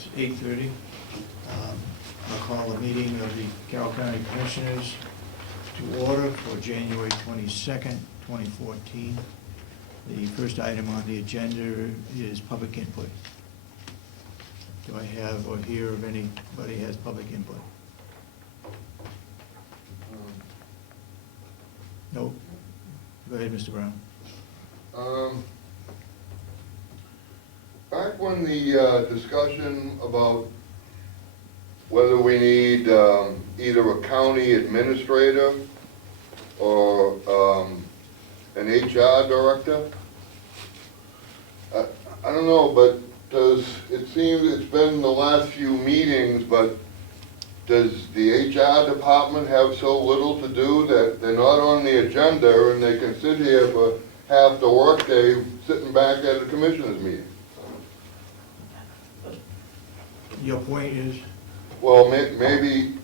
It's 8:30. I'll call the meeting of the Carroll County Commissioners to order for January 22nd, 2014. The first item on the agenda is public input. Do I have or hear of anybody has public input? Nope. Go ahead, Mr. Brown. Back when the discussion about whether we need either a county administrator or an HR director, I don't know, but it seems it's been the last few meetings, but does the HR department have so little to do that they're not on the agenda and they can sit here for half the workday sitting back at a commissioners meeting? Your point is? Well, maybe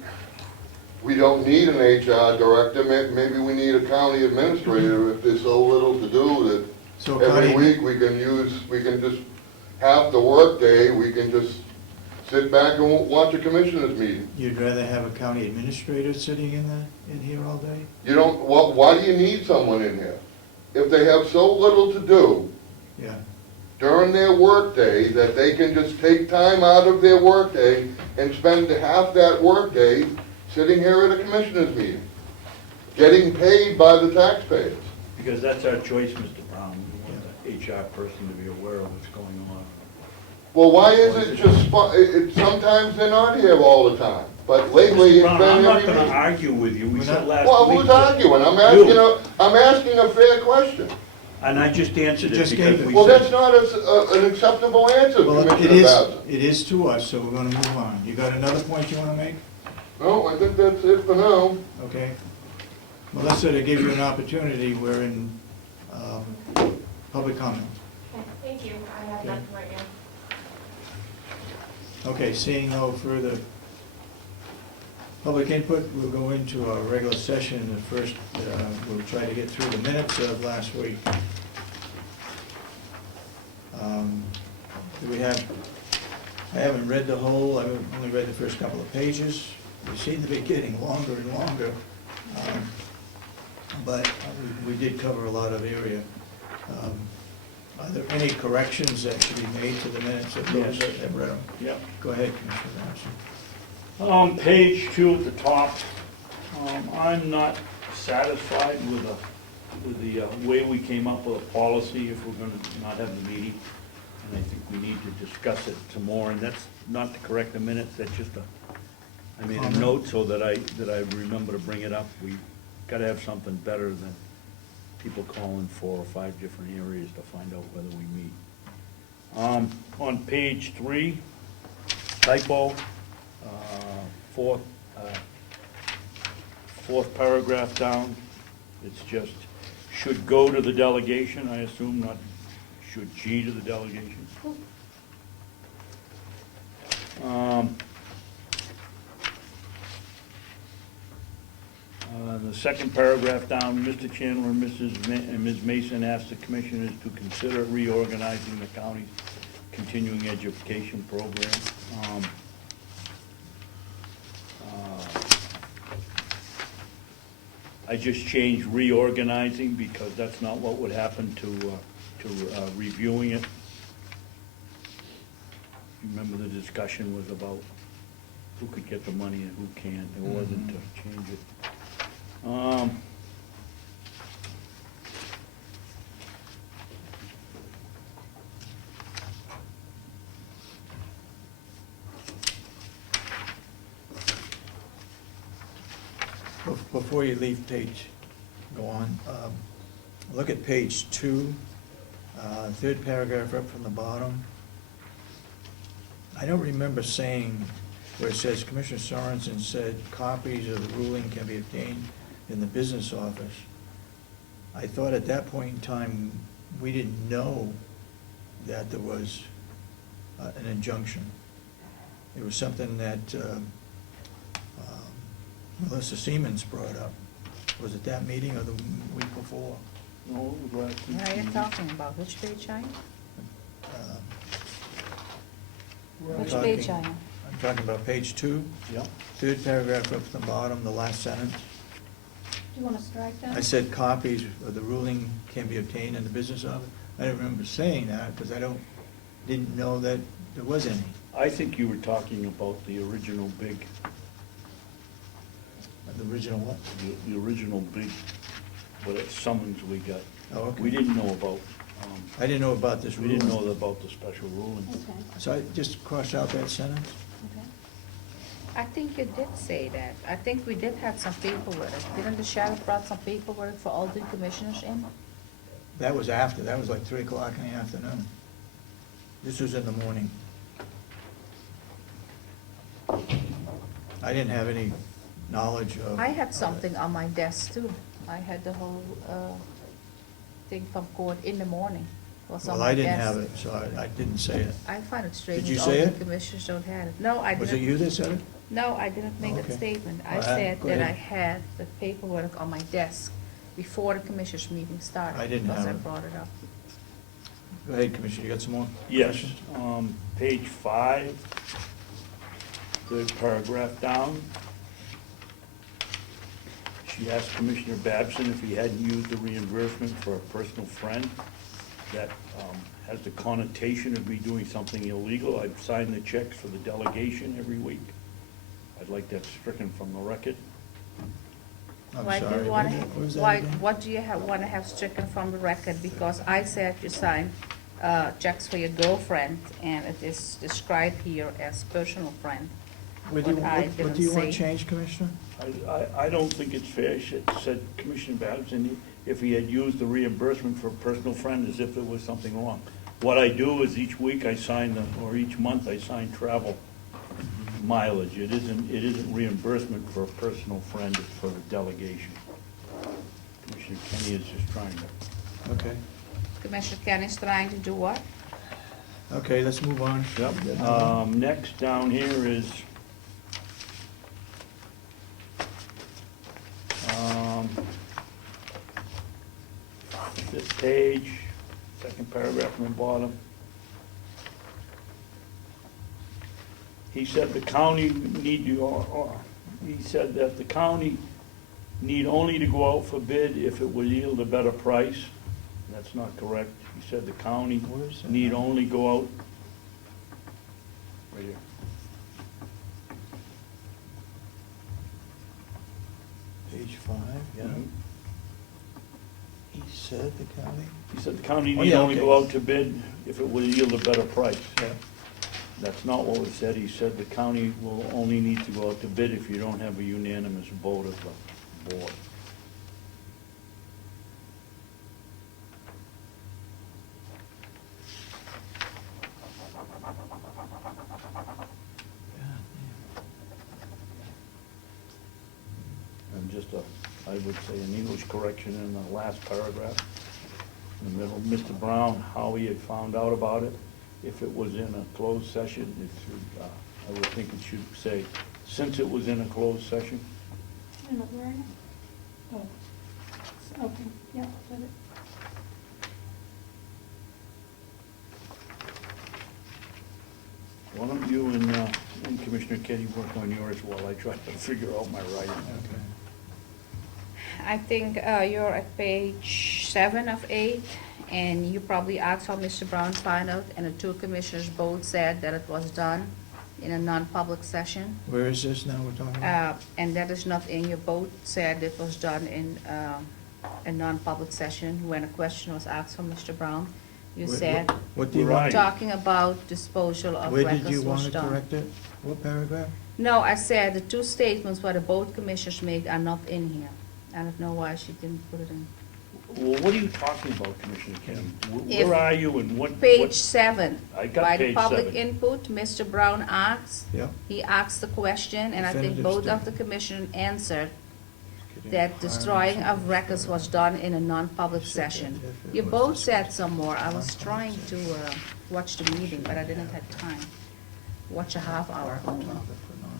we don't need an HR director, maybe we need a county administrator if there's so little to do that So every week we can just, half the workday, we can just sit back and watch a commissioners meeting. You'd rather have a county administrator sitting in here all day? You don't, why do you need someone in here? If they have so little to do Yeah. during their workday that they can just take time out of their workday and spend half that workday sitting here at a commissioners meeting, getting paid by the taxpayers. Because that's our choice, Mr. Brown. We want the HR person to be aware of what's going on. Well, why is it just, sometimes they're not here all the time, but lately it's Mr. Brown, been I'm not every gonna meeting. argue with you. We said last Well, week. who's arguing? I'm asking a fair question. And I just answered it Just because gave it. we Well, that's said, not an acceptable answer, Well, Commissioner Babson. it is to us, so we're gonna move on. You got another point you wanna make? No, I think that's it for now. Okay. Melissa, to give you an opportunity, we're in public comment. Okay, thank you. I have Okay. nothing right now. Okay, seeing no further public input, we'll go into our regular session. And first, we'll try to get through the minutes of last week. Do we have, I haven't read the whole, I've only read the first couple of pages. They seem to be getting longer and longer. But we did cover a lot of area. Are there any corrections that should be made to the minutes of those that have read them? yep. Go ahead, Commissioner Babson. Page 2 at the top, I'm not satisfied with the way we came up with a policy if we're gonna not have the meeting. And I think we need to discuss it some more, and that's not to correct the minutes, that's just I made a note so that I remember to bring it up. We gotta have something better than people calling 4 or 5 different areas to find out whether we meet. On page 3, typo, fourth paragraph down, it's just, should go to the delegation, I assume, not should G to the delegation. The second paragraph down, Mr. Chandler and Ms. Mason asked the commissioners to consider reorganizing the county's continuing education program. I just changed reorganizing because that's not what would happen to reviewing it. Remember the discussion was about who could get the money and who can't. It wasn't to change it. Before you leave go on, look at page 2, third paragraph up from the bottom. I don't remember saying where it says Commissioner Sorensen said copies of the ruling can be obtained in the business office. I thought at that point in time, we didn't know that there was an injunction. It was something that Melissa Siemens brought up. Was it that meeting or the week before? No, it was last week. What are you talking about? Which page are you? Which talking- page are you? I'm talking about page 2, Yeah. third paragraph up from the bottom, the last sentence. Do you want to strike that? I said copies of the ruling can be obtained in the business office. I don't remember saying that, because didn't know that there was any. I think you were talking about the original big, The original what? the original big, summons we got. Oh, okay. We didn't know about, I didn't know about this we ruling. didn't know about the special ruling. Okay, So I just crossed out that sentence? okay. I think you did say that. I think we did have some paperwork. Didn't the sheriff brought some paperwork for all the commissioners in? That was after, that was like 3 o'clock in the afternoon. This was in the morning. I didn't have any knowledge of. I had something on my desk too. I had the whole thing from court in the morning. Was on Well, my I didn't desk. have it, so I didn't say it. I find it strange Did you that say all it? the commissioners don't have it. No, I Was it didn't. you that said it? No, I didn't make that Okay. statement. I Well, said go that I ahead. had the paperwork on my desk before the commissioners meeting started. I didn't have Because I it. brought it up. Go ahead, Commissioner, you got some more? Yes, questions? page 5, third paragraph down. She asked Commissioner Babson if he hadn't used the reimbursement for a personal friend. That has the connotation of me doing something illegal. I've signed the checks for the delegation every week. I'd like that stricken from the record. I'm Why do sorry, you want what was that why, again? what do you want to have stricken from the record? Because I said you signed checks for your girlfriend, and it is described here as personal friend. What do you, what I what do didn't you want say. changed, Commissioner? I don't think it's fair. It said Commissioner Babson, if he had used the reimbursement for a personal friend as if there was something wrong. What I do is each week I sign, or each month I sign travel mileage. It isn't reimbursement for a personal friend, it's for the delegation. Commissioner Kenney is just trying to. Okay, Commissioner Kenny's trying to do what? okay, let's move on. Next down here is, this page, second paragraph from the bottom. He said the county need to, he said that the county need only to go out for bid if it will yield a better price. That's not correct. He said the county Where is that? need only go out, right here. Page 5, yeah. Mhm. He said the county? He said the county Oh, need yeah, only okay. go out to bid if it will yield a better price. Yeah. That's not what was said. He said the county will only need to go out to bid if you don't have a unanimous vote of the board. And just I would say an English correction in the last paragraph. In the middle, Mr. Brown, how he had found out about it. If it was in a closed session, it should, I would think it should say, since it was in a closed session. Wait a minute, where are you? Oh, okay, yeah, got it. Why don't you and Commissioner Kenney work on yours while I try to figure out my writing. Okay. I think you're at page 7 of 8, and you probably asked how Mr. Brown found out, and the two commissioners both said that it was done in a non-public session. Where is this now we're talking about? And that is not in your both said it was done in a non-public session when a question was asked from Mr. Brown. You What- said, What do you Right. want? talking about disposal of Where records did you want was to done. correct it? What paragraph? No, I said the two statements where the both commissioners made are not in here. I don't know why she didn't put it in. Well, what are you talking about, Commissioner Kenney? If- Where are you and what? Page 7. I got By the page public 7. input, Mr. Brown asked, Yeah. he asked the question, and I think Definitive both of the statement. commissioners answered that destroying of records was done in a non-public session. You both said some more. I was trying to watch the meeting, but I didn't have time. Watch a half hour only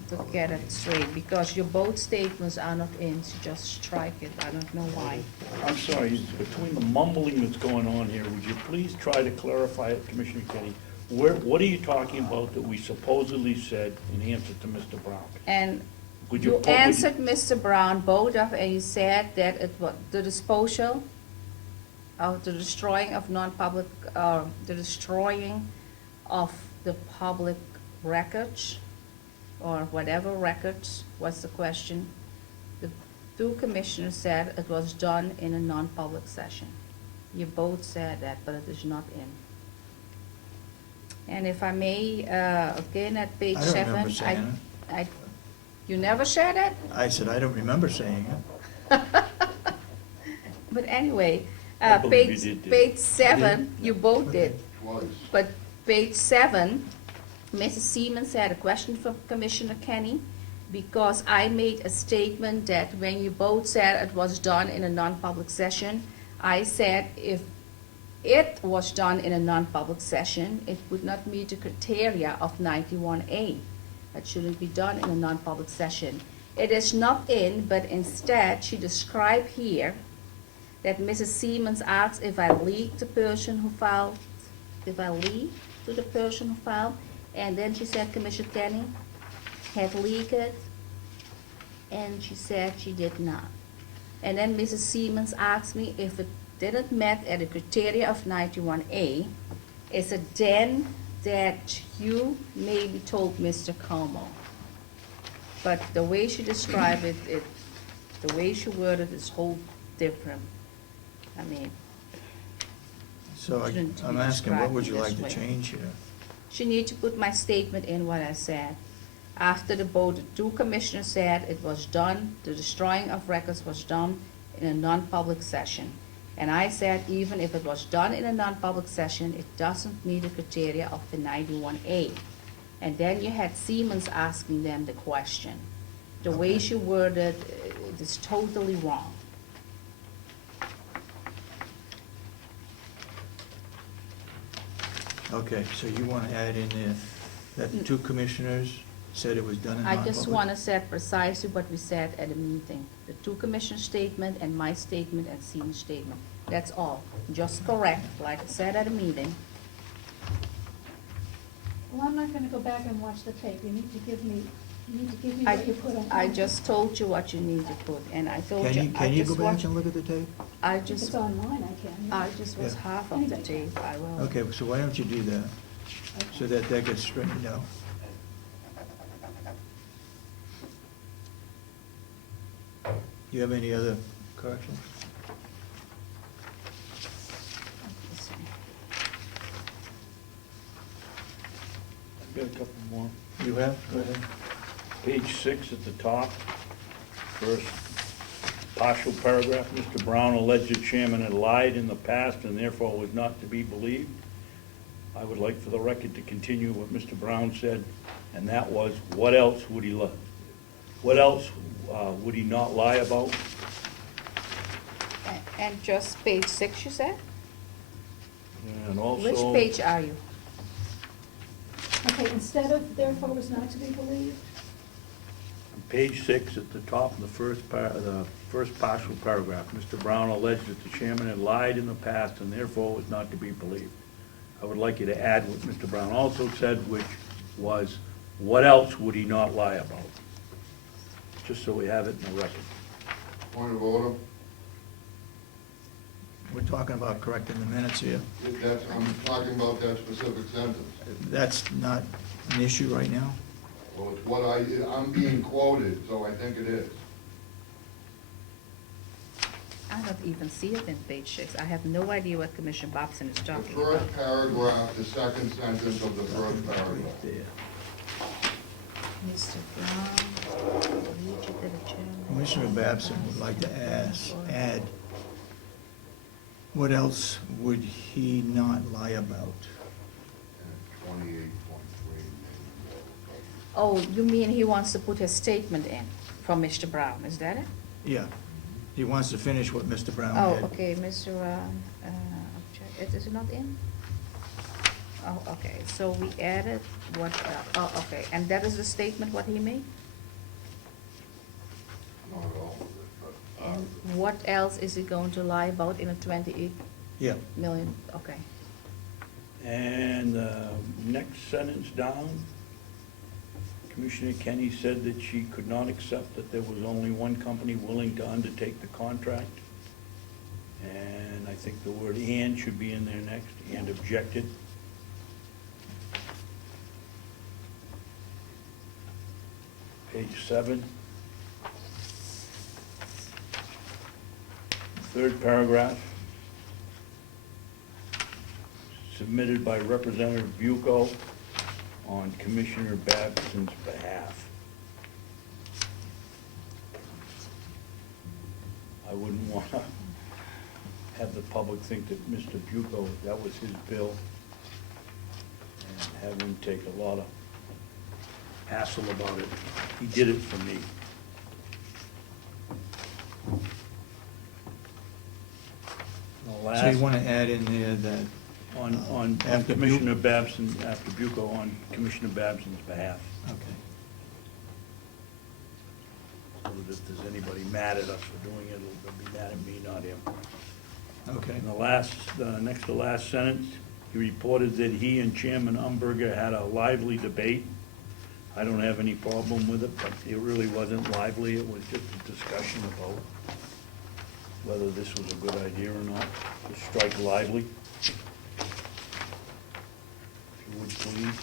to get it straight, because your both statements are not in, so just strike it. I don't know why. I'm sorry, between the mumbling that's going on here, would you please try to clarify it, Commissioner Kenney? what are you talking about that we supposedly said in answer to Mr. Brown? And Would you would answered Mr. Brown, both of, and you said that it was the disposal of the destroying of non-public, the destroying of the public records, or whatever records was the question. The two commissioners said it was done in a non-public session. You both said that, but it is not in. And if I may, again, at page I don't 7, remember saying you never said it? I said, I don't remember saying it. But anyway, I believe you page, did, too. page 7, you both did. Twice. But page 7, Mrs. Siemens had a question for Commissioner Kenney, because I made a statement that when you both said it was done in a non-public session, I said if it was done in a non-public session, it would not meet the criteria of 91A. It shouldn't be done in a non-public session. It is not in, but instead she described here that Mrs. Siemens asked if I leaked the person who filed, if I leaked to the person who filed, and then she said Commissioner Kenney had leaked it, and she said she did not. And then Mrs. Siemens asked me if it didn't met at the criteria of 91A, is it then that you maybe told Mr. Comeau? But the way she described it, the way she worded it is whole different. I mean, So Shouldn't I'm be asking, what would described you in like this to way. change here? she need to put my statement in what I said. After the vote, the two commissioners said it was done, the destroying of records was done in a non-public session. And I said even if it was done in a non-public session, it doesn't meet the criteria of the 91A. And then you had Siemens asking them the question. The way Okay. she worded it is totally wrong. Okay, so you want to add in there that the two commissioners said it was done in I non-public? just want to say precisely what we said at the meeting. The two commissioners' statement and my statement and Siemens' statement. That's all. Just correct, like I said at a meeting. Well, I'm not gonna go back and watch the tape. You need to give me I- what you put on. I just told you what you need to put, and I told you, I Can you go just back watched, and look at the tape? I If just, it's online, I can. yeah. I just was Yeah. half of the tape, I will. Okay, so why don't you do that, so that that gets straightened out? Do you have any other corrections? Let's see. I've got a couple more. You have? Go ahead. Page 6 at the top, first partial paragraph, Mr. Brown alleged the chairman had lied in the past and therefore was not to be believed. I would like for the record to continue what Mr. Brown said, and that was, what else would he lie? What else would he not lie about? And just page 6, you said? And also. Which page are you? Okay, instead of therefore was not to be believed, Page 6 at the top of the first partial paragraph, Mr. Brown alleged that the chairman had lied in the past and therefore was not to be believed. I would like you to add what Mr. Brown also said, which was, what else would he not lie about? Just so we have it in the record. Point of order. We're talking about correcting the minutes here. I'm talking about that specific sentence. That's not an issue right now? Well, it's what I'm being quoted, so I think it is. I don't even see it in page 6. I have no idea what Commissioner Babson is The talking about. first paragraph, the second sentence of the first paragraph. Right there. Mr. Brown, alleged that the chairman- Commissioner Babson would like to add, what else would he not lie about? 28.3. Oh, you mean he wants to put his statement in from Mr. Brown, is that it? Yeah, he wants to finish what Mr. Brown Oh, did. okay, Mr., is it not in? Oh, okay, so we added what, oh, okay, and that is the statement what he made? Not all of it, but. And what else is he going to lie about in a 28 Yeah, million, okay. And the next sentence down, Commissioner Kenney said that she could not accept that there was only one company willing to undertake the contract. And I think the word "and" should be in there next, and objected. Page 7. Third paragraph. Submitted by Representative Bucco on Commissioner Babson's behalf. I wouldn't want to have the public think that Mr. Bucco, that was his bill, and have him take a lot of hassle about it. He did it for me. The So last- you want to add in there that, on After Commissioner Babson, after Bucco, on Commissioner Babson's behalf. okay. So that if there's anybody mad at us for doing it, they'll be mad at me, not him. Okay, And next to last sentence, he reported that he and Chairman Umberger had a lively debate. I don't have any problem with it, but it really wasn't lively. It was just a discussion about whether this was a good idea or not. To strike lively. If you would, please.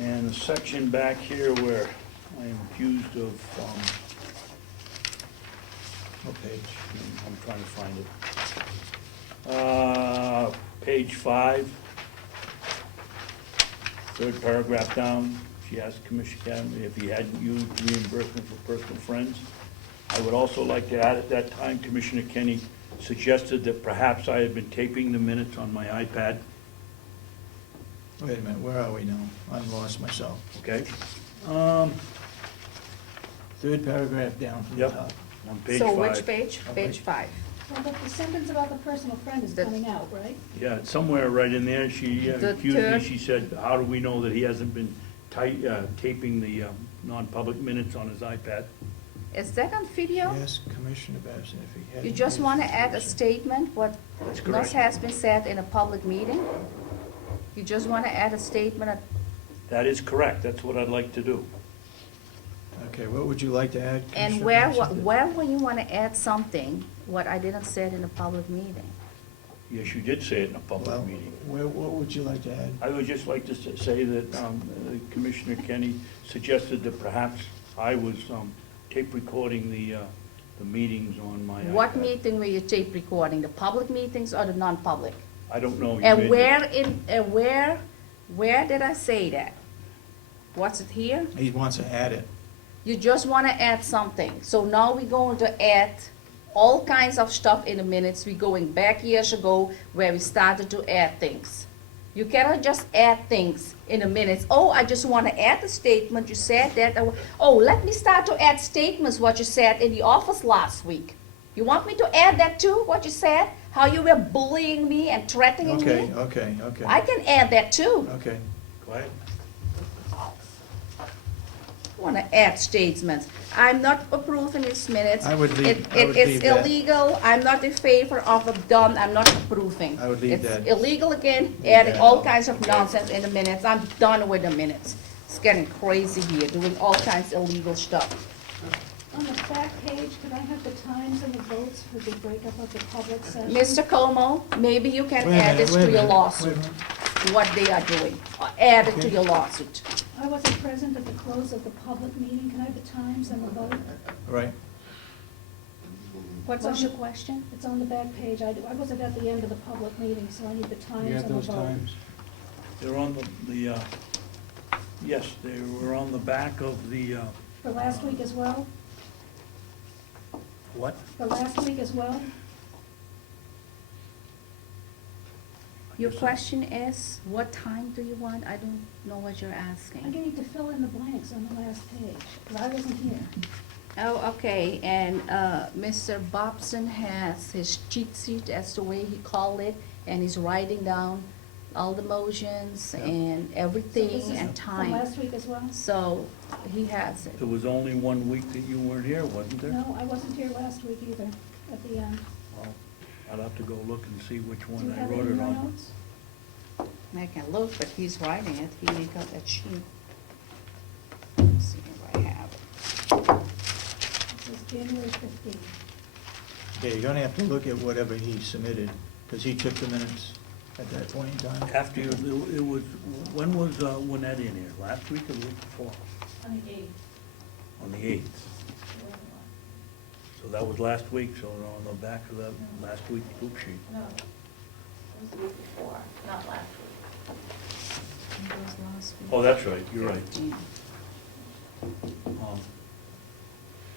And the section back here where I am accused of, what page? I'm trying to find it. Page 5, third paragraph down, she asked Commissioner Kenney if he hadn't used reimbursement for personal friends. I would also like to add, at that time, Commissioner Kenney suggested that perhaps I had been taping the minutes on my iPad, Wait a minute, where are we now? I'm lost myself. okay? Third paragraph down from the Yep. top. On page 5. So which page? Page 5. Well, but the sentence about the personal friend is The- coming out, right? Yeah, it's somewhere right in there, she The accused me, third- she said, how do we know that he hasn't been taping the non-public minutes on his iPad? Is that on video? Yes, Commissioner Babson, if he had. You just want to add a statement, what That's not correct. has been said in a public meeting? You just want to add a statement, That is correct, that's what I'd like to do. Okay, what would you like to add, and Commissioner Babson? where will you want to add something, what I didn't say in a public meeting? Yes, you did say it in a Well, public meeting. what would you like to add? I would just like to say that Commissioner Kenney suggested that perhaps I was tape recording the meetings on my iPad. What meeting were you tape recording, the public meetings or the non-public? I don't know. You And made where did I say that? What's it here? He wants to add it. You just want to add something. So now we're going to add all kinds of stuff in the minutes. We're going back years ago where we started to add things. You cannot just add things in the minutes. Oh, I just want to add the statement, you said that. Oh, let me start to add statements, what you said in the office last week. You want me to add that too, what you said? How you were bullying me and threatening Okay, me? okay. I can add that too. Okay, Go ahead. Want to add statements. I'm not approving these minutes. I would leave- I It would is leave that. illegal. I'm not in favor of it done. I'm not approving. I would leave that. It's illegal again, Leave adding that. all kinds of nonsense in the minutes. I'm done with the minutes. It's getting crazy here, doing all kinds of illegal stuff. On the back page, could I have the times and the votes for the breakup of the public session? Mr. Comeau, maybe you can Wait a add minute, this wait a to your minute, lawsuit, wait a minute. what they are doing. Or add it to Okay. your lawsuit. I wasn't present at the close of the public meeting. Can I have the times and the vote? all right. What's on your question? It's on the back page. I wasn't at the end of the public meeting, so I need the times You and have the those vote. times? They're on yes, they were on the back of the, For last week as well? what? For last week as well? Your question is, what time do you want? I don't know what you're I asking. need to fill in the blanks on the last page, because I wasn't here. Oh, okay, and Mr. Babson has his cheat sheet, that's the way he called it, and he's writing down all the motions Yeah. and So everything this is and From time. last week as well? So he has it. There was only 1 week that you weren't here, wasn't there? No, I wasn't here last week either, at the end. Well, I'll have to go look and see which Do you one I have it wrote in it your on. notes? I can look, but he's writing it, he got that sheet. Let's see if I have it. This is January 15th. Yeah, you're gonna have to look at whatever he submitted, because he took the minutes at that point in time. After you, it was, when was Winnett in here? Last week or the week before? On the 8th. On the 8th. So that was last week, so on the back of that last week's group sheet. No, it was the week before, not last week. It was last week. Oh, that's right, you're right. 15.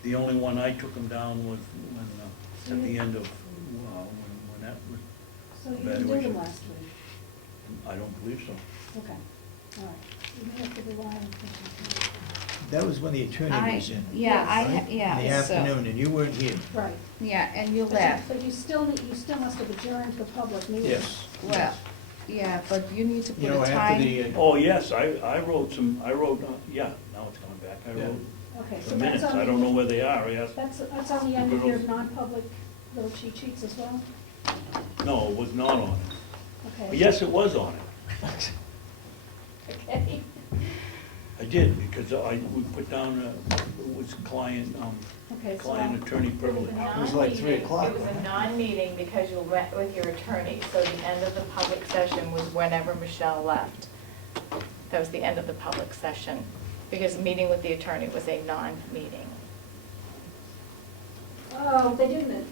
The only one I took him down was when, at the end of, when that was, So you didn't do Evaluation. them last week? I don't believe so. Okay, all right. You may have to rely on Christian. That was when the attorney was in. Yeah, right? yeah, In the so, afternoon, and you weren't here. Right. yeah, and you But left. But you still must have adjourned the public meeting. Yes. Well, yeah, but you need to You put know, a after time. the, Oh, yes, I wrote some, yeah, now it's coming back. I Yeah. wrote Okay, the so minutes, that's on I don't know where they are, yes. That's on the end of your non-public little cheat sheets as well? No, it was not on it. Okay. But yes, it was on it. Okay. I did, because we put down, it was client, Okay, so client attorney privilege. It was like 3 o'clock, It was wasn't a it? non-meeting because you met with your attorney, so the end of the public session was whenever Michelle left. That was the end of the public session, because meeting with the attorney was a non-meeting. Oh, they didn't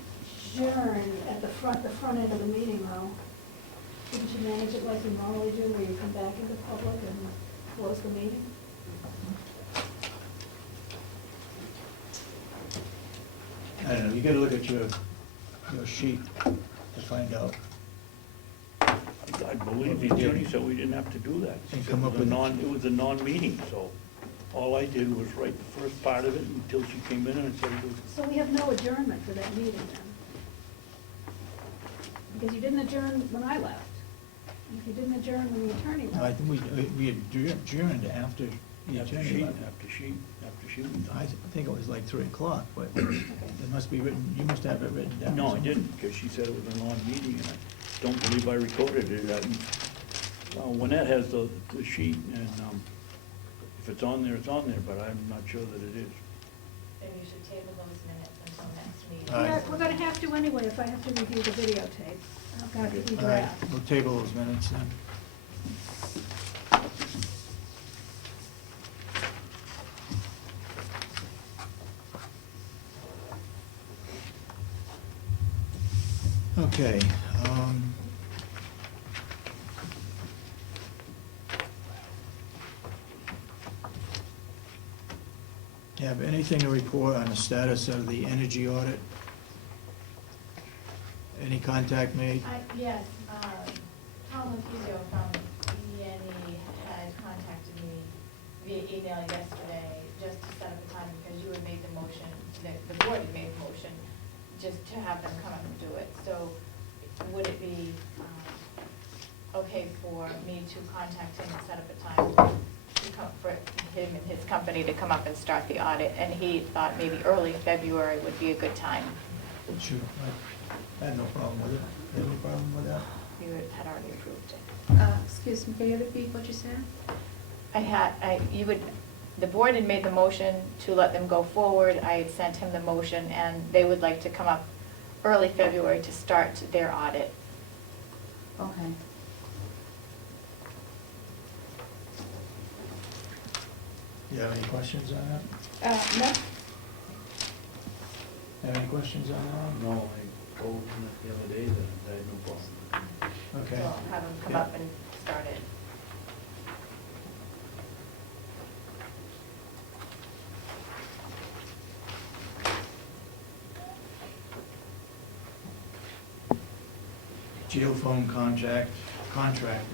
adjourn at the front end of the meeting though. Didn't you manage it like you normally do, where you come back into public and close the meeting? I don't know, you gotta look at your sheet to find out. I believe the attorney said we didn't have to do that. And It come was up a with- non, it was a non-meeting, so all I did was write the first part of it until she came in and said it was, So we have no adjournment for that meeting then? Because you didn't adjourn when I left. And if you didn't adjourn when the attorney No, I left. think we adjourned after the after attorney she, left. after she was I done. think it was like 3 o'clock, but it must be written, you must have it written down. No, I somewhere. didn't, because she said it was a non-meeting, and I don't believe I recorded it. Winnett has the sheet, and if it's on there, it's on there, but I'm not sure that it is. And you should table those minutes until next meeting. All right. We're gonna have to anyway if I have to review the videotape. I've got to All right, redraft. we'll table those minutes then. Okay, have anything to report on the status of the energy audit? Any contact made? Yes, Tom Lufusio from ENE had contacted me via email yesterday just to set up a time because you had made the motion, the board had made the motion, just to have them come up and do it. So would it be okay for me to contact him and set up a time to come, for him and his company to come up and start the audit? And he thought maybe early February would be a good time. Sure, I had no problem with it. You have any problem with that? You had already approved it. Excuse me, can you repeat what you said? The board had made the motion to let them go forward. I had sent him the motion, and they would like to come up early February to start their audit. Okay. Do you have any questions on that? No, Have any questions on that? No, I told him the other day that I had no problem. Okay. So I'll have them come Yeah. up and start it. Geophone contract,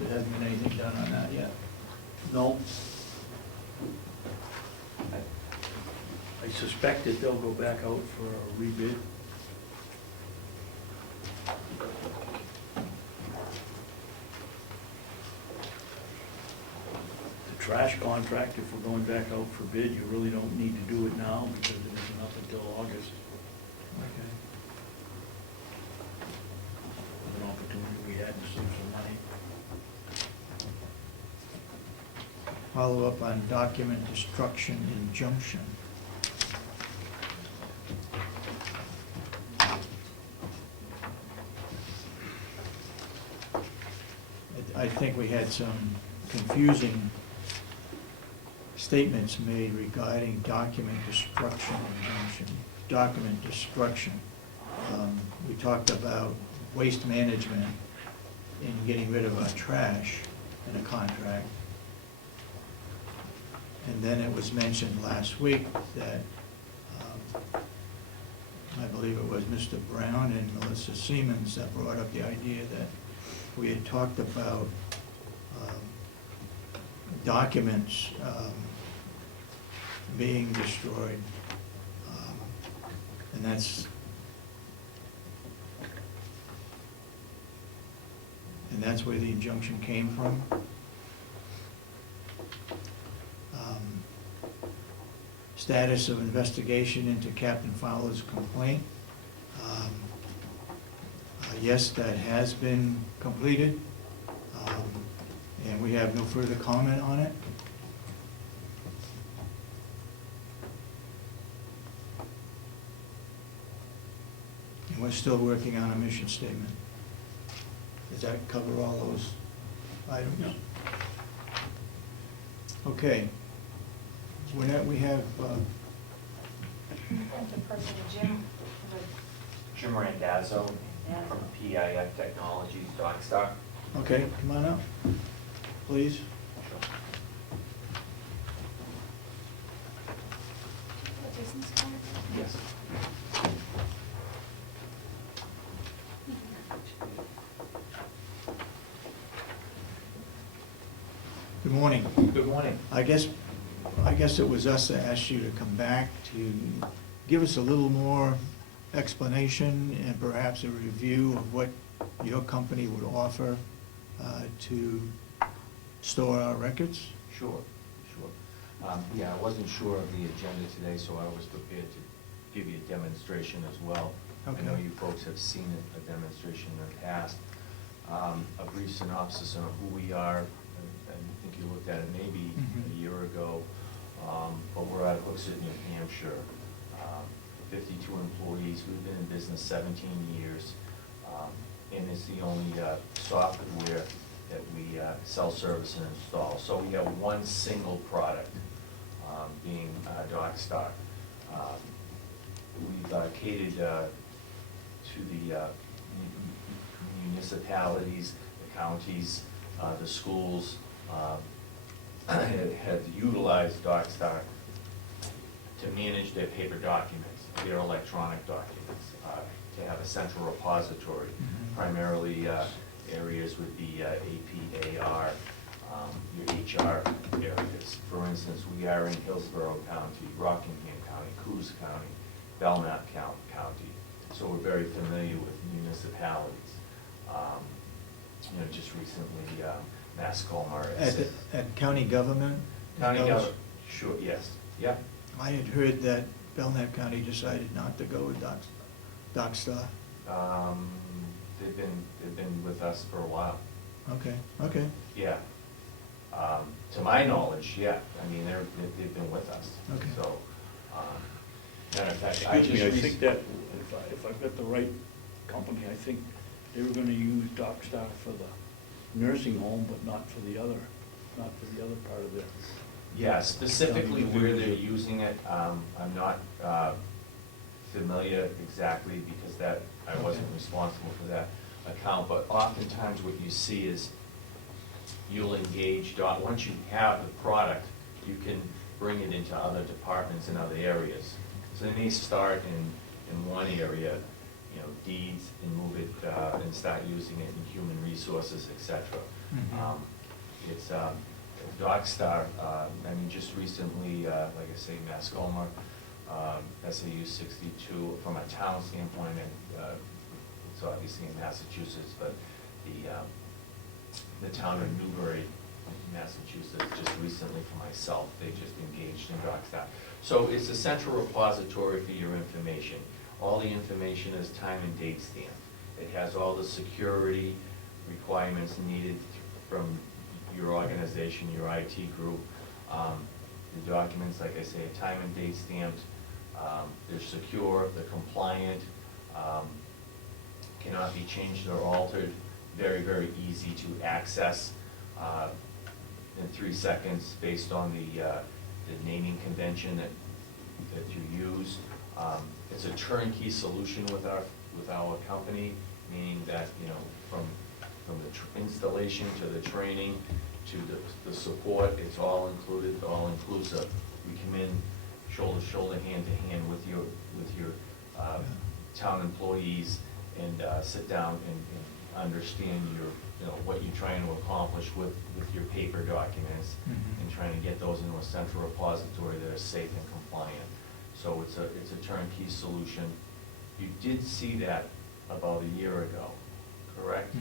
there hasn't been anything done on that yet. No. I suspect that they'll go back out for a rebid. The trash contract, if we're going back out for bid, you really don't need to do it now because it isn't up until August. Okay. follow up on document destruction injunction. I think we had some confusing statements made regarding document destruction injunction. Document destruction. We talked about waste management and getting rid of our trash in a contract. And then it was mentioned last week that, I believe it was Mr. Brown and Melissa Siemens that brought up the idea that we had talked about documents being destroyed. And that's where the injunction came from. Status of investigation into Captain Fowler's complaint. Yes, that has been completed, and we have no further comment on it. And we're still working on a mission statement. Does that cover all those items? No. Okay. We have, The person, Jim, Jim Randazzo from PIF Technologies, Dockstock. okay, come on up, please. Business card? Yes. Good morning. Good morning. I guess it was us that asked you to come back to give us a little more explanation and perhaps a review of what your company would offer to store our records. Sure. Yeah, I wasn't sure of the agenda today, so I was prepared to give you a demonstration as well. Okay. I know you folks have seen a demonstration in the past. A brief synopsis on who we are. I think you looked at it maybe a year ago, but we're out of Hooksett, New Hampshire. 52 employees. We've been in business 17 years, and it's the only software that we sell, service, and install. So we have one single product, being Dockstock. We've catered to the municipalities, the counties, the schools, have utilized Dockstock to manage their paper documents, their electronic documents, to have a central repository. Primarily, areas would be AP, AR, your HR areas. For instance, we are in Hillsborough County, Rockingham County, Coos County, Belknap County. So we're very familiar with municipalities. Just recently, Mascoma. At county government? County Those- government, sure, yes, yeah. I had heard that Belknap County decided not to go with Dockstar. They've been with us for a while, Okay. yeah. To my knowledge, yeah, I mean, they've been with us. Okay. So, matter of fact, Excuse me, I think that, if I've got the right company, I think they were gonna use Dockstock for the nursing home, but not for the other part of their. Yeah, specifically where they're using it, I'm not familiar exactly because I wasn't responsible for that account, but oftentimes what you see is you'll engage, once you have the product, you can bring it into other departments in other areas. So they may start in one area, deeds, and move it, and start using it in human resources, et cetera. It's Dockstar, just recently, like I say, Mascoma, SAU 62, from a town standpoint, and it's obviously in Massachusetts, but the town of Newbury, Massachusetts, just recently for myself, they just engaged in Dockstar. So it's a central repository for your information. All the information is time and date stamped. It has all the security requirements needed from your organization, your IT group. The documents, like I say, are time and date stamped, they're secure, they're compliant, cannot be changed or altered, very, very easy to access in 3 seconds based on the naming convention that you use. It's a turnkey solution with our company, meaning that, you know, from the installation to the training to the support, it's all included, all inclusive. We come in shoulder to shoulder, hand to hand with your town employees and sit down and understand what you're trying to accomplish with your paper documents and trying to get those into a central repository that are safe and compliant. So it's a turnkey solution. You did see that about a year ago, correct?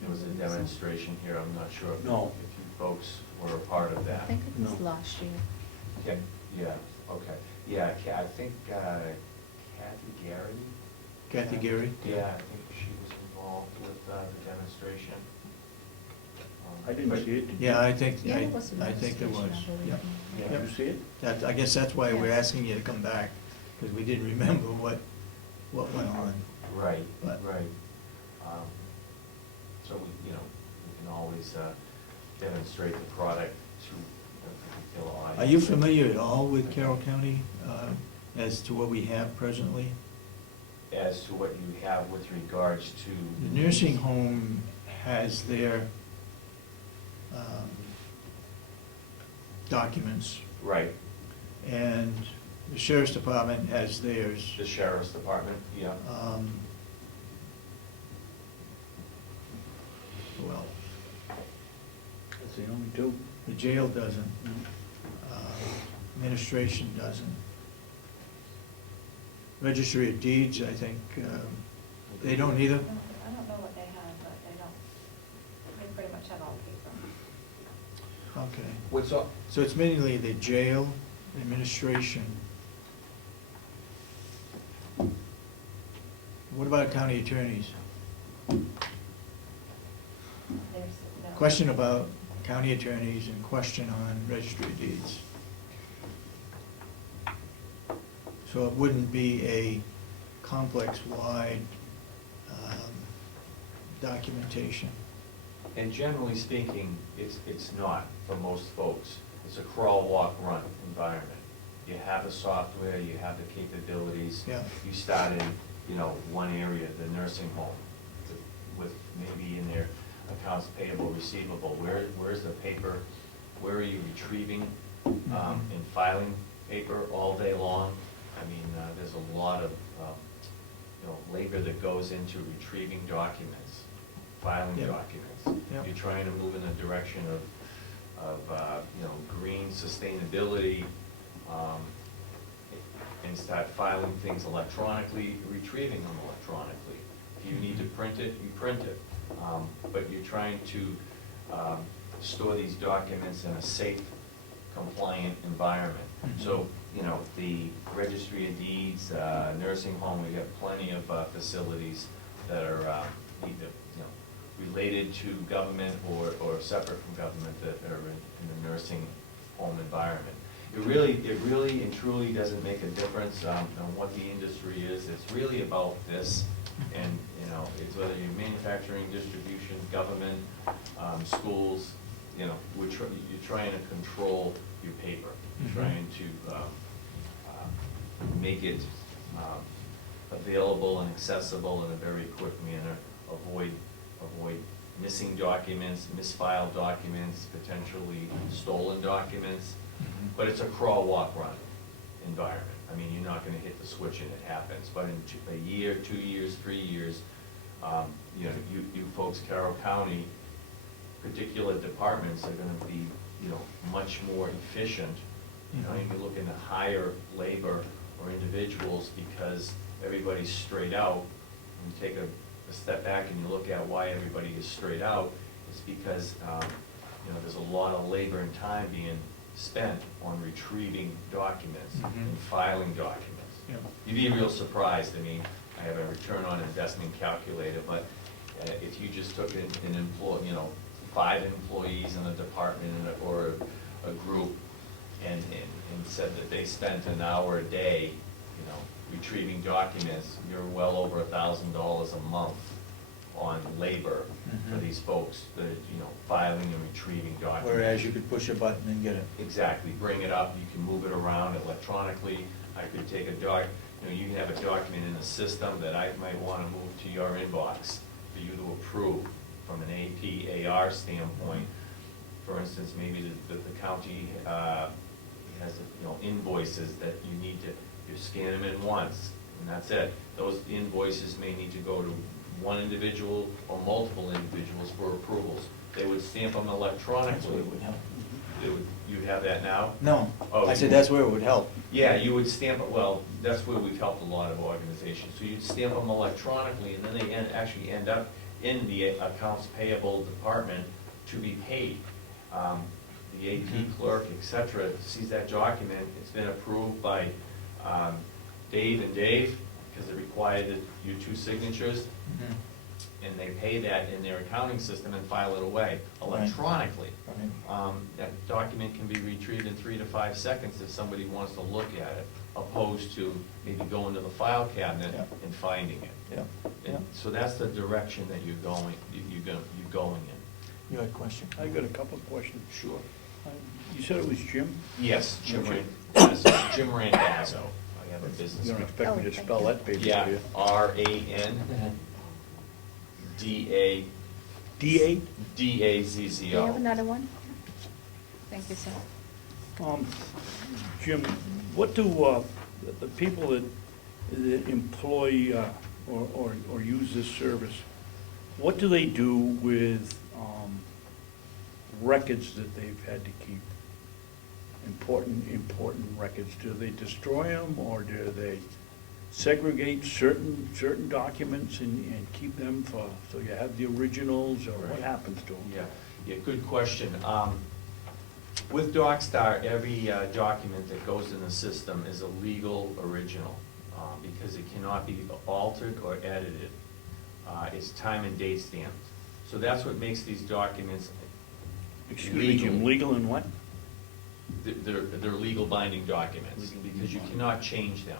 There was a demonstration here, I'm not sure if No. if you folks were a part of I that. think it was No. last year. Yeah, okay. Yeah, I think Kathy Garrity? Kathy Gary? Yeah, I think she was involved with the demonstration. I didn't see it. Did you? Yeah, I think, Yeah, it was a I think there was, demonstration, I believe. yeah. Did you see it? That, I guess that's why we're Yeah. asking you to come back, because we didn't remember what went on. Right, But- right. So we can always demonstrate the product to a particular audience. Are you familiar at all with Carroll County as to what we have presently? As to what you have with regards to? The nursing home has their documents, Right, and the sheriff's department has theirs. the sheriff's department, yeah. Well, That's the only two. the jail doesn't, administration doesn't. Registry of Deeds, I think, they don't either. I don't know what they have, but they pretty much have all paper. Okay. What's up? So it's mainly the jail, administration. What about county attorneys? There's no. Question about county attorneys and question on registry of deeds. So it wouldn't be a complex-wide documentation. And generally speaking, it's not for most folks. It's a crawl, walk, run environment. You have the software, you have the capabilities. Yeah. You start in, one area, the nursing home, with maybe in their accounts payable, receivable. Where's the paper? Where are you retrieving and filing paper all day long? I mean, there's a lot of, labor that goes into retrieving documents, filing Yep. documents. Yep. You're trying to move in the direction of green sustainability, and start filing things electronically, retrieving them electronically. If you need to print it, you print it. But you're trying to store these documents in a safe, compliant environment. So, the registry of deeds, nursing home, we have plenty of facilities that are either, related to government or separate from government that are in the nursing home environment. It really and truly doesn't make a difference on what the industry is. It's really about this, and, it's whether you're manufacturing, distribution, government, schools, you're trying to control your paper. You're trying to make it available and accessible in a very quick manner, avoid missing documents, misfiled documents, potentially stolen documents. But it's a crawl, walk, run environment. I mean, you're not gonna hit the switch and it happens, but in a year, 2 years, 3 years, you folks, Carroll County, particular departments are gonna be, much more efficient. You're looking to hire labor or individuals because everybody's straight out. When you take a step back and you look at why everybody is straight out, it's because, there's a lot of labor and time being spent on retrieving documents and filing documents. Yeah. You'd be real surprised. I mean, I have a return on investment calculator, but if you just took an employee, 5 employees in a department or said that they spent an hour a day, retrieving documents. You're well over $1,000 a month on labor for Mhm. these folks, filing and retrieving documents. Whereas you could push a button and get it. Exactly, bring it up, you can move it around electronically. I could take you can have a document in the system that I might want to move to your inbox for you to approve from an APAR standpoint. For instance, maybe the county has, invoices that you scan them in once, and that's it. Those invoices may need to go to one individual or multiple individuals for approvals. They would stamp them That's where electronically. it would help. You have that now? No, Oh, I you- said that's where it would help. Yeah, you would stamp it, well, that's where we've helped a lot of organizations. So you'd stamp them electronically, and then they actually end up in the accounts payable department to be paid. The AP clerk, et cetera, sees that document, it's been approved by Dave and Dave, because it required your two signatures, Mhm. and they pay that in their accounting system and file it away Right. electronically. Right. That document can be retrieved in 3 to 5 seconds if somebody wants to look at it, opposed to maybe going to the file cabinet Yeah. and finding it. Yeah, yeah. And so that's the direction that you're going in. You had a question? I got a couple of questions. Sure. You said it was Jim? Yes, Jim Okay. Jim Randazzo. I have a business. You don't expect me to Oh, thank spell you. that paper, do Yeah, you? RANDA. D8? Do you DAZZO. have another one? Thank you, sir. Jim, what do the people that employ or use this service, what do they do with records that they've had to keep? Important records. Do they destroy them, or do they segregate certain documents and keep them so you have the originals, or what Right. happens to them? Yeah, good question. With DocStar, every document that goes in the system is a legal original, because it cannot be altered or edited. It's time and date stamped. So that's what makes these documents Excuse me, Jim, legal and what? they're legal binding documents, Legal because you binding. cannot change them.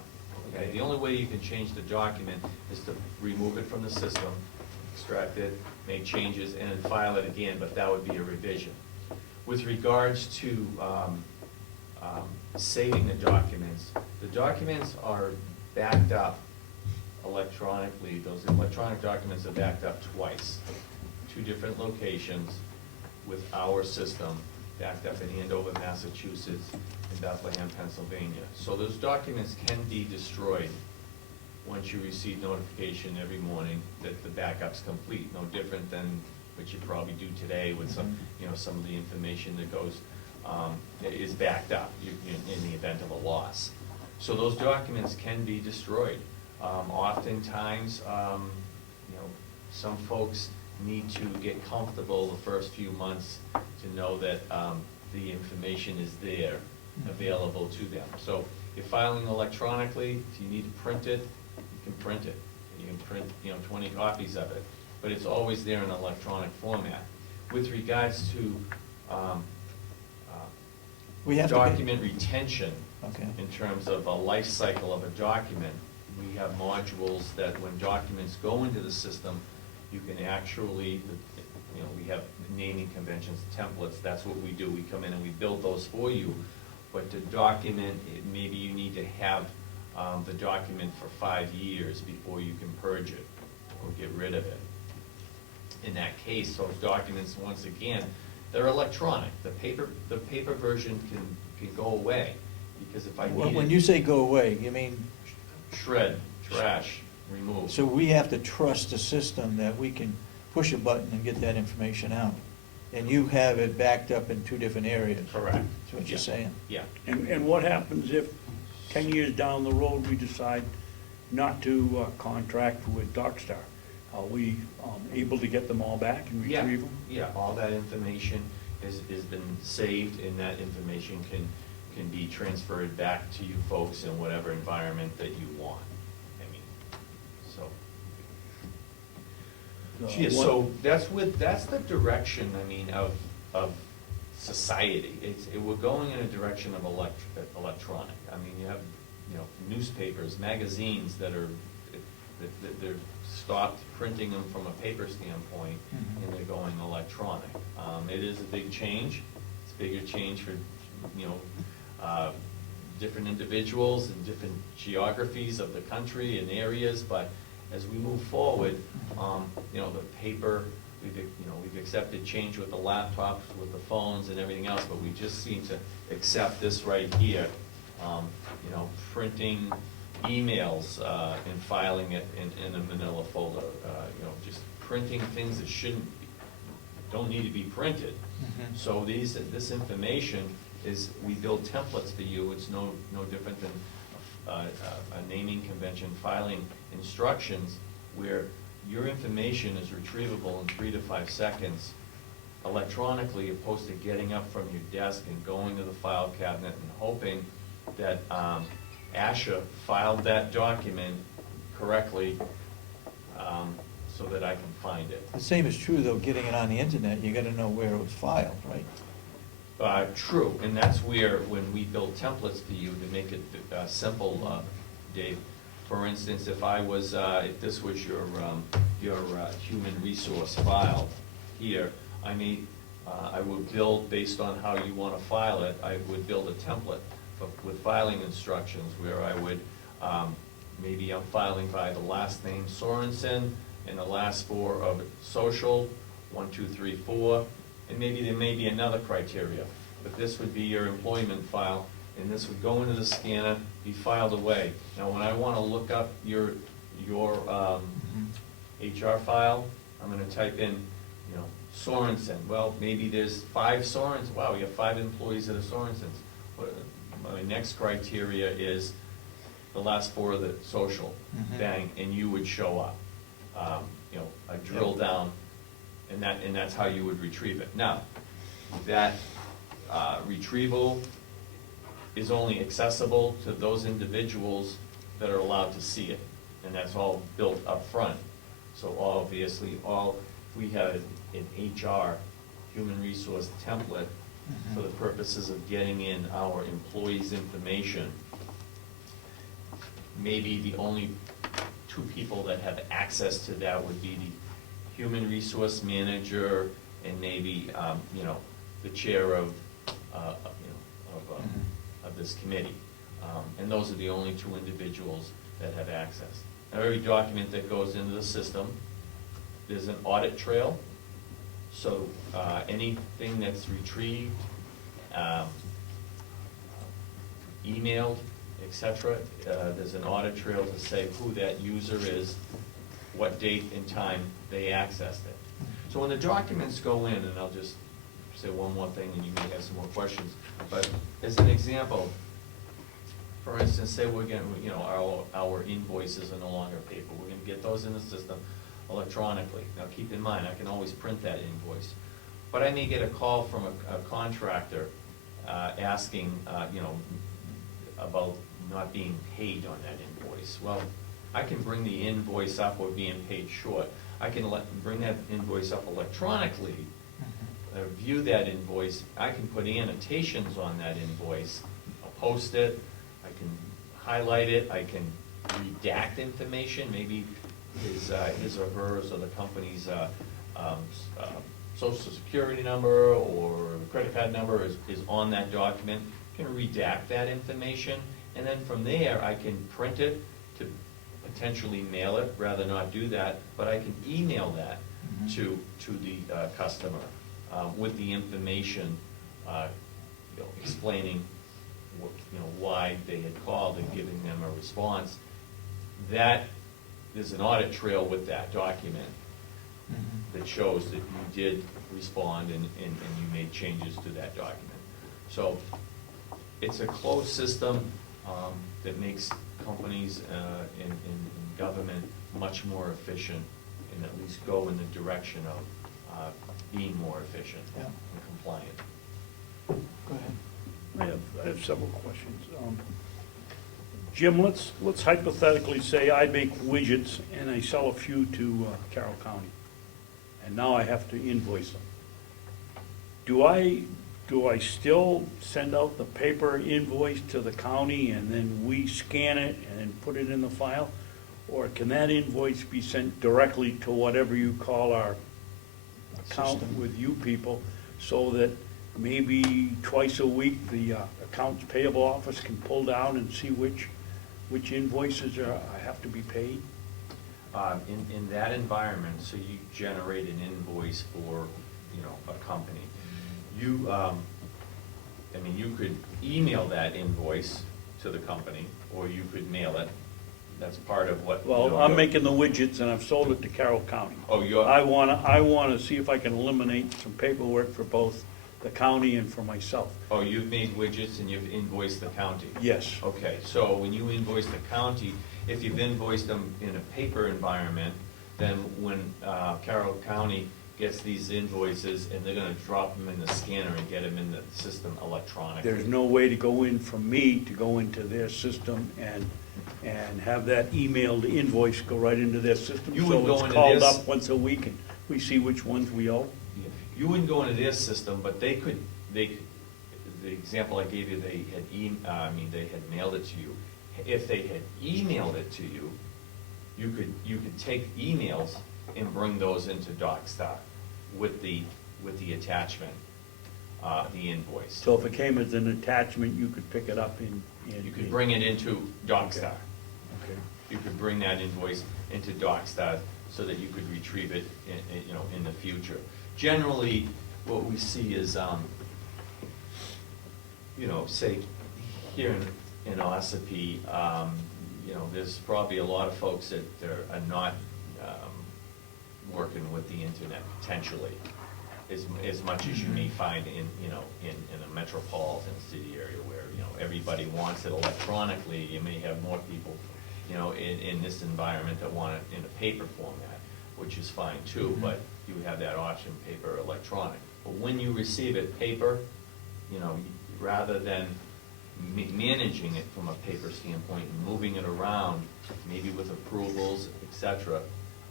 Okay, the only way you can change the document is to remove it from the system, extract it, make changes, and then file it again, but that would be a revision. With regards to saving the documents are backed up electronically. Those electronic documents are backed up twice, 2 different locations with our system, backed up in Andover, Massachusetts, and Bethlehem, Pennsylvania. So those documents can be destroyed once you receive notification every morning that the backup's complete, no different than what you probably do today with some of the information that goes, is backed up in the event of a loss. So those documents can be destroyed. Oftentimes, some folks need to get comfortable the first few months to know that the information is there, available to them. So if filing electronically, if you need to print it, you can print it. You can print 20 copies of it, but it's always there in electronic format. With regards to We have to. document retention, Okay. in terms of a life cycle of a document, we have modules that when documents go into the system, you can actually, we have naming conventions, templates, that's what we do. We come in and we build those for you. But to document, maybe you need to have the document for 5 years before you can purge it or get rid of it. In that case, those documents, once again, they're electronic. The paper version can go away, because if I need When it, you say go away, you mean, shred, trash, remove. so we have to trust the system that we can push a button and get that information out? And you have it backed up in 2 different areas? Correct. That's what you're saying? Yeah. And what happens if 10 years down the road, we decide not to contract with DocStar? Are we able to get them all back and Yeah, retrieve them? yeah, all that information has been saved, and that information can be transferred back to you folks in whatever environment that you want. I mean, so. Yeah, so that's the direction, I mean, of society. We're going in a direction of electronic. I mean, you have, newspapers, magazines that they're stopped printing them from a paper standpoint, and they're going electronic. It is a big change. It's a bigger change for, different individuals and different geographies of the country and areas, but as we move forward, the paper, we've accepted change with the laptops, with the phones and everything else, but we just seem to accept this right here, printing emails and filing it in a manila folder, just printing things that don't need to be printed. So this information is, we build templates for you. It's no different than a naming convention, filing instructions, where your information is retrievable in 3 to 5 seconds electronically, opposed to getting up from your desk and going to the file cabinet and hoping that Asha filed that document correctly so that I can find it. The same is true, though, getting it on the internet, you gotta know where it was filed, right? True, and that's where, when we build templates for you to make it simple, Dave, for instance, if this was your human resource file here, I would build, based on how you want to file it, I would build a template with filing instructions where I would, maybe I'm filing by the last name Sorensen and the last 4 of social, 1, 2, 3, 4, and maybe there may be another criteria, but this would be your employment file, and this would go into the scanner, be filed away. Now, when I want to look up your HR file, I'm going to type in, Sorensen. Well, maybe there's 5 Sorensens. Wow, you have 5 employees that are Sorensens. My next criteria is the last 4 of the social. Bang, and you would show up. A drill down, and that's how you would retrieve it. Now, that retrieval is only accessible to those individuals that are allowed to see it, and that's all built up front. So obviously, if we had an HR, human resource template for the purposes of getting in our employees' information, maybe the only 2 people that have access to that would be the human resource manager and maybe, the chair of this committee. And those are the only 2 individuals that have access. Now, every document that goes into the system, there's an audit trail. So anything that's retrieved, emailed, etc., there's an audit trail to say who that user is, what date and time they accessed it. So when the documents go in, and I'll just say one more thing and you may have some more questions, but as an example, for instance, say we're going to, our invoices are no longer paper. We're going to get those in the system electronically. Now keep in mind, I can always print that invoice. But I may get a call from a contractor asking, about not being paid on that invoice. Well, I can bring the invoice up or being paid short. I can bring that invoice up electronically, view that invoice. I can put annotations on that invoice. I'll post it. I can highlight it. I can redact information. Maybe his or hers or the company's social security number or credit card number is on that document. I can redact that information, and then from there I can print it to potentially mail it. Rather not do that, but I can email that to the customer with the information, explaining why they had called and giving them a response. That there's an audit trail with that document that shows that you did respond and you made changes to that document. So it's a closed system that makes companies in government much more efficient, and at least go in the direction of being more efficient and compliant. Go ahead. I have several questions. Jim, let's hypothetically say I make widgets and I sell a few to Carroll County, and now I have to invoice them. Do I do I still send out the paper invoice to the county and then we scan it and then put it in the file? Or can that invoice be sent directly to whatever you call our account System. with you people, so that maybe twice a week, the accounts payable office can pull down and see which invoices have to be paid? In that environment, so you generate an invoice for, a company. You, you could email that invoice to the company, or you could mail it. That's part of what. Well, I'm making the widgets and I've sold it to Carroll County. Oh, you're. I wanna see if I can eliminate some paperwork for both the county and for myself. Oh, you've made widgets and you've invoiced the county? Yes. Okay, so when you invoice the county, if you've invoiced them in a paper environment, then when Carroll County gets these invoices, and they're gonna drop them in the scanner and get them in the system electronically. There's no way to go in from me to go into their system and have that emailed invoice go right into their system? You would go So it's into called this- up once a week and we see which ones we owe? You wouldn't go into their system, but they could, the example I gave you, they had mailed it to you. If they had emailed it to you, you could take emails and bring those into DocStar with the attachment, the invoice. So if it came as an attachment, you could pick it up in. You could bring it into DocStar. Okay. You could bring that invoice into DocStar so that you could retrieve it in the future. Generally, what we see is, say, here in Ossipee, there's probably a lot of folks that are not working with the internet potentially as much as you may find in a metropolitan city area where, everybody wants it electronically. You may have more people, in this environment that want it in a paper format, which is fine too, but you have that option, paper, electronic. But when you receive it paper, rather than managing it from a paper standpoint and moving it around, maybe with approvals, etc.,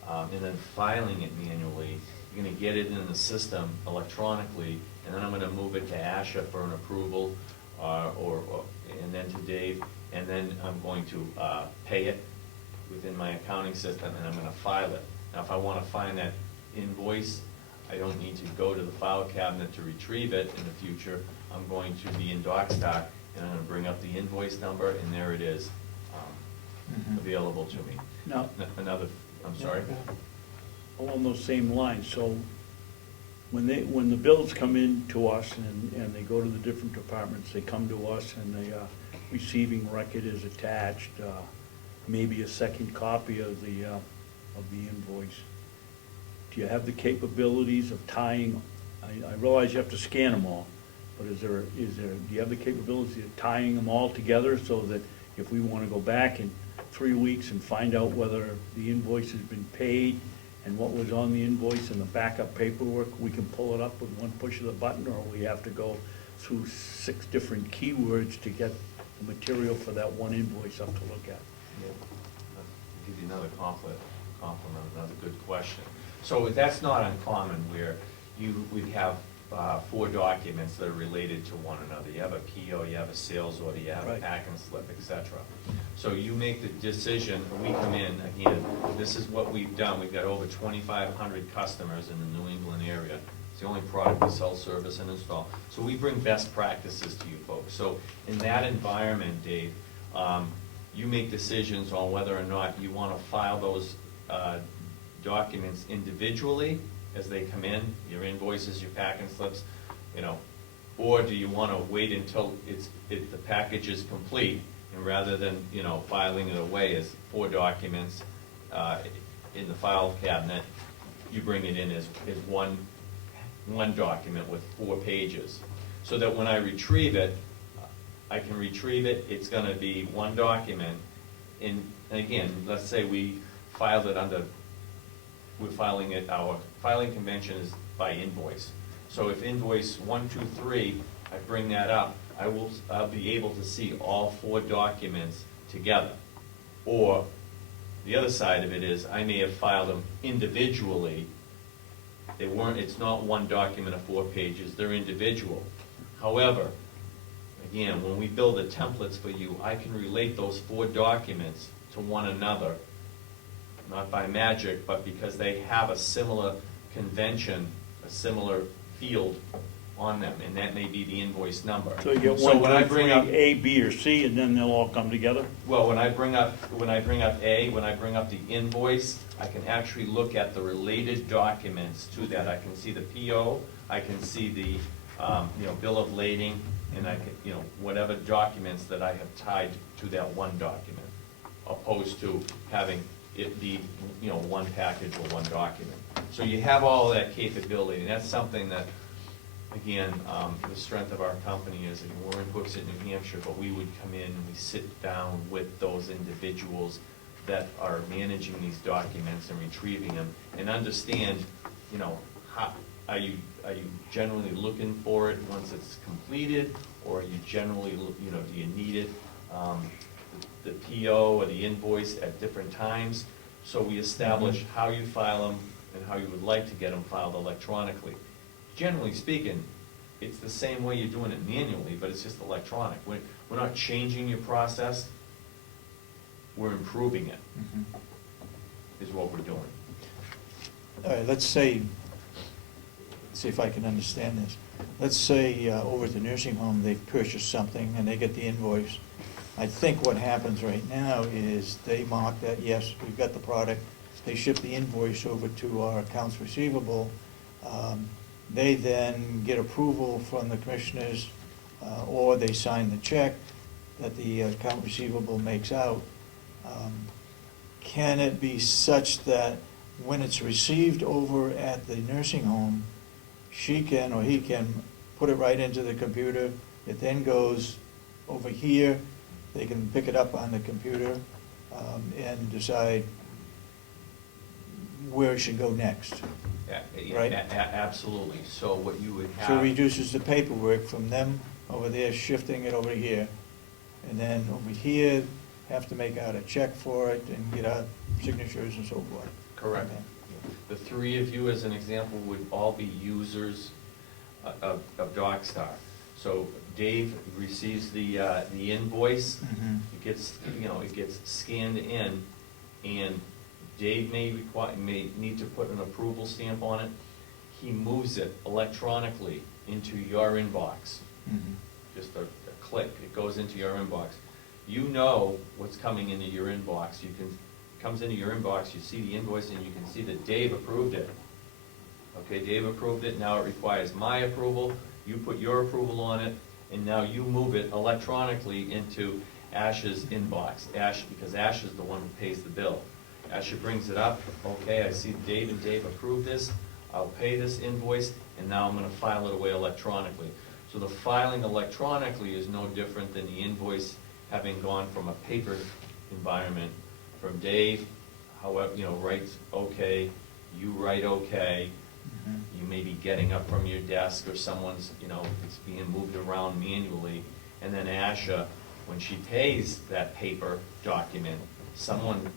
and then filing it manually, you're gonna get it in the system electronically, and then I'm gonna move it to Asha for an approval, and then to Dave, and then I'm going to pay it within my accounting system, and I'm gonna file it. Now, if I wanna find that invoice, I don't need to go to the file cabinet to retrieve it in the future. I'm going to be in DocStar, and I'm gonna bring up the invoice number, and there it is, available to me. Now, I'm sorry? along those same lines, so when the bills come in to us and they go to the different departments, they come to us and the receiving record is attached, maybe a second copy of the invoice. Do you have the capabilities of tying, I realize you have to scan them all, but do you have the capability of tying them all together so that if we want to go back in 3 weeks and find out whether the invoice has been paid and what was on the invoice and the backup paperwork, we can pull it up with one push of the button, or we have to go through 6 different keywords to get the material for that one invoice up to look at? Yeah. I'll give you another compliment, another good question. So that's not uncommon where you would have 4 documents that are related to one another. You have a PO, you have a sales order, you have a Right. packing slip, etc. So you make the decision, we come in, again, this is what we've done. We've got over 2,500 customers in the New England area. It's the only product we sell, service, and install. So we bring best practices to you folks. So in that environment, Dave, you make decisions on whether or not you want to file those documents individually as they come in, your invoices, your packing slips, or do you want to wait until the package is complete, and rather than, filing it away as 4 documents in the file cabinet, you bring it in as one document with 4 pages, so that when I retrieve it, I can retrieve it, it's gonna be one document, and again, let's say we filed it we're filing it, our filing convention is by invoice. So if invoice 1, 2, 3, I bring that up, I'll be able to see all 4 documents together. Or the other side of it is, I may have filed them individually. It's not one document of 4 pages, they're individual. However, again, when we build the templates for you, I can relate those 4 documents to one another, not by magic, but because they have a similar convention, a similar field on them, and that may be the invoice number. So you get So 1, when I 2, bring 3, up, A, B, or C, and then they'll all come together? well, when I bring up A, when I bring up the invoice, I can actually look at the related documents to that. I can see the PO, I can see the, bill of lading, and I can, whatever documents that I have tied to that one document, opposed to having it be, one package or one document. So you have all that capability, and that's something that, again, the strength of our company is that we're in Hooksett, New Hampshire, but we would come in and we sit down with those individuals that are managing these documents and retrieving them, and understand, how, are you generally looking for it once it's completed, or are you generally, do you need it, the PO or the invoice at different times? So we establish how you file them and how you would like to get them filed electronically. Generally speaking, it's the same way you're doing it manually, but it's just electronic. We're not changing your process, we're improving it, is what we're doing. All right, let's see if I can understand this. Let's say over at the nursing home, they've purchased something and they get the invoice. I think what happens right now is they mark that, yes, we've got the product. They ship the invoice over to our accounts receivable. They then get approval from the commissioners, or they sign the check that the account receivable makes out. Can it be such that when it's received over at the nursing home, she can or he can put it right into the computer? It then goes over here. They can pick it up on the computer and decide where it should go next. Right. Absolutely. So what you would have. So it reduces the paperwork from them over there, shifting it over here. And then over here, have to make out a check for it and get our signatures and so forth. Correct. Okay. The 3 of you, as an example, would all be users of DocStar. So Dave receives the invoice. It gets, it gets scanned in, and Dave may need to put an approval stamp on it. He moves it electronically into your inbox. Just a click, it goes into your inbox. You know what's coming into your inbox. Comes into your inbox, you see the invoice, and you can see that Dave approved it. Okay, Dave approved it, now it requires my approval, you put your approval on it, and now you move it electronically into Asha's inbox. Because Asha is the one who pays the bill. Asha brings it up, okay, I see Dave and Dave approved this, I'll pay this invoice, and now I'm gonna file it away electronically. So the filing electronically is no different than the invoice having gone from a paper environment, from Dave, however, writes okay, you write okay, you may be getting up from your desk, or someone's, it's being moved around manually, and then Asha, when she pays that paper document,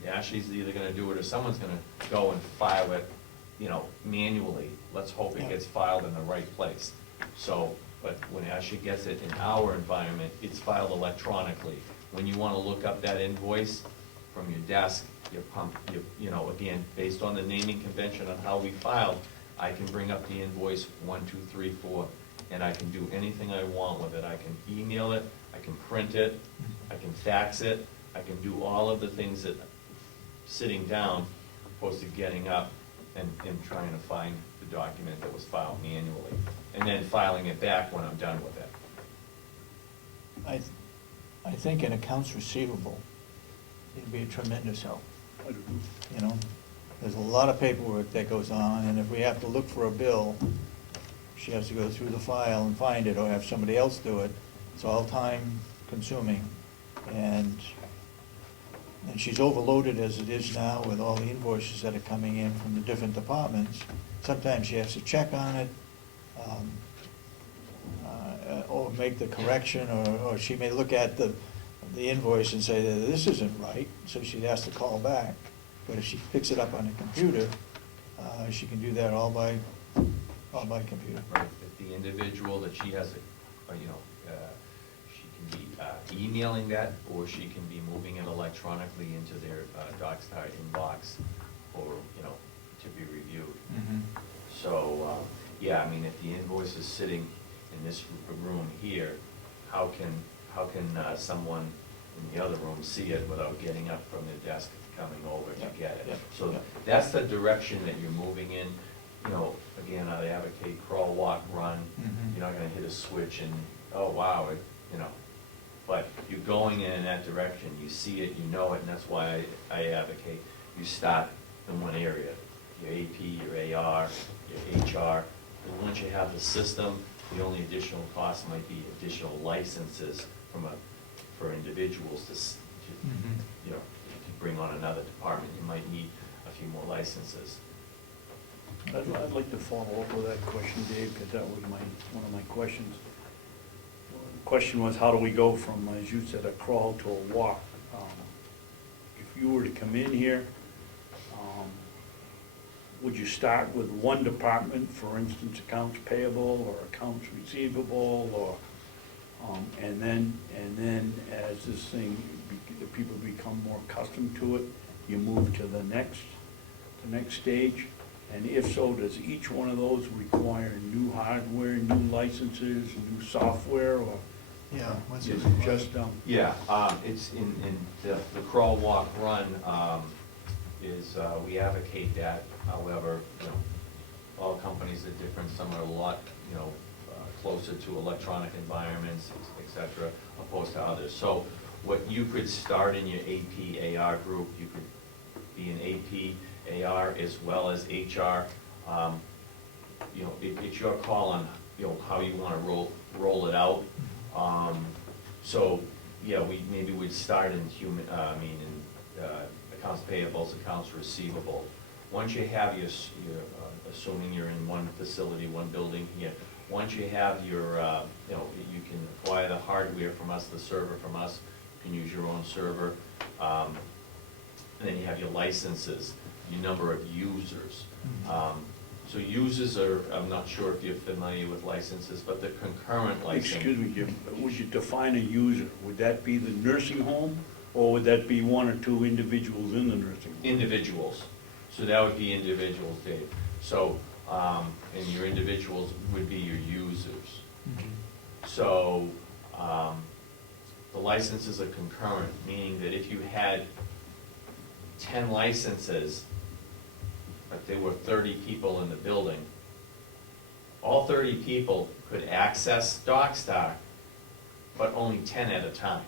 Ashley's either gonna do it or someone's gonna go and file it, manually. Let's hope it gets filed in the right place. So, but when Ashley gets it in our environment, it's filed electronically. When you wanna look up that invoice from your desk, again, based on the naming convention on how we filed, I can bring up the invoice 1, 2, 3, 4, and I can do anything I want with it. I can email it, I can print it, I can fax it, I can do all of the things that sitting down, opposed to getting up and trying to find the document that was filed manually, and then filing it back when I'm done with it. I think in accounts receivable, it'd be a tremendous help. There's a lot of paperwork that goes on, and if we have to look for a bill, she has to go through the file and find it, or have somebody else do it. It's all time consuming, and she's overloaded as it is now with all the invoices that are coming in from the different departments. Sometimes she has to check on it, or make the correction, or she may look at the invoice and say that this isn't right, so she has to call back. But if she picks it up on the computer, she can do that all by computer. Right, if the individual that she has a emailing that, or she can be moving it electronically into their DocStar inbox for, you know, to be reviewed. So, yeah, I mean, if the invoice is sitting in this room here, how can someone in the other room see it without getting up from their desk, coming over to get it? So that's the direction that you're moving in. You know, again, I advocate crawl, walk, run. You're not gonna hit a switch and, oh, wow, you know. But you're going in that direction, you see it, you know it, and that's why I advocate you start in one area. Your AP, your AR, your HR. And once you have the system, the only additional cost might be additional licenses for individuals to you know, to bring on another department. You might need a few more licenses. I'd like to follow up with that question, Dave, because that was one of my questions. The question was, how do we go from, as you said, a crawl to a walk? If you were to come in here, would you start with one department, for instance, accounts payable or accounts receivable, or, and then as this thing, the people become more accustomed to it, you move to the next stage? And if so, does each one of those require new hardware, new licenses, new software, or? Yeah, what's Is it it required? just, Yeah, it's in the crawl, walk, run, is, we advocate that. However, you know, all companies are different. Some are a lot, you know, closer to electronic environments, et cetera, opposed to others. So what you could start in your AP, AR group, you could be an AP, AR, as well as HR. You know, it's your call on, you know, how you want to roll it out. So, yeah, we maybe we'd start in accounts payables, accounts receivable. Once you have your assuming you're in one facility, one building here, once you have your, you know, you can acquire the hardware from us, the server from us, you can use your own server. And then you have your licenses, your number of users. So users are, I'm not sure if you're familiar with licenses, but the concurrent license. excuse me, Jim, would you define a user? Would that be the nursing home, or would that be one or two individuals in the nursing home? Individuals. So that would be individuals, Dave. So, and your individuals would be your users. So, the licenses are concurrent, meaning that if you had 10 licenses, but there were 30 people in the building, all 30 people could access DocStar, but only 10 at a time.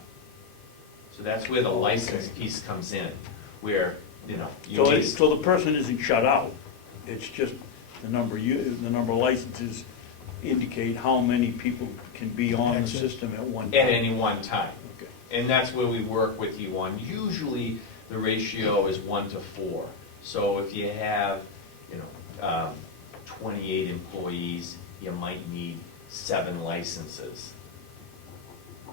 So that's where the license piece comes in, where, you know, you need. So the person isn't shut out, it's just the number of licenses indicate how many people can be on the Access. system at one time. At any one time. Okay. And that's where we work with you on. Usually, the ratio is 1 to 4. So if you have, you know, 28 employees, you might need 7 licenses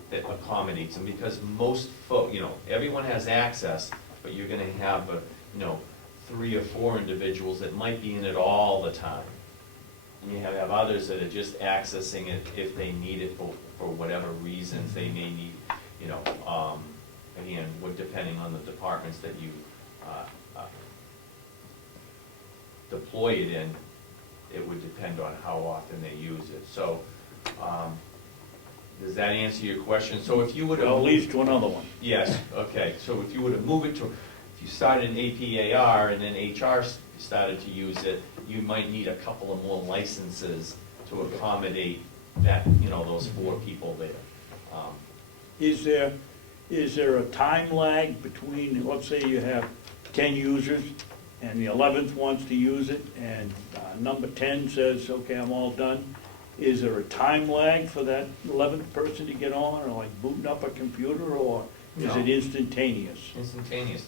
that accommodates them, because most you know, everyone has access, but you're gonna have, you know, 3 or 4 individuals that might be in it all the time. And you have others that are just accessing it if they need it for whatever reasons they may need, you know, again, depending on the departments that you deploy it in, it would depend on how often they use it. So, does that answer your question? So if you would have... Well, leads to another one. Yes, okay, so if you were to move it to, if you started in APAR and then HR started to use it, you might need a couple of more licenses to accommodate that, you know, those 4 people there. Is there a time lag between, let's say you have 10 users, and the 11th wants to use it, and number 10 says, okay, I'm all done? Is there a time lag for that 11th person to get on, or like booting up a computer, or is No. it instantaneous? Instantaneous.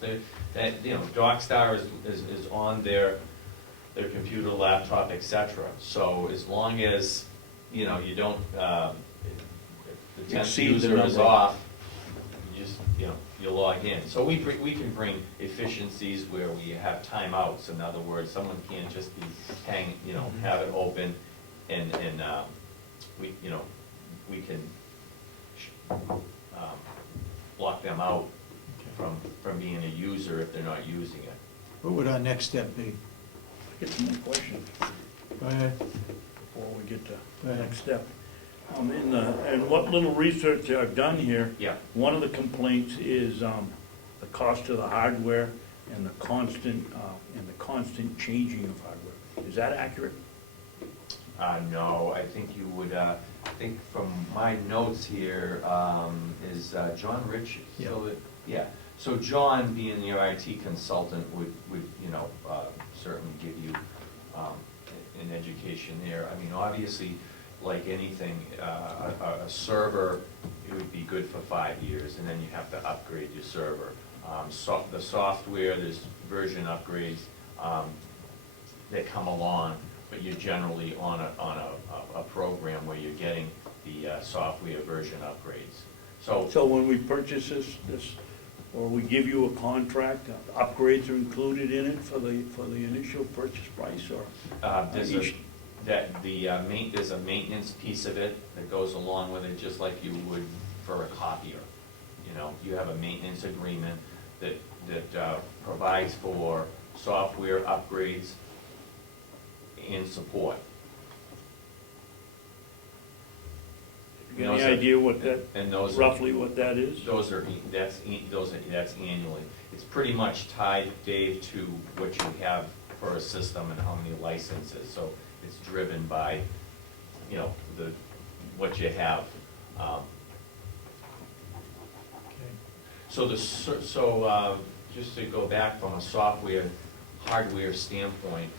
That, you know, DocStar is on their computer, laptop, etc. So as long as, you know, you don't, if the 10th Exceed the user is number. off, you just, you know, you log in. So we can bring efficiencies where we have timeouts. In other words, someone can't just be you know, have it open we, you know, we can lock them out from being a user if they're not using it. What would our next step be? Get some more questions Go ahead. before we get to Go the ahead. next step. And what little research I've done here, Yeah. one of the complaints is the cost of the hardware and the constant changing of hardware. Is that accurate? No, I think you would, I think from my notes here, is John Rich still? Yeah, so John, being your IT consultant, would, certainly give you an education there. I mean, obviously, like anything, a server, it would be good for 5 years, and then you have to upgrade your server. The software, there's version upgrades that come along, but you're generally on a program where you're getting the software version upgrades. So when we purchase this, or we give you a contract, upgrades are included in it for the initial purchase price, or? There's a maintenance piece of it that goes along with it, just like you would for a copier. You know, you have a maintenance agreement that provides for software upgrades and support. You got any idea what that, And those roughly what that is? that's annually. It's pretty much tied, Dave, to what you have for a system and how many licenses. So it's driven by, what you have. Okay. So just to go back from a hardware standpoint,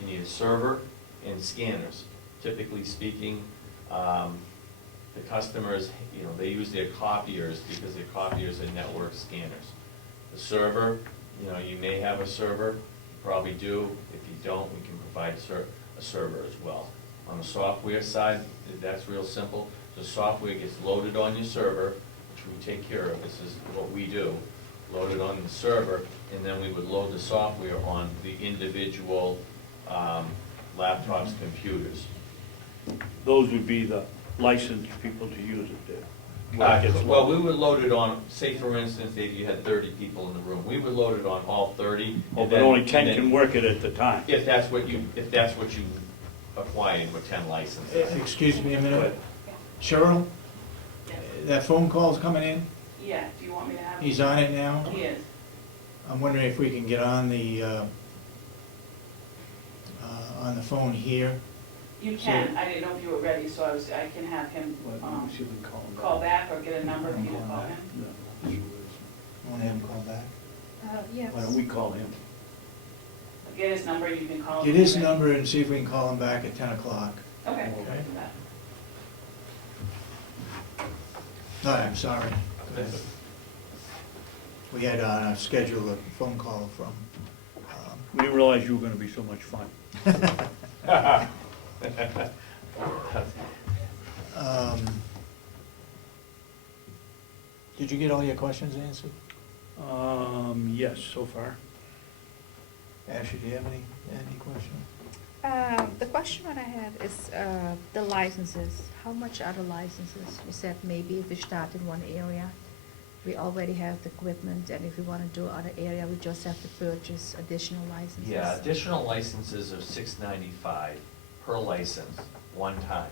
you need a server and scanners. Typically speaking, the customers, they use their copiers because their copiers are network scanners. The server, you may have a server, you probably do. If you don't, we can provide a server as well. On the software side, that's real simple. The software gets loaded on your server, which we take care of. This is what we do. Load it on the server, and then we would load the software on the individual laptops, computers. Those would be the licensed people to use it there. Where it gets Well, we loaded. would load it on, say for instance, if you had 30 people in the room, we would load it on all 30. Oh, and but then- only and 10 then- can work it at the time. If that's what you acquired with 10 licenses. Excuse me a Go minute. ahead. Cheryl, Yes. that phone call's coming in? Yeah, do you want me to have? He's on it now? He is. I'm wondering if we can get on the phone here. You can, I didn't know if you were ready, so I can have him, Well, let me see if we can call him back. call back or get a number for you to call him. No. Want to have him call back? Yes. Why don't we call him? Get his number, you can call him. Get his when you're number and see if we can call him back at 10 o'clock. ready. Okay. Okay. do that. No, I'm sorry. We had on our schedule a phone call from, We didn't realize you were gonna be so much fun. did you get all your questions answered? Yes, so far. Ashley, do you have any questions? The question that I have is the licenses. How much are the licenses? You said maybe if we start in one area, we already have the equipment, and if we want to do other area, we just have to purchase additional licenses. Yeah, additional licenses are $6.95 per license, one time.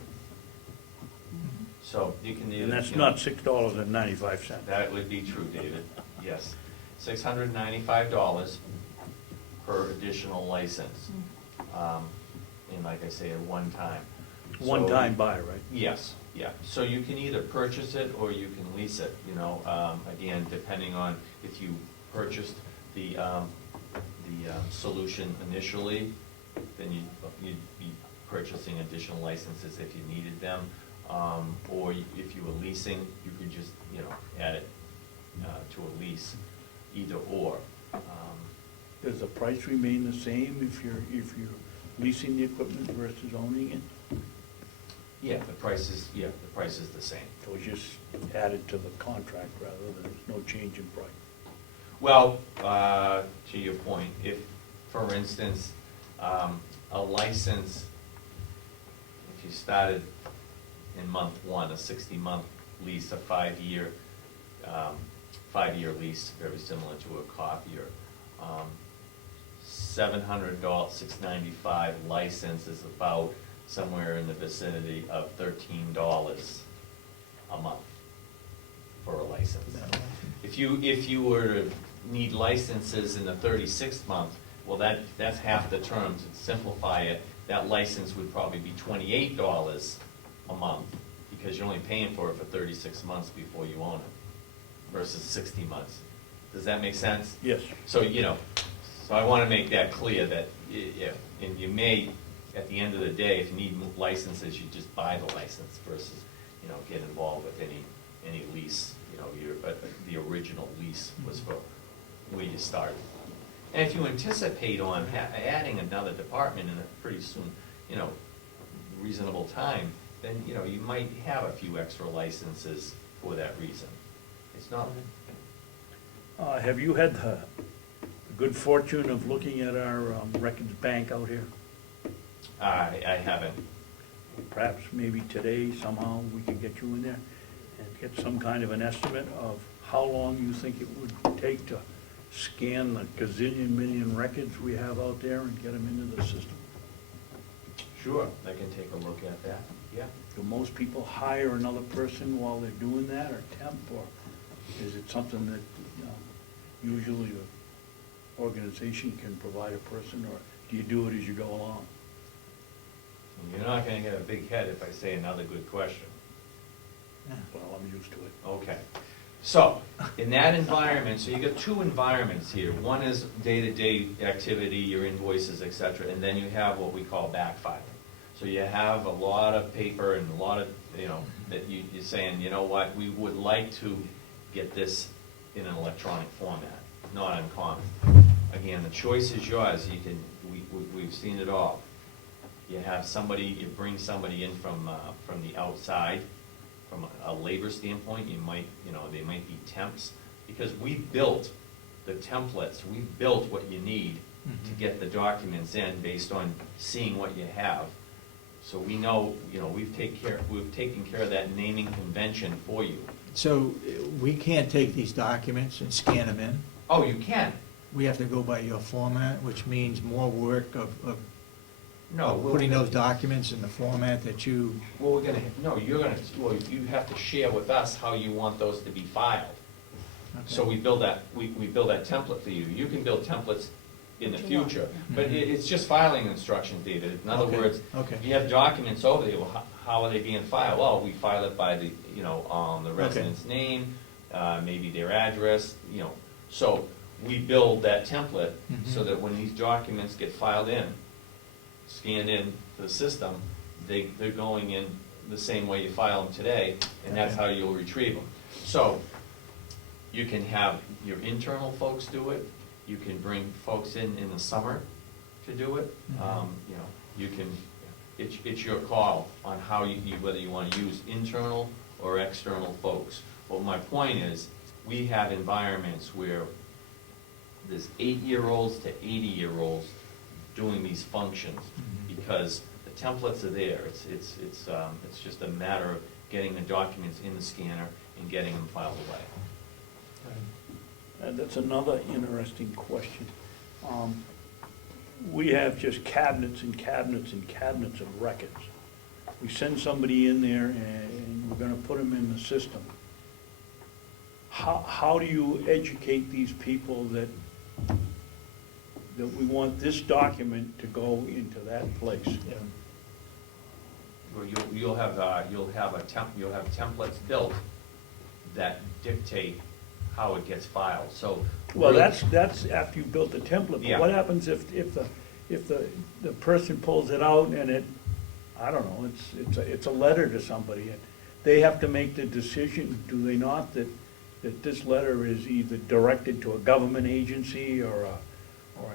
So you can either. And that's not $6.95. That would be true, David, yes. $695 per additional license. And like I say, at one time. One So- time buy, right? Yes, yeah. So you can either purchase it or you can lease it, again, depending on if you purchased the solution initially, then you'd be purchasing additional licenses if you needed them. Or if you were leasing, you could just, add it to a lease, either or. Does the price remain the same if you're leasing the equipment versus owning it? Yeah, the price is the same. So it's just added to the contract rather than, there's no change in price? Well, to your point, if, for instance, a license, if you started in month one, a 60-month lease, a five-year lease, very similar to a copier. $700, $695 license is about somewhere in the vicinity of $13 a month for a license. If you were to need licenses in the 36th month, well, that's half the term. To simplify it, that license would probably be $28 a month, because you're only paying for it for 36 months before you own it, versus 60 months. Does that make sense? Yes. So, so I want to make that clear that, and you may, at the end of the day, if you need licenses, you just buy the license versus, get involved with any lease. The original lease was for where you started. And if you anticipate on adding another department in a pretty soon, reasonable time, then, you might have a few extra licenses for that reason. It's not. Have you had the good fortune of looking at our records bank out here? I haven't. Perhaps maybe today somehow we can get you in there and get some kind of an estimate of how long you think it would take to scan the gazillion million records we have out there and get them into the system. Sure, I can take a look at that, yeah. Do most people hire another person while they're doing that, or temp, or is it something that usually an organization can provide a person, or do you do it as you go along? You're not gonna get a big head if I say another good question. Well, I'm used to it. Okay. So, in that environment, so you got two environments here. One is day-to-day activity, your invoices, et cetera, and then you have what we call backfiling. So you have a lot of paper and a lot of, that you're saying, you know what, we would like to get this in an electronic format, not uncommon. Again, the choice is yours. You can, we've seen it all. You have somebody, you bring somebody in from the outside. From a labor standpoint, you might, they might be temps, because we built the templates, we built what you need to get the documents in based on seeing what you have. So we know, we've taken care of that naming convention for you. So we can't take these documents and scan them in? Oh, you can. We have to go by your format, which means more work of No, putting those documents in the format that you... Well, you have to share with us how you want those to be filed. Okay. So we build that template for you. You can build templates in the future, but it's just filing instructions, David. In other Okay. words, you have documents over there, well, how are they being filed? Well, we file it by the, the resident's name, maybe their address, So we build that template so that when these documents get filed in, scanned in to the system, they're going in the same way you file them today, and that's how you'll retrieve them. So you can have your internal folks do it. You can bring folks in the summer to do it. You can. It's your call on how whether you want to use internal or external folks. Well, my point is, we have environments where there's 8-year-olds to 80-year-olds doing these functions, because the templates are there. It's just a matter of getting the documents in the scanner and getting them filed away. That's another interesting question. We have just cabinets and cabinets and cabinets of records. We send somebody in there and we're gonna put them in the system. How do you educate these people that we want this document to go into that place? Well, you'll have templates built that dictate how it gets filed. So Well, that's after you built the template, Yeah. but what happens if the person pulls it out and I don't know, it's a letter to somebody, and they have to make the decision, do they not, that this letter is either directed to a government agency or a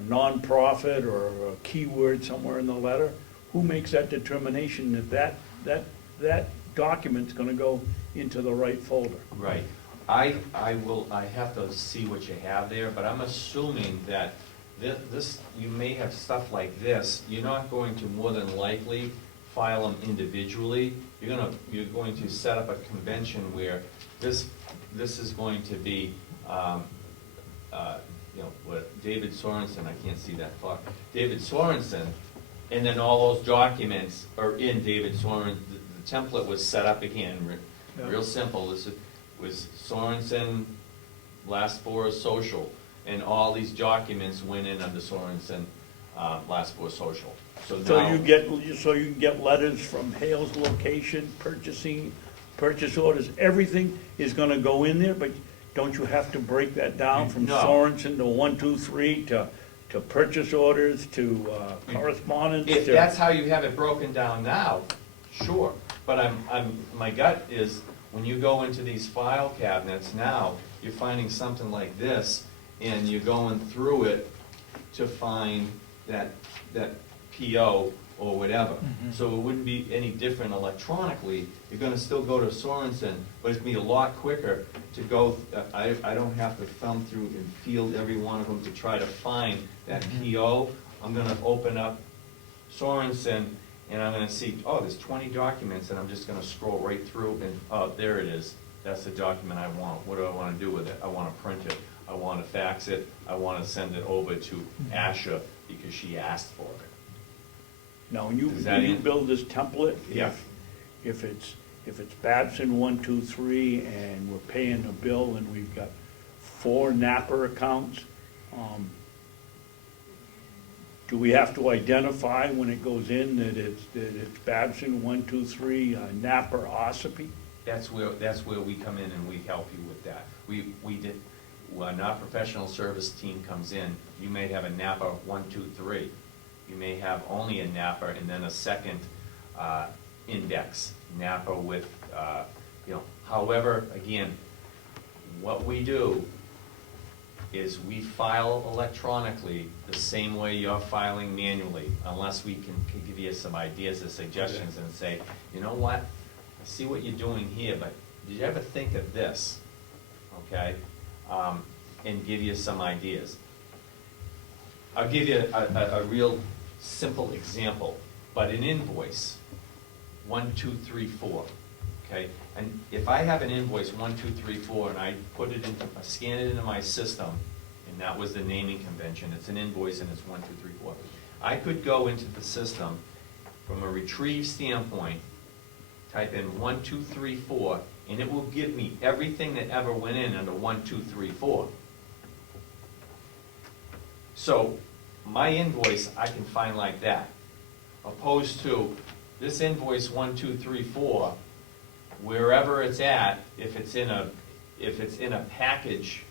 nonprofit or a keyword somewhere in the letter? Who makes that determination that document's gonna go into the right folder? Right. I have to see what you have there, but I'm assuming that this, you may have stuff like this. You're not going to more than likely file them individually. you're going to set up a convention where this is going to be, what, David Sorensen, I can't see that far, David Sorensen, and then all those documents are in David Sorensen. The template was set up again, real simple. This was Sorensen, last four is social, and all these documents went in under Sorensen, last four social. So now, you can get letters from Hale's location, purchase orders, everything is gonna go in there, but don't you have to break that down from No. Sorensen to 1, 2, 3 to purchase orders to correspondence? if to- that's how you have it broken down now, sure. But my gut is, when you go into these file cabinets now, you're finding something like this, and you're going through it to find that PO or whatever. So it wouldn't be any different electronically. You're gonna still go to Sorensen, but it's gonna be a lot quicker to go, I don't have to thumb through and field every one of them to try to find that PO. I'm gonna open up Sorensen, and I'm gonna see, oh, there's 20 documents, and I'm just gonna scroll right through, and, oh, there it is. That's the document I want. What do I wanna do with it? I wanna print it. I wanna fax it. I wanna send it over to Asha because she asked for it. Now, when you Does that in- build this template, Yeah. if it's Babson 1, 2, 3, and we're paying a bill, and we've got 4 Napper accounts, do we have to identify when it goes in that it's Babson 1, 2, 3, Napper, Ossipee? That's where we come in and we help you with that. We did, when our professional service team comes in, you may have a Napa 1, 2, 3. You may have only a Napa and then a second index, Napa with, however, again, what we do is we file electronically the same way you're filing manually, unless we can give you some ideas or suggestions and say, you know what, I see what you're doing here, but did you ever think of this? Okay? And give you some ideas. I'll give you a real simple example, but an invoice, 1, 2, 3, 4, okay? And if I have an invoice 1, 2, 3, 4, and I scan it into my system, and that was the naming convention, it's an invoice and it's 1, 2, 3, 4. I could go into the system from a retrieve standpoint, type in 1, 2, 3, 4, and it will give me everything that ever went in under 1, 2, 3, 4. So my invoice I can find like that, opposed to this invoice 1, 2, 3, 4, wherever it's at, if it's in a package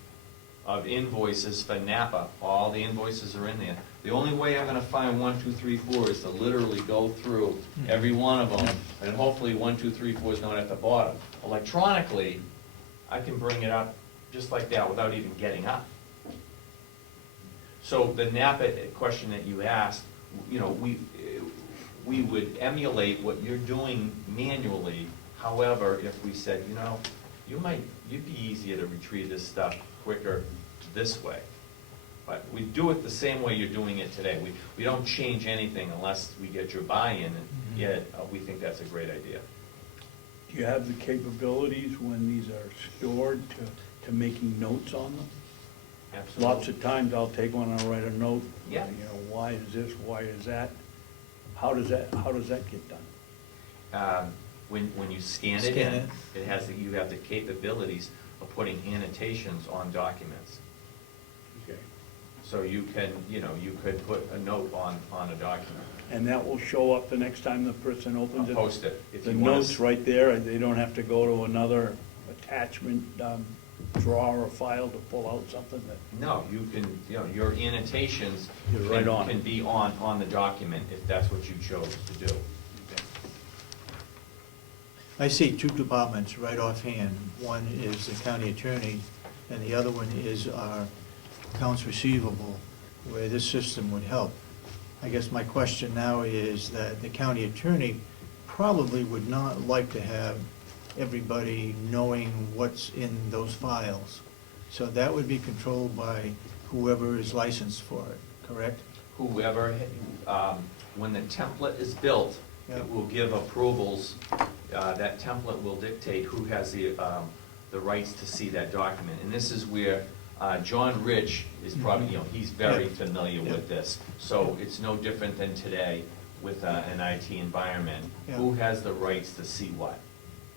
of invoices for Napa, all the invoices are in there. The only way I'm going to find 1, 2, 3, 4 is to literally go through every one of them, and hopefully 1, 2, 3, 4 is not at the bottom. Electronically, I can bring it up just like that without even getting up. So the Napa question that you asked, we would emulate what you're doing manually. However, if we said, you'd be easier to retrieve this stuff quicker this way. But we do it the same way you're doing it today. We don't change anything unless we get your buy-in, and yet we think that's a great idea. Do you have the capabilities when these are stored to making notes on them? Absolutely. Lots of times I'll take one and I'll write a note. Yeah. Why is this, why is that? How does that get done? When you scan it Scan in, it. you have the capabilities of putting annotations on documents. Okay. So you could put a note on a document. And that will show up the next time the person opens it? Post it. If The you want note's right there, and they don't have to go to another attachment drawer or file to pull out something that... No, you can, your annotations You're right on. can be on the document if that's what you chose to do. I see 2 departments right offhand. One is the county attorney, and the other one is our accounts receivable, where this system would help. I guess my question now is that the county attorney probably would not like to have everybody knowing what's in those files. So that would be controlled by whoever is licensed for it, correct? Whoever, when the template is built, Yeah. it will give approvals. that template will dictate who has the rights to see that document. And this is where John Rich is probably, you know, he's very Yeah. familiar Yeah. with this. So it's no different than today with an IT environment. Yeah. Who has the rights to see what?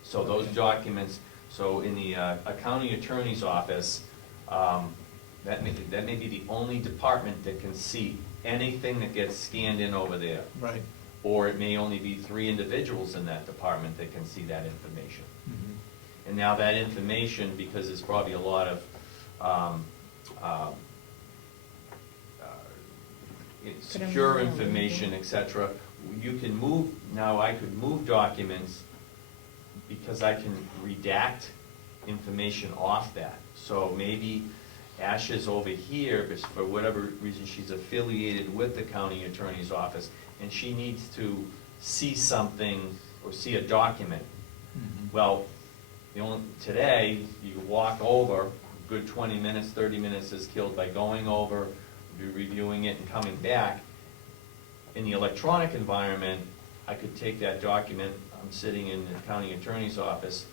So those Okay. documents, so in the county attorney's office, that may be the only department that can see anything that gets scanned in over there. Right. Or it may only be 3 individuals in that department that can see that information. Mhm. And now that information, because there's probably a lot of secure information, et cetera, you can move, now I could move documents because I can redact information off that. So maybe Asha's over here, but for whatever reason, she's affiliated with the county attorney's office, and she needs to see something or see a document. Mhm. Well, today, you walk over, a good 20 minutes, 30 minutes is killed by going over, reviewing it and coming back. In the electronic environment, I could take that document, I'm sitting in the county attorney's office,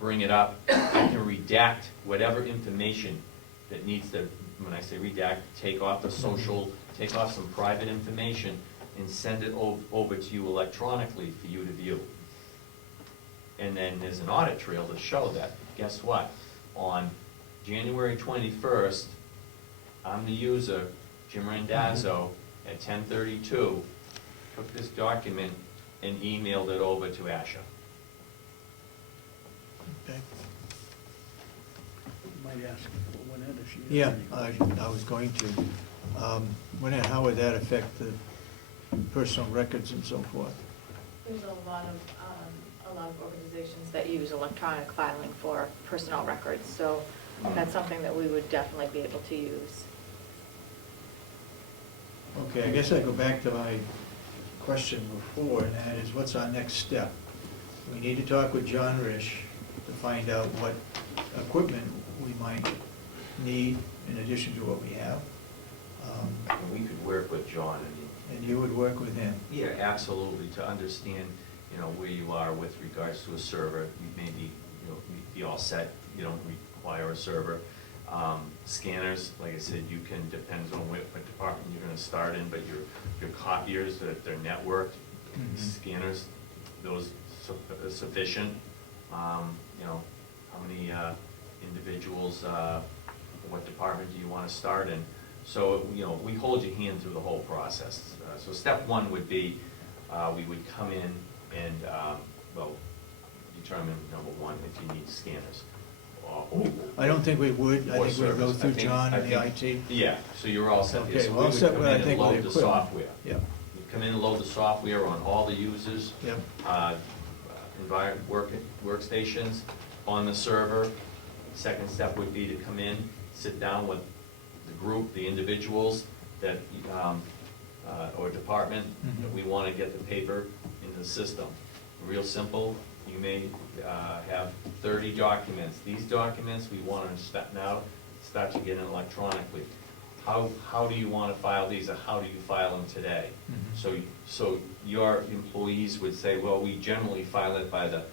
bring it up, I can redact whatever information that needs to, when I say redact, take off the social, take off some private information and send it over to you electronically for you to view. And then there's an audit trail to show that, guess what? On January 21st, I'm the user, Jim Randazzo, at 10:32, took this document and emailed it over to Asha. Okay. Might ask Lynette if she has Yeah, any I was going to. How would that affect the personal records and so forth? There's a lot of organizations that use electronic filing for personnel records, so that's something that we would definitely be able to use. Okay, I guess I go back to my question before, and that is, what's our next step? We need to talk with John Risch to find out what equipment we might need in addition to what we have. And we could work with John And you would work with him. yeah, absolutely, to understand, you know, where you are with regards to a server. You may be, you know, be all set, you don't require a server. Scanners, like I said, you can, depends on what department you're gonna start in, but your copiers, they're networked. Mhm. Scanners, those sufficient. You know, how many individuals, what department do you wanna start in? So, you know, we hold your hand through the whole process. So step one would be, we would come in and, well, determine, number one, if you need scanners. I don't think we would. I Or think we'd go service. through John and the IT. Yeah, so you're all set there. Okay, So well, we all would set come with, I in and think, with load the the equipment. software. Yeah, You come in and load the software on all the users. Yep. Workstations on the server. Second step would be to come in, sit down with the group, the individuals that, or department that we want to get the paper into the system. Real simple, you may have 30 documents. These documents, we want to start to get in electronically. How do you want to file these, or how do you file them today? Mhm. So your employees would say, well, we generally file it by the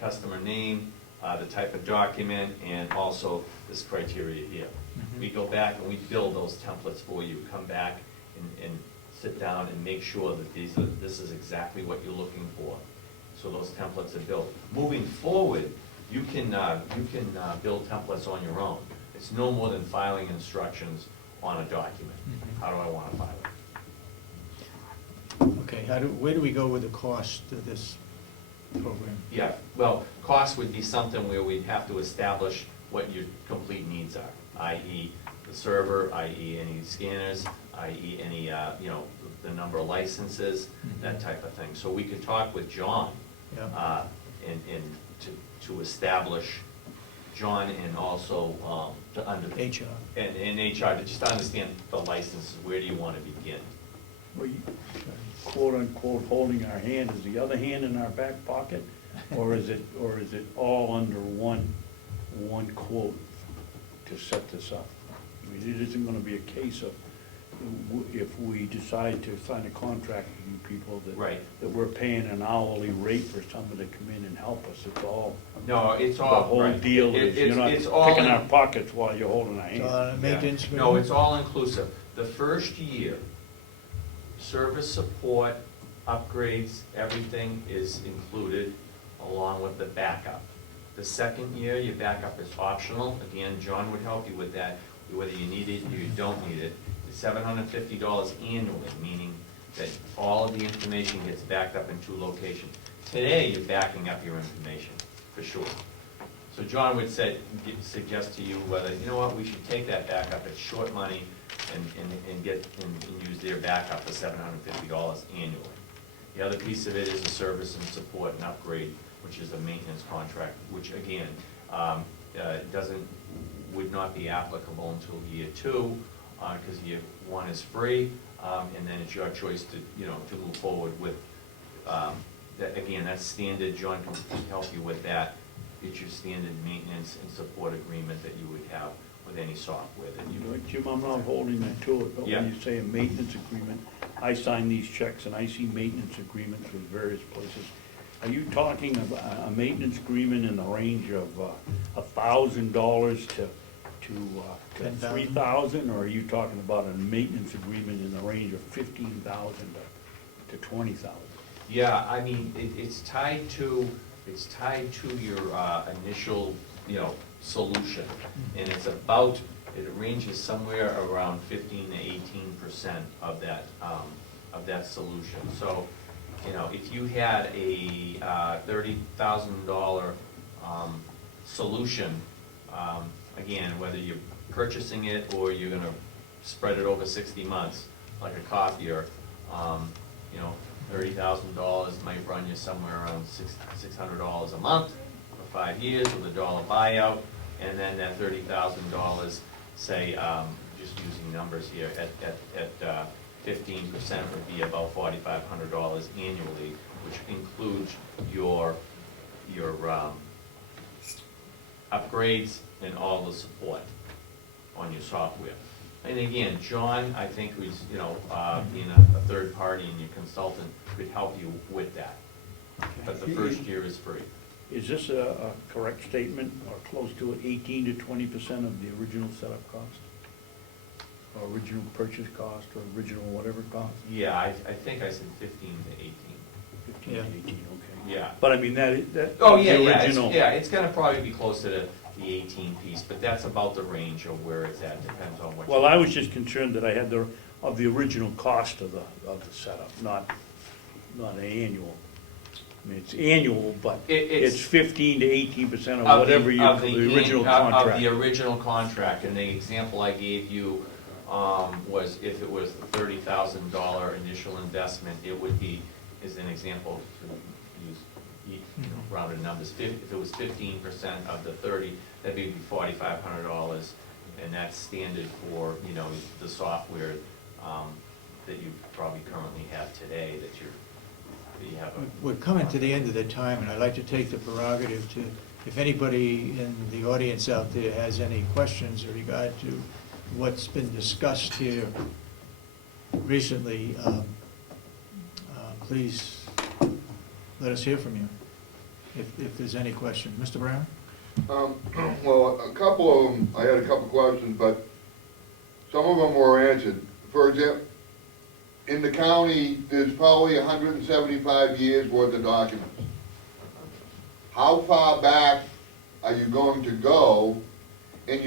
customer name, the type of document, and also this criteria here. Mhm. We go back and we build those templates for you, come back and sit down and make sure that this is exactly what you're looking for. So those templates are built. Moving forward, you can build templates on your own. It's no more than filing instructions on a document. Mhm. How do I want to file it? Okay, where do we go with the cost of this program? Yeah, well, cost would be something where we'd have to establish what your complete needs are, i.e. the server, i.e. any scanners, i.e. any, you know, the number of licenses, that type of thing. So we could talk with John, Yeah. and to establish John, and also HR. and HR, to just understand the licenses, where do you want to begin? Well, quote unquote, holding our hand, is the other hand in our back pocket? Or is it all under one quote to set this up? I mean, it isn't gonna be a case of if we decide to sign a contract with you people, Right. that we're paying an hourly rate for someone to come in and help us, it's all. No, it's The all, whole right. deal is, you're not It's all picking in- our pockets while you're holding our So, hand. maintenance Yeah. agreement? No, it's all inclusive. The first year, service support, upgrades, everything is included along with the backup. The second year, your backup is optional. Again, John would help you with that, whether you need it or you don't need it. It's $750 annually, meaning that all of the information gets backed up in 2 locations. Today, you're backing up your information, for sure. So John would suggest to you whether, you know what, we should take that backup, it's short money, and use their backup for $750 annually. The other piece of it is the service and support and upgrade, which is a maintenance contract, which again, would not be applicable until year 2, because year 1 is free, and then it's your choice to move forward with, that, again, that's standard. John can help you with that. It's your standard maintenance and support agreement that you would have with any software that you. Jim, I'm not holding that to it, but Yeah. when you say a maintenance agreement, I sign these checks and I see maintenance agreements with various places. Are you talking about a maintenance agreement in the range of $1,000 to $10,000? 3,000, or are you talking about a maintenance agreement in the range of 15,000 to 20,000? Yeah, I mean, it's tied to your initial, solution. And it's about, it ranges somewhere around 15 to 18% of that solution. So, if you had a $30,000 solution, again, whether you're purchasing it or you're gonna spread it over 60 months, like a copier, $30,000 might run you somewhere around $600 a month for 5 years with a $1 buyout, and then that $30,000, say, just using numbers here, at 15% would be about $4,500 annually, which includes your upgrades and all the support on your software. And again, John, I think, who's, being a third party and your consultant, could help you with that. But the first year is free. Is this a correct statement, or close to it, 18 to 20% of the original setup cost? Or original purchase cost, or original whatever cost? Yeah, I think I said 15 to 18. 15 Yeah. to 18, okay. Yeah. But I mean, that Oh, the yeah, original. it's gonna probably be closer to the 18 piece, but that's about the range of where it's at, depends on what. Well, I was just concerned that I had of the original cost of the setup, not an annual. I mean, it's annual, but It's- it's 15 to 18% of Of whatever you, of the original Of contract. the original contract, and the example I gave you was if it was the $30,000 initial investment, it would be, as an example, to use rounded numbers, if it was 15% of the 30, that'd be $4,500, and that's standard for, the software that you probably currently have today, that you have. We're coming to the end of the time, and I'd like to take the prerogative to, if anybody in the audience out there has any questions in regard to what's been discussed here recently, please let us hear from you, if there's any questions. Mr. Brown? Well, a couple of them, I had a couple questions, but some of them were answered. For example, in the county, there's probably 175 years worth of documents. How far back are you going to go? And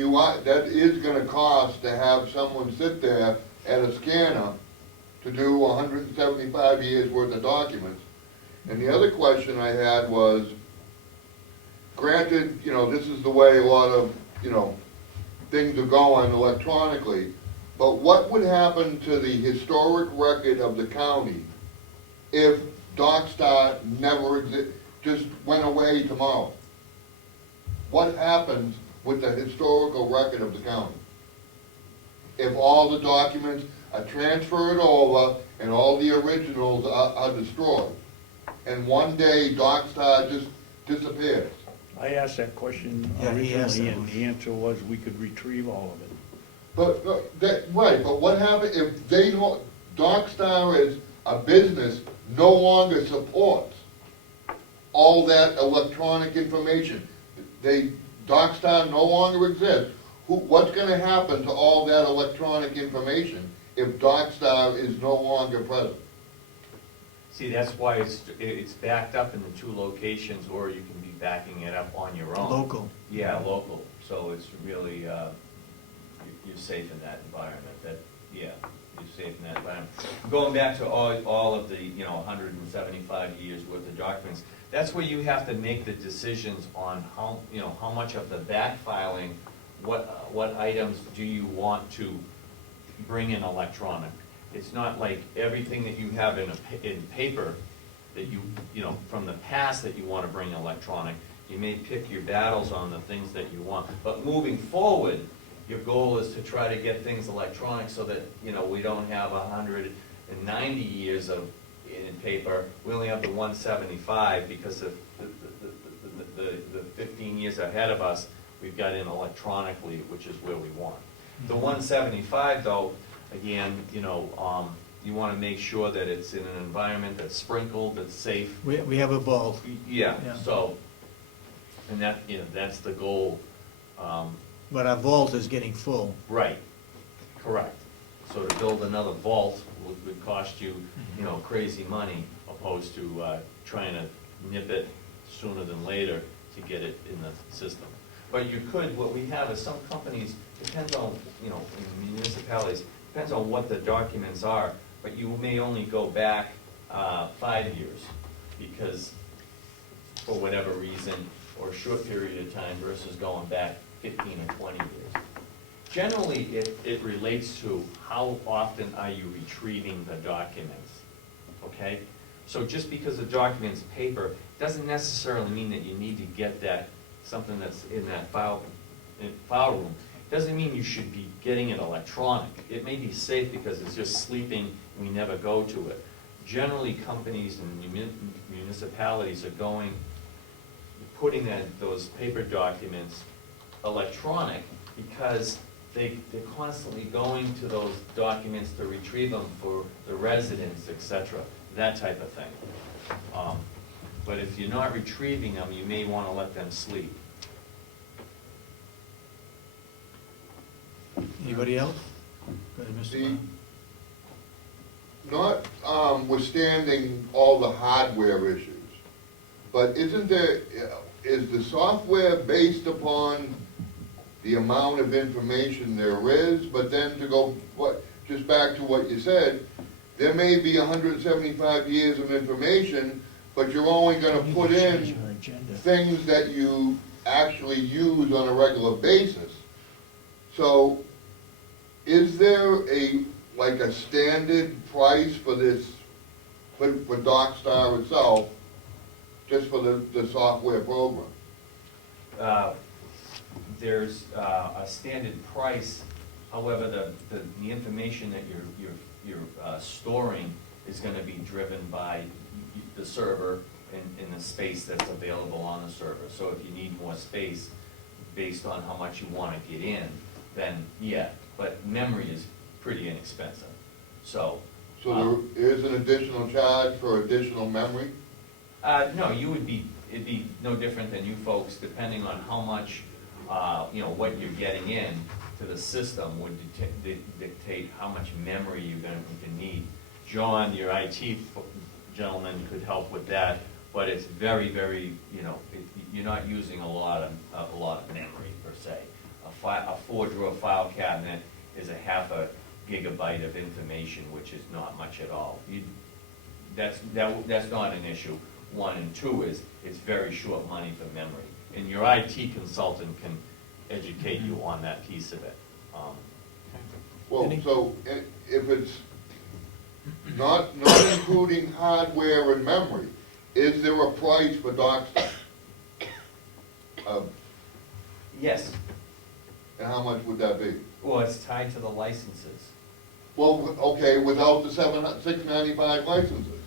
that is gonna cost to have someone sit there at a scanner to do 175 years worth of documents. And the other question I had was, granted, this is the way a lot of, things are going electronically, but what would happen to the historic record of the county if DocStar just went away tomorrow? What happens with the historical record of the county? If all the documents are transferred over and all the originals are destroyed, and one day DocStar just disappears? I asked that question Yeah, he asked originally, that and the answer was we could retrieve all of it. But, right, but what happens if they don't, Docstar as a business no longer supports all that electronic information? Docstar no longer exists. What's gonna happen to all that electronic information if Docstar is no longer present? See, that's why it's backed up in the two locations, or you can be backing it up on your own. Local. Yeah, local, so it's really, you're safe in that environment, you're safe in that environment. Going back to all of the, 175 years worth of documents, that's where you have to make the decisions on how much of the backfiling, what items do you want to bring in electronic. It's not like everything that you have in paper that from the past that you want to bring electronic. You may pick your battles on the things that you want. But moving forward, your goal is to try to get things electronic so that, we don't have 190 years in paper. We only have the 175 because of the 15 years ahead of us, we've got in electronically, which is where we want. The 175, though, again, you want to make sure that it's in an environment that's sprinkled, that's safe. We have a vault. Yeah, Yeah. so, and that's the goal. But our vault is getting full. Right, correct. So to build another vault would cost you, crazy money, opposed to trying to nip it sooner than later to get it in the system. But you could, what we have is some companies, depends on, in municipalities, depends on what the documents are, but you may only go back 5 years because, for whatever reason, or a short period of time versus going back 15 or 20 years. Generally, it relates to how often are you retrieving the documents, okay? So just because the document's paper doesn't necessarily mean that you need to get something that's in that file room. Doesn't mean you should be getting it electronic. It may be safe because it's just sleeping and we never go to it. Generally, companies and municipalities are putting those paper documents electronic because they're constantly going to those documents to retrieve them for the residents, etc., that type of thing. But if you're not retrieving them, you may want to let them sleep. Anybody else? Go ahead, Mr. Brown. Notwithstanding all the hardware issues, but is the software based upon the amount of information there is? But then just back to what you said, there may be 175 years of information, but you're only going to put in things that you actually use on a regular basis. So is there a standard price for this, for Docstar itself, just for the software program? There's a standard price. However, the information that you're storing is going to be driven by the server and the space that's available on the server. So if you need more space based on how much you want to get in, then yeah. But memory is pretty inexpensive. So there is an additional charge for additional memory? No, it'd be no different than you folks, depending on how much, what you're getting in to the system would dictate how much memory you're going to need. John, your IT gentleman, could help with that, but it's very, very, you're not using a lot of memory per se. A 4-drawer file cabinet is a half a gigabyte of information, which is not much at all. That's not an issue. 1 and 2 is it's very short money for memory, and your IT consultant can educate you on that piece of it. So if it's not including hardware and memory, is there a price for Docstar? Yes. And how much would that be? Well, it's tied to the licenses. Well, okay, without the 695 licenses.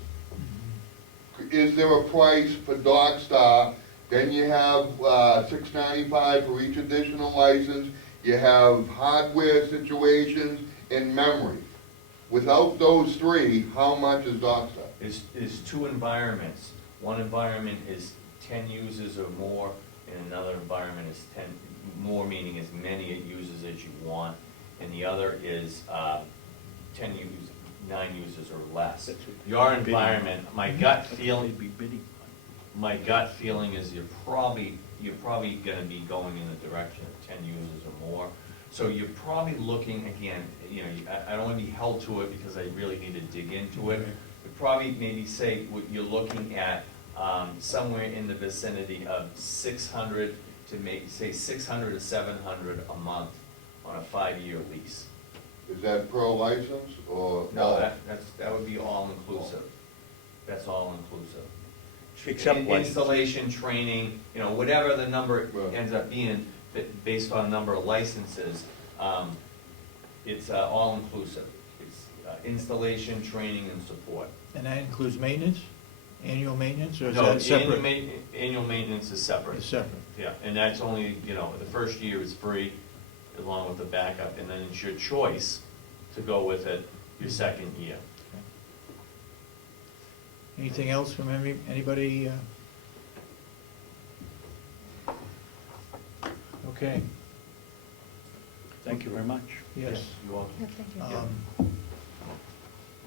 Is there a price for Docstar? Then you have $695 for each additional license. you have hardware situations, and memory. Without those three, how much is DocStat? Is two environments. One environment is 10 users or more, and another environment is 10, more meaning as many users as you want, and the other is 9 users or less. Your environment, my gut feeling is you're probably gonna be going in the direction of 10 users or more. So you're probably looking, again, you know, I don't wanna be held to it because I really need to dig into it. But probably maybe say what you're looking at, somewhere in the vicinity of 600 to maybe say 600 to 700 a month on a 5-year lease. Is that per license or? No, that would be all inclusive. That's all inclusive. Except license. Installation, training, you know, whatever the number Right. ends up being, based on number of licenses, it's all inclusive. It's installation, training, and support. And that includes maintenance, annual maintenance, or is No, that separate? annual maintenance is separate. It's separate. Yeah, and that's only, you know, the first year is free, along with the backup, and then it's your choice to go with it your second year. Anything else from anybody? Okay, Thank you very much. yes. You're welcome. Yeah, thank you.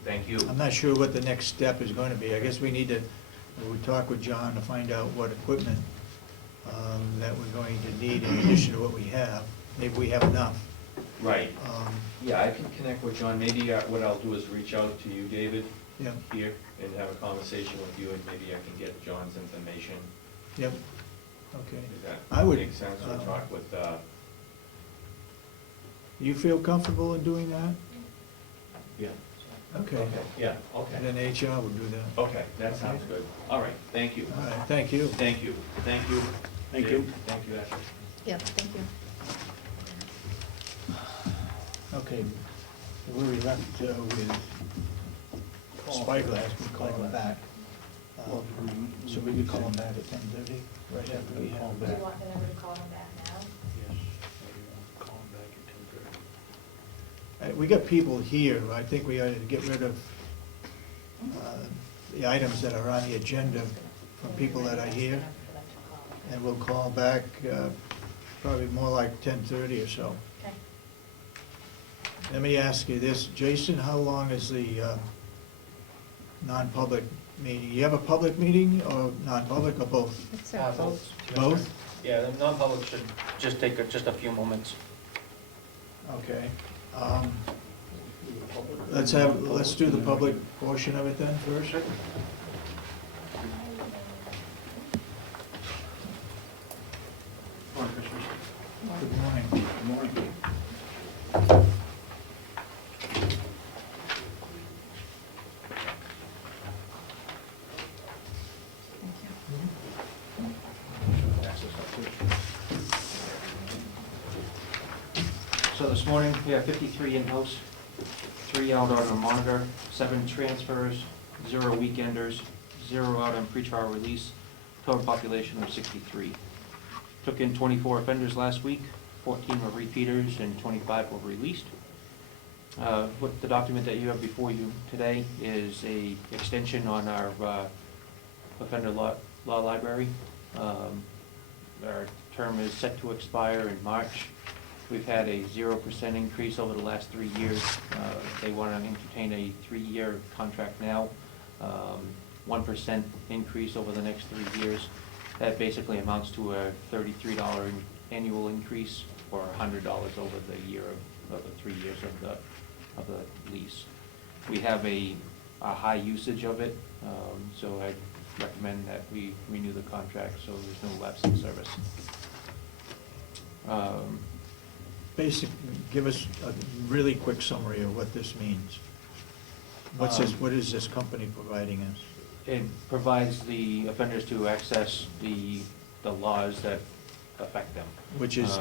Thank you. I'm not sure what the next step is going to be. I guess we need to, we'll talk with John to find out what equipment that we're going to need in addition to what we have. Maybe we have enough. Right. Um, Yeah, I can connect with John. Maybe what I'll do is reach out to you, David, Yeah, here, and have a conversation with you, and maybe I can get John's information. yep, okay. Does I that would, make sense? Or talk with, You feel comfortable in doing that? yeah. Okay. Yeah, And okay. then HR will do that. Okay, that sounds good. All right, thank you. All right, thank you. Thank you. Thank you. Thank Dave. you. Thank you, Ashley. Yep, thank you. Okay, where we left with Spyglass, we call him back. So we could call him back at 10:30, right after we have him Do you back. want the number to call him back now? Yes, call him back at 10:30. We got people here, I think we ought to get rid of the items that are on the agenda from people that are here, and we'll call back probably more like 10:30 or so. Okay. Let me ask you this, Jason, how long is the non-public meeting? You have a public meeting or non-public or both? It's Both. Both? Yeah, the non-public should just take just a few moments. Okay. Let's do the public portion of it then first. Good morning. Good morning. Thank you. So this morning, we have 53 in-house, 3 out on the monitor, 7 transfers, 0 weekenders, 0 out on pretrial release, total population of 63. Took in 24 offenders last week, 14 were repeaters, and 25 were released. What the document that you have before you today is a extension on our offender law library. Our term is set to expire in March. We've had a 0% increase over the last 3 years. They want to entertain a 3-year contract now, 1% increase over the next 3 years. That basically amounts to a $33 annual increase, or $100 over the year of the 3 years of the lease. We have a high usage of it, so I recommend that we renew the contract so there's no lapse in service. Basic, give us a really quick summary of what this means. What is this company providing us? It provides the offenders to access the laws that affect them. Which is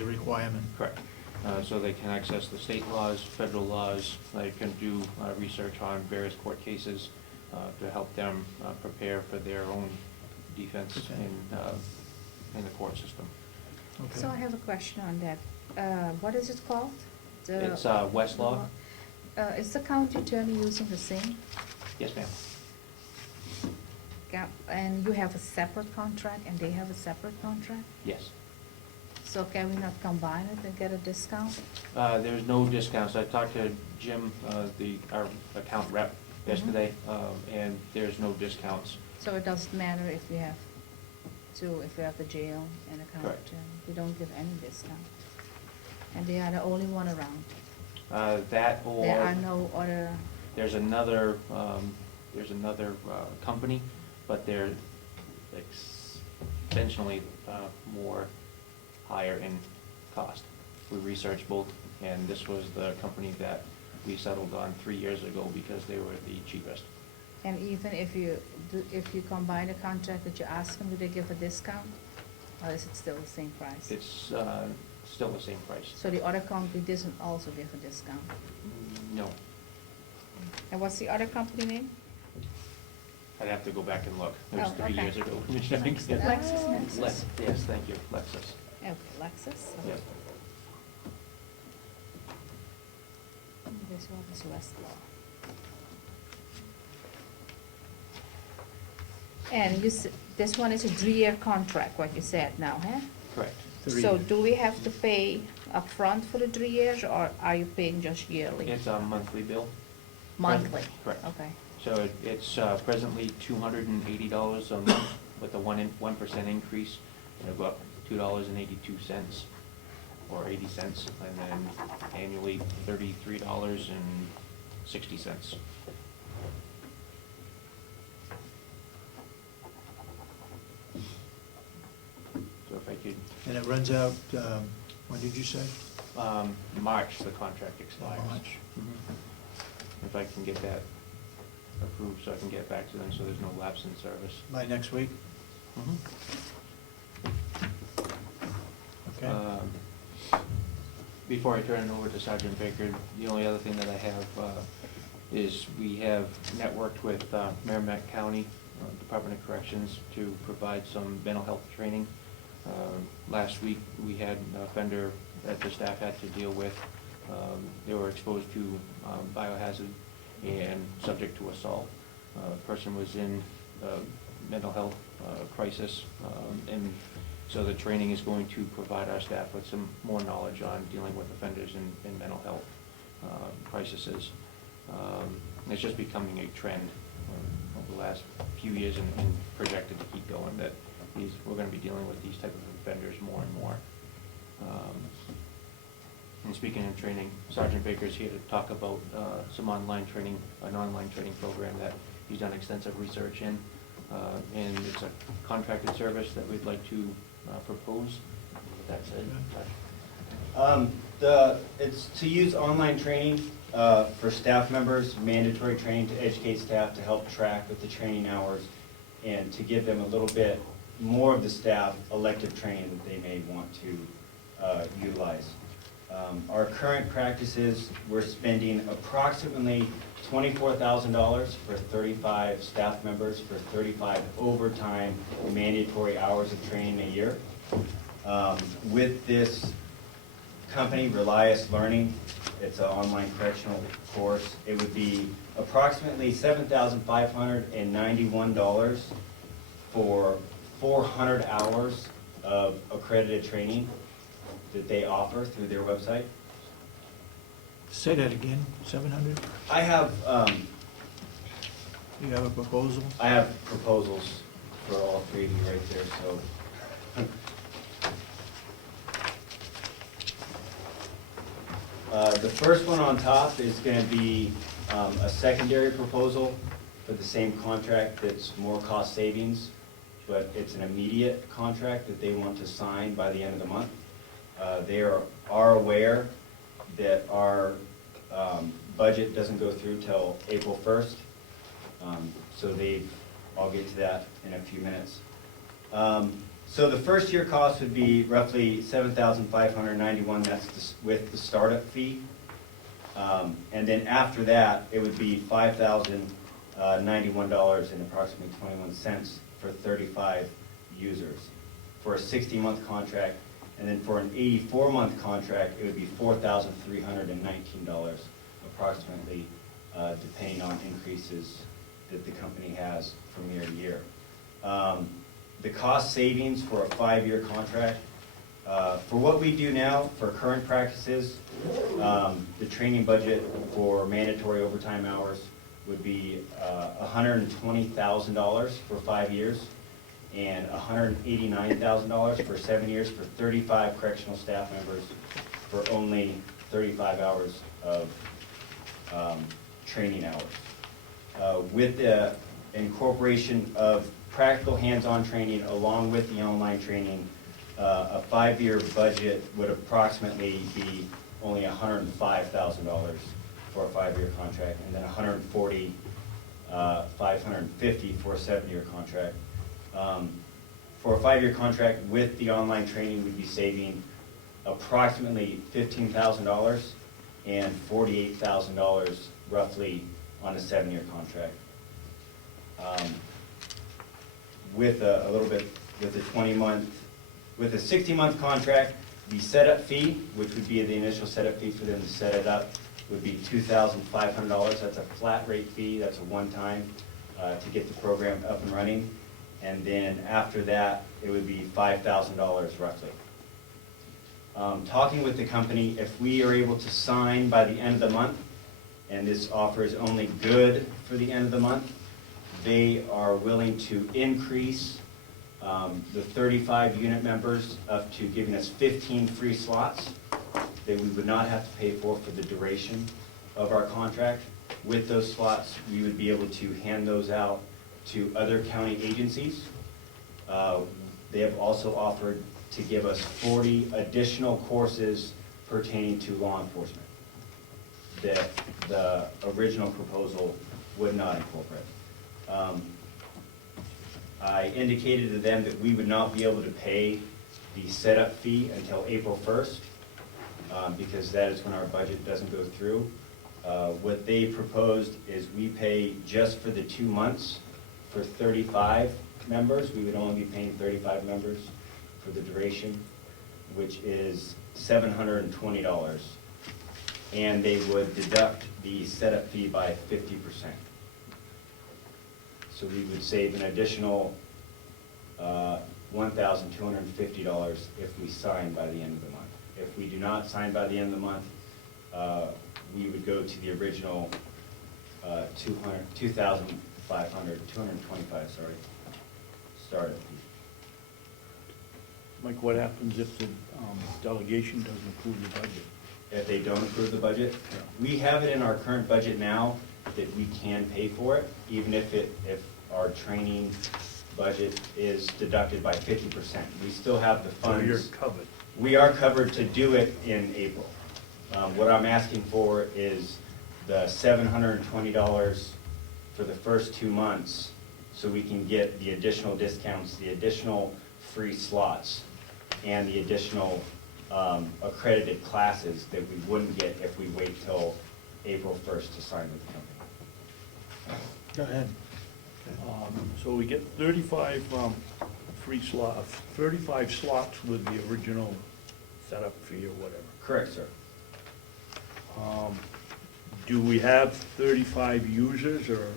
a requirement. Correct. So they can access the state laws, federal laws, they can do research on various court cases to help them prepare for their own defense in the court system. Okay. So I have a question on that. What is it called? It's Westlaw. Is the county attorney using the same? Yes, ma'am. And you have a separate contract and they have a separate contract? Yes. So can we not combine it and get a discount? There's no discounts. I talked to Jim, our account rep yesterday, and there's no discounts. So it doesn't matter if we have the jail and a county Correct. attorney? We don't give any discount? And they are the only one around? That or. There are no other, There's another company, but they're exponentially more higher in cost. We researched both, and this was the company that we settled on 3 years ago because they were the cheapest. and even if you combine the contract that you ask them, do they give a discount? Or is it still the same price? It's still the same price. So the other company doesn't also give a discount? No, And what's the other company name? I'd have to go back and look. It was Oh, 3 okay. years ago. LexisNexis. Yes, thank you, Lexus. Okay, Lexus. Yep. This one is Westlaw. And this one is a 3-year contract, what you said now, huh? Correct. So do we have to pay upfront for the 3 years, or are you paying just yearly? It's a monthly bill. Monthly? Correct. Okay. So it's presently $280 a month with a 1% increase. It'll go up $2.82 or 80 cents, and then annually $33.60. So if I could, And it runs out, when did you say? March, the contract expires. March. Mhm. If I can get that approved, so I can get back to them, so there's no lapse in service. By next week? Okay. Before I turn it over to Sergeant Baker, the only other thing that I have is we have networked with Merrimack County Department of Corrections to provide some mental health training. Last week, we had an offender that the staff had to deal with. They were exposed to biohazard and subject to assault. Person was in mental health crisis, and so the training is going to provide our staff with some more knowledge on dealing with offenders in mental health crises. It's just becoming a trend over the last few years and projected to keep going, that we're going to be dealing with these type of offenders more and more. And speaking of training, Sergeant Baker's here to talk about some online training, an online training program that he's done extensive research in. And it's a contracted service that we'd like to propose. With that said, It's to use online training for staff members, mandatory training to educate staff to help track with the training hours and to give them a little bit more of the staff elective training that they may want to utilize. Our current practices, we're spending approximately $24,000 for 35 staff members for 35 overtime mandatory hours of training a year. With this company, Relias Learning, it's an online correctional course, it would be approximately $7,591 for 400 hours of accredited training that they offer through their website. Say that again, 700? I have, You have a proposal? I have proposals for all three of you right there, so. The first one on top is going to be a secondary proposal for the same contract that's more cost savings, but it's an immediate contract that they want to sign by the end of the month. They are aware that our budget doesn't go through till April 1st, so I'll get to that in a few minutes. So the first year cost would be roughly $7,591, that's with the startup fee. And then after that, it would be $5,091 and approximately 21 cents for 35 users for a 60-month contract. And then for an 84-month contract, it would be $4,319 approximately, depending on increases that the company has from year to year. The cost savings for a 5-year contract, for what we do now, for current practices, the training budget for mandatory overtime hours would be $120,000 for 5 years and $189,000 for 7 years for 35 correctional staff members for only 35 hours of training hours. With the incorporation of practical hands-on training along with the online training, a 5-year budget would approximately be only $105,000 for a 5-year contract, and then $140,550 for a 7-year contract. For a 5-year contract with the online training, we'd be saving approximately $15,000 and $48,000 roughly on a 7-year contract. With a little bit, with a 20-month, with a 60-month contract, the setup fee, which would be the initial setup fee for them to set it up, would be $2,500. That's a flat rate fee. That's a one-time to get the program up and running. And then after that, it would be $5,000 roughly. Talking with the company, if we are able to sign by the end of the month, and this offer is only good for the end of the month, they are willing to increase the 35 unit members up to giving us 15 free slots that we would not have to pay for the duration of our contract. With those slots, we would be able to hand those out to other county agencies. They have also offered to give us 40 additional courses pertaining to law enforcement that the original proposal would not incorporate. I indicated to them that we would not be able to pay the setup fee until April 1st, because that is when our budget doesn't go through. What they proposed is we pay just for the 2 months for 35 members. We would only be paying 35 members for the duration, which is $720. And they would deduct the setup fee by 50%. So we would save an additional $1,250 if we sign by the end of the month. If we do not sign by the end of the month, we would go to the original $225, startup fee. Mike, what happens if the delegation doesn't approve the budget? If they don't approve the budget, we have it in our current budget now that we can pay for it, even if our training budget is deducted by 50%. We still have the funds. So you're covered. We are covered to do it in April. What I'm asking for is the $720 for the first 2 months, so we can get the additional discounts, the additional free slots, and the additional accredited classes that we wouldn't get if we wait till April 1st to sign with the company. Go ahead. So we get 35 free slots, 35 slots with the original setup fee or whatever. Correct, sir. Do we have 35 users, or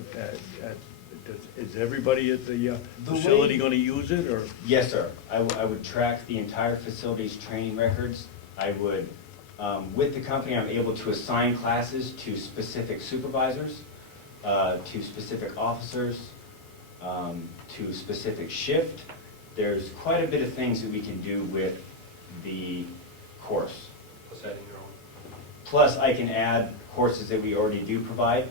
is everybody at the facility going to use it, or? Yes, sir. I would track the entire facility's training records. I would, with the company, I'm able to assign classes to specific supervisors, to specific officers, to specific shift. There's quite a bit of things that we can do with the course. Plus adding your own. Plus, I can add courses that we already do provide,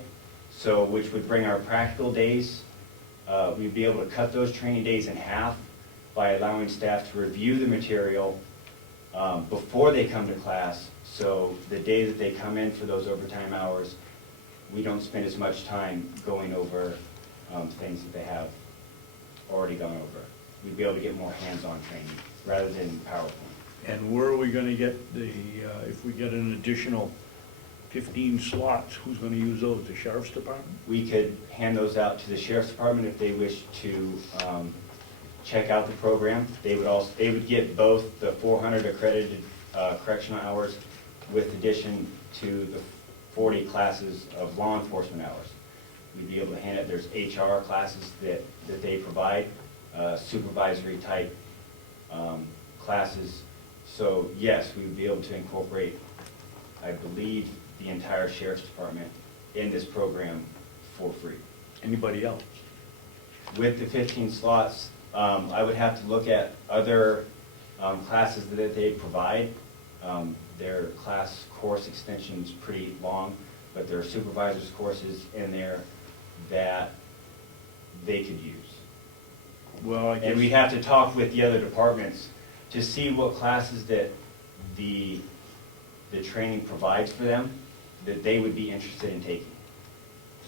so which would bring our practical days. We'd be able to cut those training days in half by allowing staff to review the material before they come to class, so the day that they come in for those overtime hours, we don't spend as much time going over things that they have already gone over. We'd be able to get more hands-on training rather than PowerPoint. And where are we going to get the, if we get an additional 15 slots, who's going to use those? The sheriff's department? We could hand those out to the sheriff's department if they wish to check out the program. They would get both the 400 accredited correctional hours with addition to the 40 classes of law enforcement hours. We'd be able to hand it, there's HR classes that they provide, supervisory type classes. So yes, we would be able to incorporate, I believe, the entire sheriff's department in this program for free. Anybody else? With the 15 slots, I would have to look at other classes that they provide. Their class course extension is pretty long, but there are supervisors courses in there that they could use. Well, I guess. And we have to talk with the other departments to see what classes that the training provides for them that they would be interested in taking.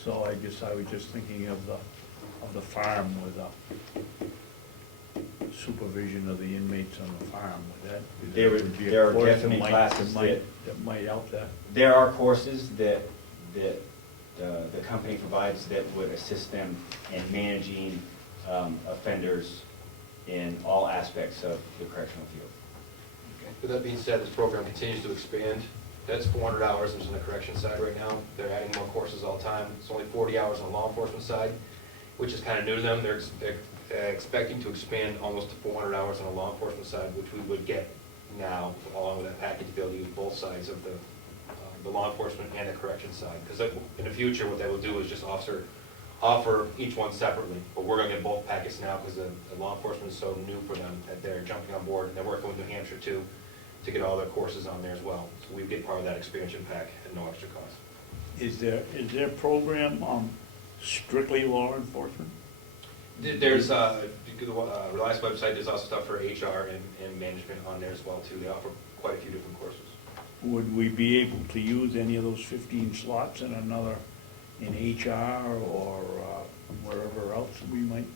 So I guess I was just thinking of the farm with supervision of the inmates on the farm with that. There are definitely classes that might help that. There are courses that the company provides that would assist them in managing offenders in all aspects of the correctional field. With that being said, this program continues to expand. That's 400 hours on the correction side right now. They're adding more courses all the time. It's only 40 hours on the law enforcement side, which is kind of new to them. They're expecting to expand almost to 400 hours on the law enforcement side, which we would get now, along with that package, to be able to use both sides of the law enforcement and the correction side. Because in the future, what they will do is just offer each one separately. But we're going to get both packets now because the law enforcement is so new for them that they're jumping on board, and they're working with New Hampshire too to get all their courses on there as well. So we get part of that expansion pack at no extra cost. Is their program strictly law enforcement? There's, you go to Reliance website, there's also stuff for HR and management on there as well too. They offer quite a few different courses. Would we be able to use any of those 15 slots in another, in HR or wherever else we might?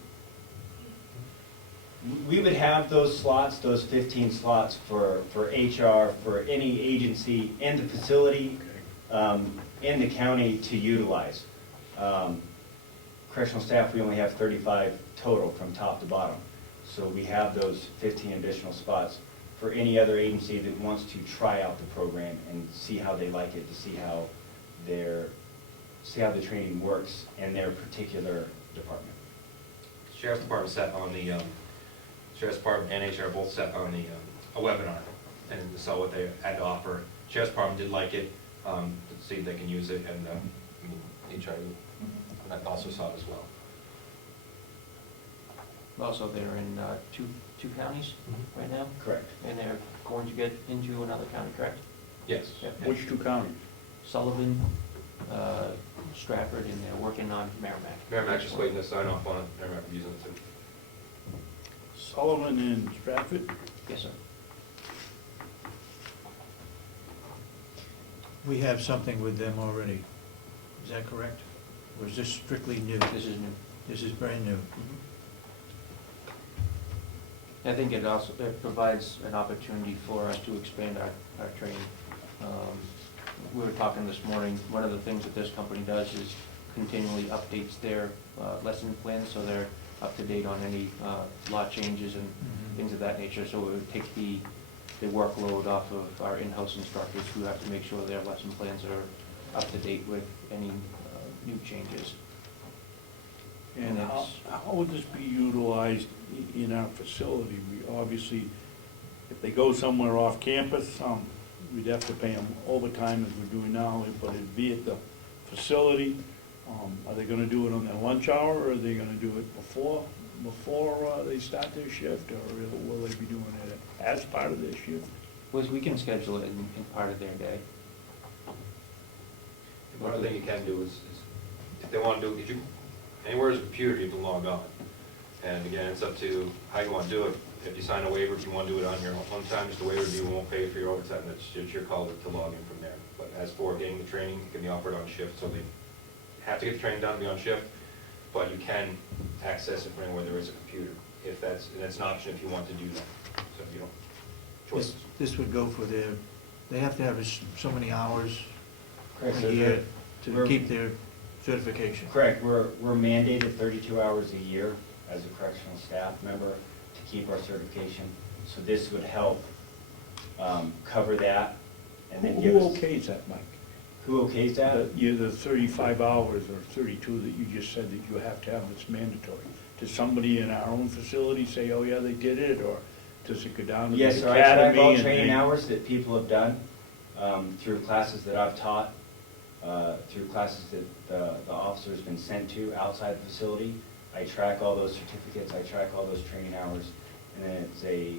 We would have those slots, those 15 slots for HR, for any agency in the facility, in the county to utilize. Correctional staff, we only have 35 total from top to bottom. So we have those 15 additional spots for any other agency that wants to try out the program and see how they like it, to see how the training works in their particular department. Sheriff's Department set on the, Sheriff's Department and HR both set on the, a webinar and saw what they had to offer. Sheriff's Department did like it, to see if they can use it, and HR also saw it as well. Also, they're in two counties right now? Correct. And they're going to get into another county, correct? Yes. Yep. Which two counties? Sullivan, Stratford, and they're working on Merrimack. Merrimack's just waiting to sign off on it. Merrimack is using it too. Sullivan and Stratford? Yes, sir. We have something with them already. Is that correct? Or is this strictly new? This is new. This is brand new. I think it provides an opportunity for us to expand our training. We were talking this morning, one of the things that this company does is continually updates their lesson plans, so they're up to date on any law changes and things of that nature. So it would take the workload off of our in-house instructors who have to make sure their lesson plans are up to date with any new changes. And how would this be utilized in our facility? We obviously, if they go somewhere off campus, we'd have to pay them overtime as we're doing now, but it'd be at the facility. Are they gonna do it on their lunch hour, or are they gonna do it before they start their shift, or will they be doing it as part of their shift? We can schedule it in part of their day. One other thing you can do is if they want to do it, anywhere there's a computer, you can log on. And again, it's up to how you want to do it. If you sign a waiver, if you want to do it on your own time, just a waiver, you won't pay for your overtime. It's your call to log in from there. But as for getting the training, it can be offered on shift, so they have to get the training done and be on shift, but you can access it from anywhere there is a computer, and that's an option if you want to do that. So you don't choice. This would go for they have to have so many hours Correct. a So year to we're- keep their certification. Correct. We're mandated 32 hours a year as a correctional staff member. keep our certification. So this would help cover that and then give Who us. okays that, Mike? Who okays that? The 35 hours or 32 that you just said that you have to have, it's mandatory. Does somebody in our own facility say, oh yeah, they did it, or does it go down to the Yes, academy? sir, I track all and training they- hours that people have done through classes that I've taught, through classes that the officer's been sent to outside the facility. I track all those certificates, I track all those training hours, and then it's a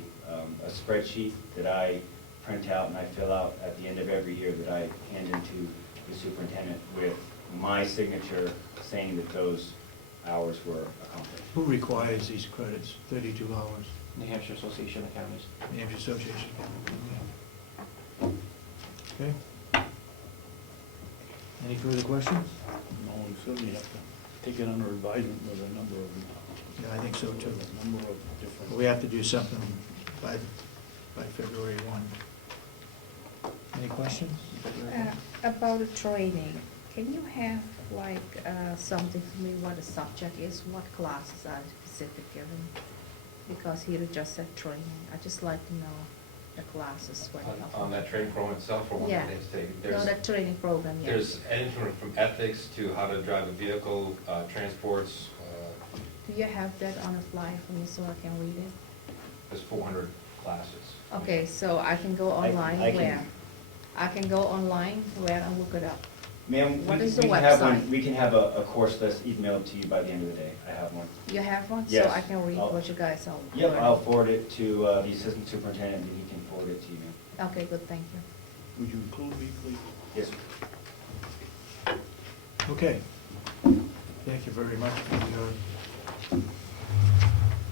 spreadsheet that I print out and I fill out at the end of every year that I hand into the superintendent with my signature saying that those hours were accomplished. Who requires these credits, 32 hours? New Hampshire Association of Counties. New Hampshire Association. Okay. Any further questions? No, we certainly have to take it under advisement with a number of, Yeah, I think so too. a number of different. We have to do something by February 1. Any questions? About the training, can you have like something for me what the subject is, what classes are specific given? Because here it just said training, I just like to know the classes. What you On that training program itself, or one Yeah. that they have to take? No, There's- the training program, yeah. There's anything from ethics to how to drive a vehicle, transports, Do you have that on a flyer for me so I can read it? there's 400 classes. Okay, so I can go online I can- where? I can go online where and look it up. Ma'am, What we is the can have website? one, we can have a course list emailed to you by the end of the day. I have one. You have one? Yes. So I can read I'll- what you guys are. Yep, learning. I'll forward it to the assistant superintendent and he can forward it to you, ma'am. Okay, good, thank you. Would you include me, please? Yes, sir. Okay. Thank you very much for your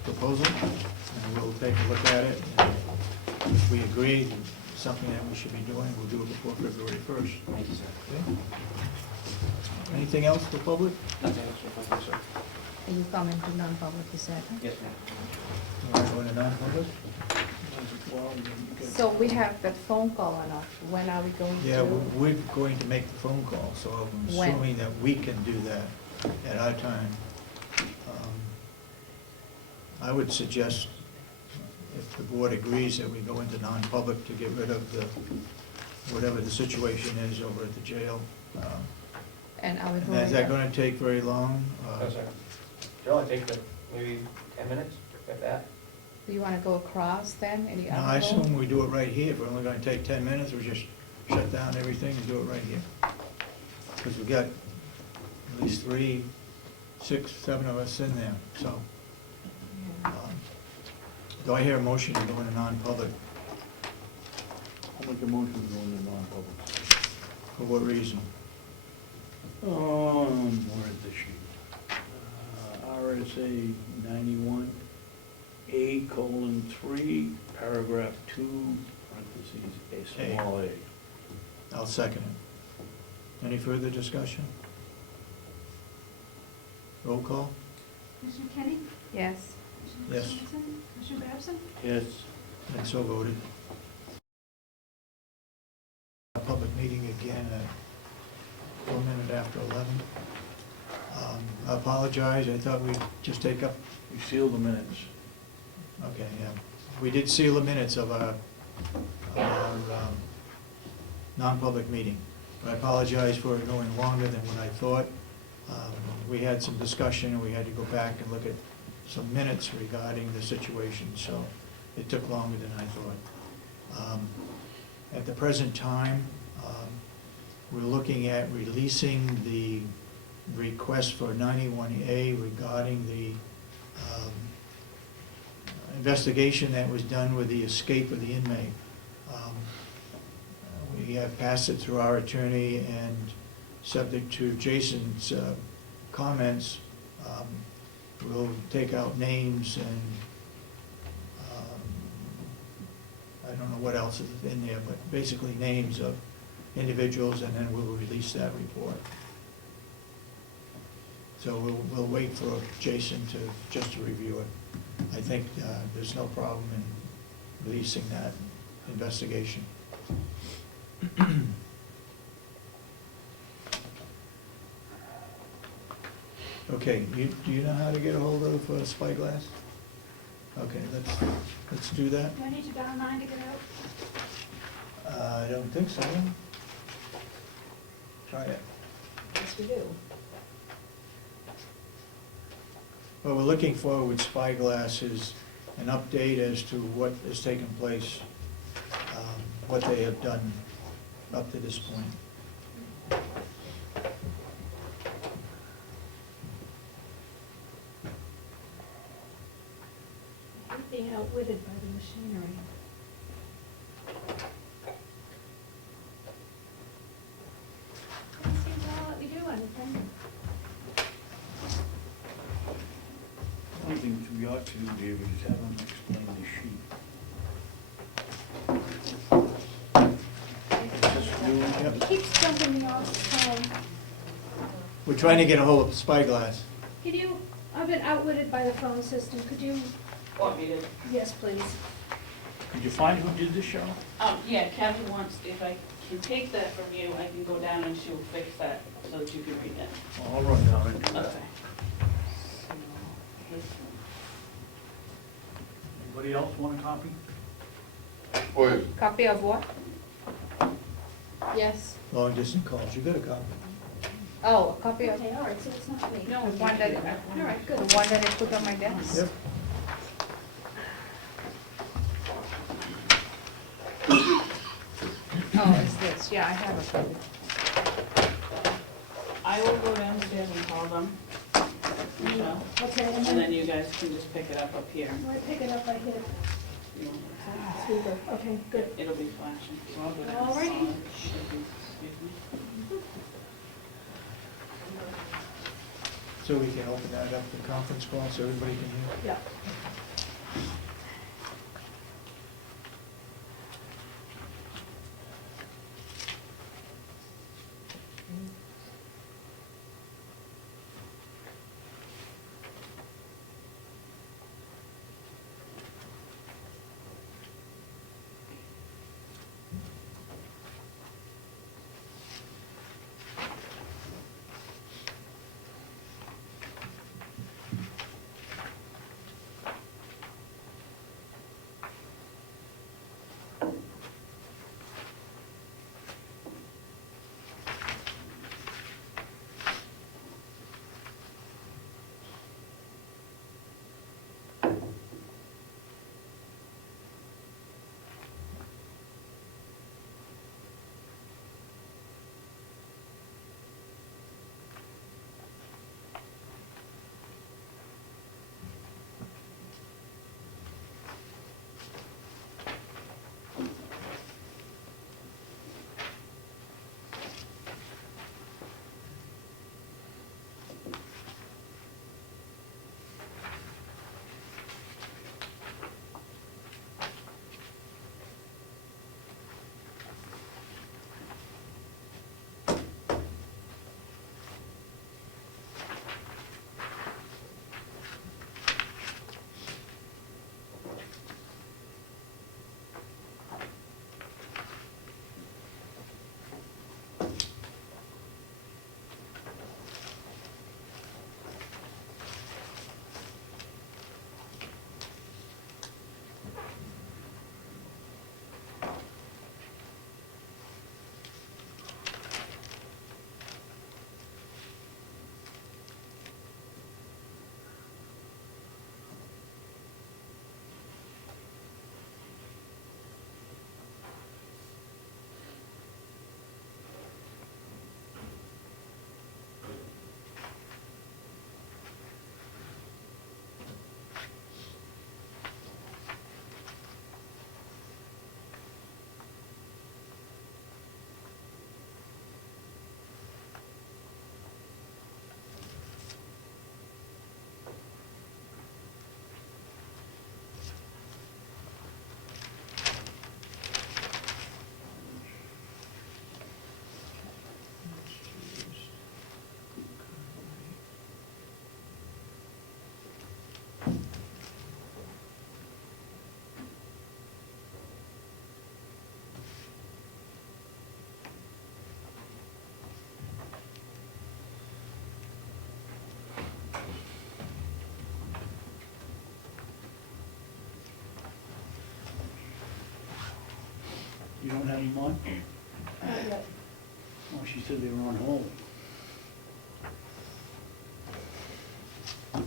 proposal, and we'll take a look at it. And if we agree it's something that we should be doing, we'll do it before February 1st. Thank you, sir. Okay? Anything else for public? Nothing else for public, sir. Are you coming to non-public, you said? huh? Yes, ma'am. You want to go into non-public? Well, you get- So we have that phone call or not? When are we going to? Yeah, we're going to make the phone call, so I'm When? assuming that we can do that at our time. I would suggest, if the board agrees, that we go into non-public to get rid of whatever the situation is over at the jail. And are we And going? is that going to take very long? No, sir. It'll only take maybe 10 minutes, if that. Do you want to go across then, any No, other? I assume we do it right here. If we're only going to take 10 minutes, we just shut down everything and do it right here. Because we've got at least 3, 6, 7 of us in there, so. Do I hear a motion to go into non-public? I'll make a motion to go into non-public. For what reason? Where is the sheet? RSA 91A:3, paragraph 2, parentheses, a small a. I'll second it. Any further discussion? Roll call? Commissioner Kenney? Yes. Commissioner Yes. Sorensen? Commissioner Babson? Yes. And so voted. A public meeting again at 4 minutes after 11. I apologize, I thought we'd just take up, You seal the minutes. okay, yeah. We did seal the minutes of our non-public meeting. I apologize for it going longer than what I thought. We had some discussion, and we had to go back and look at some minutes regarding the situation, so it took longer than I thought. At the present time, we're looking at releasing the request for 91A regarding the investigation that was done with the escape of the inmate. We have passed it through our attorney, and subject to Jason's comments, we'll take out names and I don't know what else is in there, but basically names of individuals, and then we'll release that report. So we'll wait for Jason just to review it. I think there's no problem in releasing that investigation. Okay, do you know how to get a hold of Spyglass? Okay, let's do that. Do I need you down 9 to get out? I don't think so. Try it. Yes, we do. What we're looking for with Spyglass is an update as to what has taken place, what they have done up to this point. I hate being outwitted by the machinery. Can't seem to let me do anything. One thing we ought to do, David, is have them explain the sheet. Just do it. Yep. He keeps jumping me off the phone. We're trying to get a hold of Spyglass. Could you, I've been outwitted by the phone system, could you, Want me to? yes, please. Could you find who did the show? Yeah, Kathy wants, if I can take that from you, I can go down and she'll fix that so that you can read it. I'll run down and do Okay. that. So, this Anybody else want a copy? Please. Copy of what? Yes. Long distance calls, you got a copy. Oh, a copy of, Okay, all right, so it's not me. no, one that, All right, good. the one that I put on my desk. Yep. Oh, it's this, yeah, I have a copy. I will go downstairs and call them, Michelle, Okay, and and then then, you guys can just pick it up here. when I pick it up, I hit You want it? speaker. Okay, good. It'll be flashing. All righty. Should be, excuse me. So we can open that up to conference call so everybody can hear. Yeah. You don't have them on? Not yet. Oh, she said they were on hold. Thought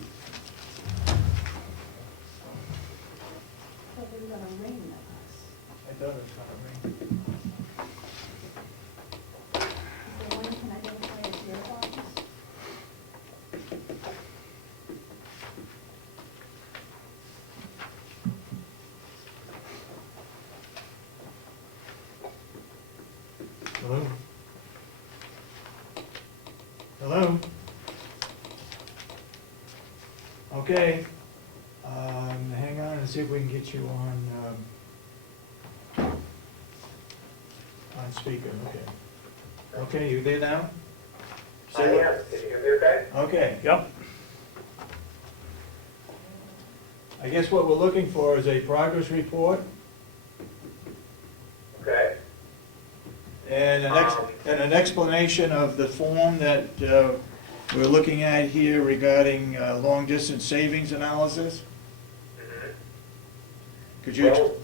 they were gonna ring us. I thought it was gonna ring. Is there one you can identify as your office? Hello? Hello? Okay, hang on and see if we can get you on speaker, okay. Okay, you there now? I am. Can you hear me okay? Okay, Yep. I guess what we're looking for is a progress report Okay. and an explanation of the form that we're looking at here regarding long-distance savings analysis. Mhm. Could you, Well,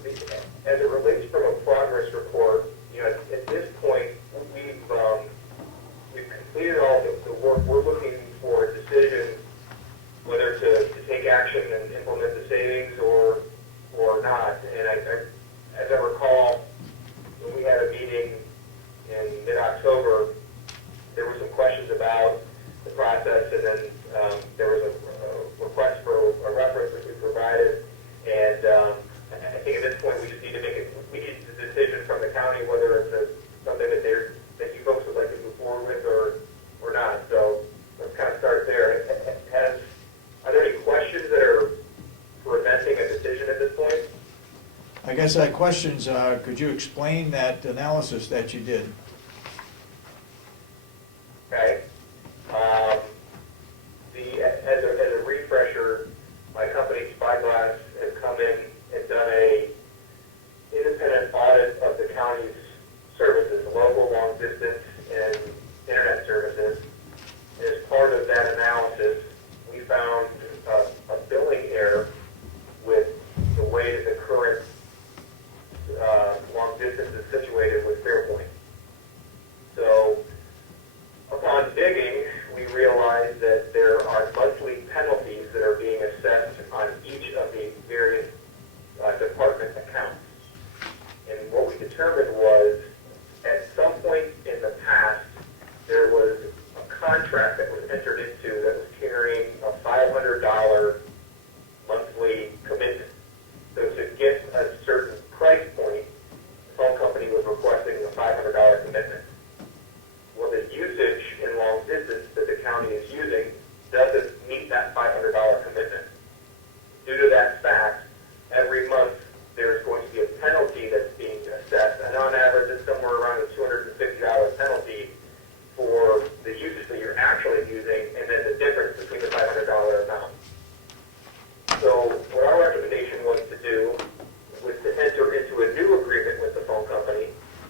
as it relates from a progress report, you know, at this point, we've completed all the work. We're looking for a decision whether to take action and implement the savings or not. And as I recall, when we had a meeting in mid-October, there were some questions about the process, and then there was a request for a reference that we provided. And I think at this point, we just need to we need the decision from the county whether it's something that you folks would like to move forward with or not. So let's kind of start there. Are there any questions that are preventing a decision at this point? I guess our questions are, could you explain that analysis that you did? Okay. As a refresher, my company, Spyglass, has come in and done a independent audit of the county's services, local, long distance, and internet services. And as part of that analysis, we found a billing error with the way that the current long distance is situated with Fairpoint. So upon digging, we realized that there are monthly penalties that are being assessed on each of the various department accounts. And what we determined was, at some point in the past, there was a contract that was entered into that was carrying a $500 monthly commitment. So to get a certain price point, the phone company was requesting a $500 commitment. Well, the usage in long distance that the county is using doesn't meet that $500 commitment. Due to that fact, every month there is going to be a penalty that's being assessed, and on average it's somewhere around a $250 penalty for the usage that you're actually using, and then the difference between the $500 amount. So what our recommendation was to do was to enter into a new agreement with the phone company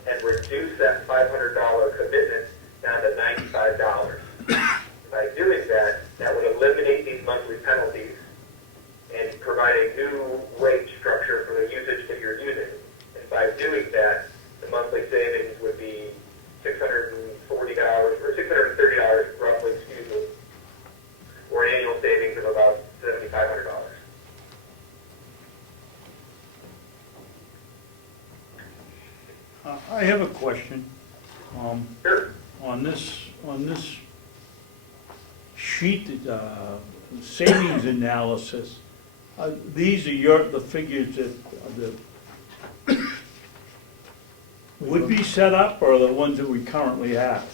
and reduce that $500 commitment down to $95. By doing that, that would eliminate these monthly penalties and provide a new rate structure for the usage that you're using. And by doing that, the monthly savings would be $640 or $630 roughly, or an annual savings of about $7,500. I have a question. Sure. On this sheet, savings analysis, these are the figures that would be set up, or the ones that we currently have?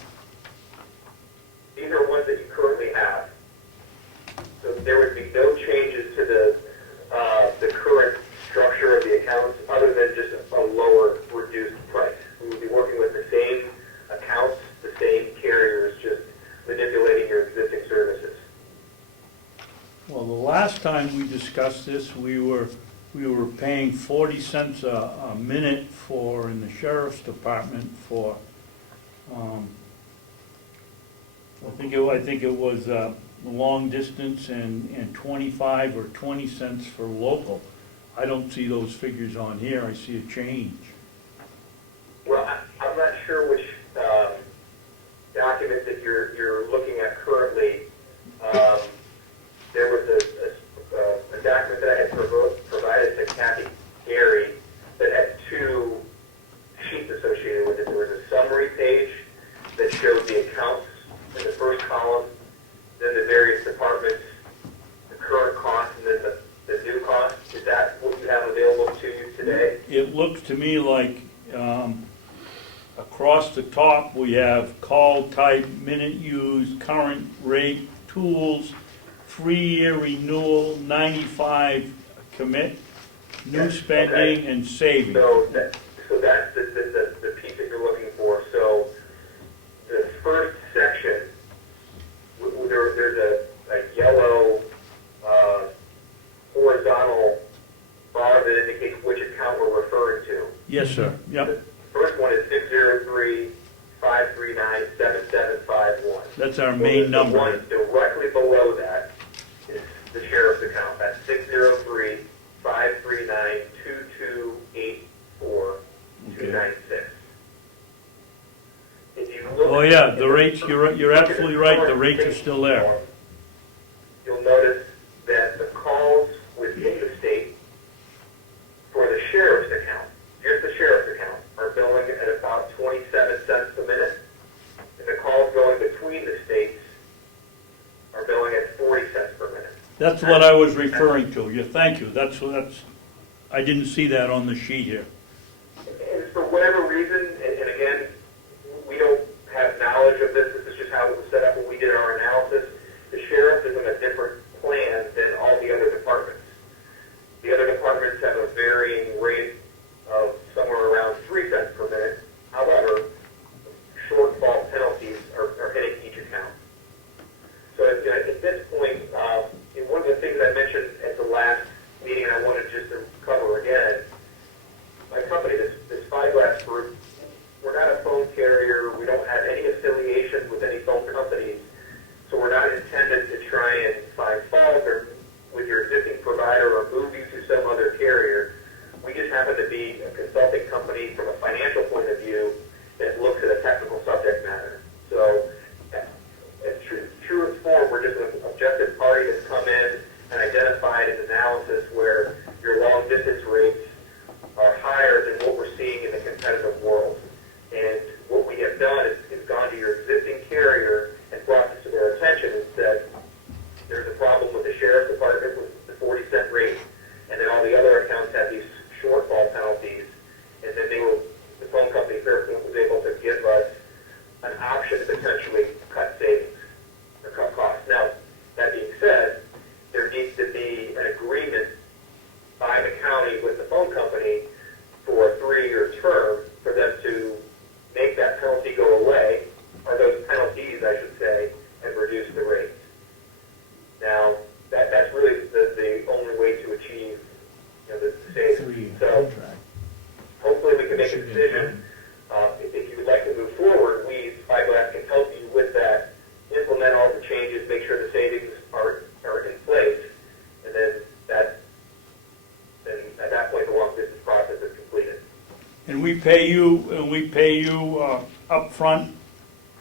These are ones that you currently have. So there would be no changes to the current structure of the accounts other than just a lower reduced price. We would be working with the same accounts, the same carriers, just manipulating your existing services. Well, the last time we discussed this, we were paying 40 cents a minute in the sheriff's department for, I think it was long distance and 25 or 20 cents for local. I don't see those figures on here. I see a change. sure which document that you're looking at currently. There was a document that I had provided to Kathy Gary that had two sheets associated with it. There was a summary page that showed the accounts in the first column, then the various departments, the current cost, and then the new cost. Is that what you have available to you today? It looks to me like across the top, we have call type, minute used, current rate, tools, 3-year renewal, 95 commit, new Yes, spending, okay. and savings. So that's the piece that you're looking for. So the first section, there's a yellow horizontal bar that indicates which account we're referring to. Yes, sir. Yep. The first one is 603-539-7751. That's our main The number. one directly below that is the sheriff's account. That's 603-539-2284-296. If you look Oh, yeah, at the rates, you're absolutely right, the rates are still there. You'll notice that the calls within the state for the sheriff's account, just the sheriff's account, are billing at about 27 cents a minute. And the calls going between the states are billing at 40 cents per minute. That's what I was referring to. Yeah, thank you. That's, I didn't see that on the sheet here. And for whatever reason, and again, we don't have knowledge of this, this is just how it was set up when we did our analysis, the sheriff is on a different plan than all the other departments. The other departments have a varying rate of somewhere around 3 cents per minute. However, shortfall penalties are hitting each account. So at this point, one of the things I mentioned at the last meeting, and I wanted just to cover again, my company, this Spyglass Group, we're not a phone carrier. We don't have any affiliation with any phone companies. So we're not intended to try and find fault or with your existing provider or move you to some other carrier. We just happen to be a consulting company from a financial point of view that looks at a technical subject matter. So at truest form, we're just an objective party that's come in and identified an analysis where your long distance rates are higher than what we're seeing in the competitive world. And what we have done is gone to your existing carrier and brought this to their attention and said, there's a problem with the sheriff's department with the 40-cent rate, and then all the other accounts have these shortfall penalties. And then the phone company Fairfield was able to give us an option to potentially cut savings or cut costs. Now, that being said, there needs to be an agreement by the county with the phone company for a 3-year term for them to make that penalty go away, or those penalties, I should say, and reduce the rates. Now, that's really the only way to achieve the savings. So hopefully we can make a decision. If you would like to move forward, we, Spyglass, can help you with that, implement all the changes, make sure the savings are in place, and then at that point the long distance process is completed. And we pay you upfront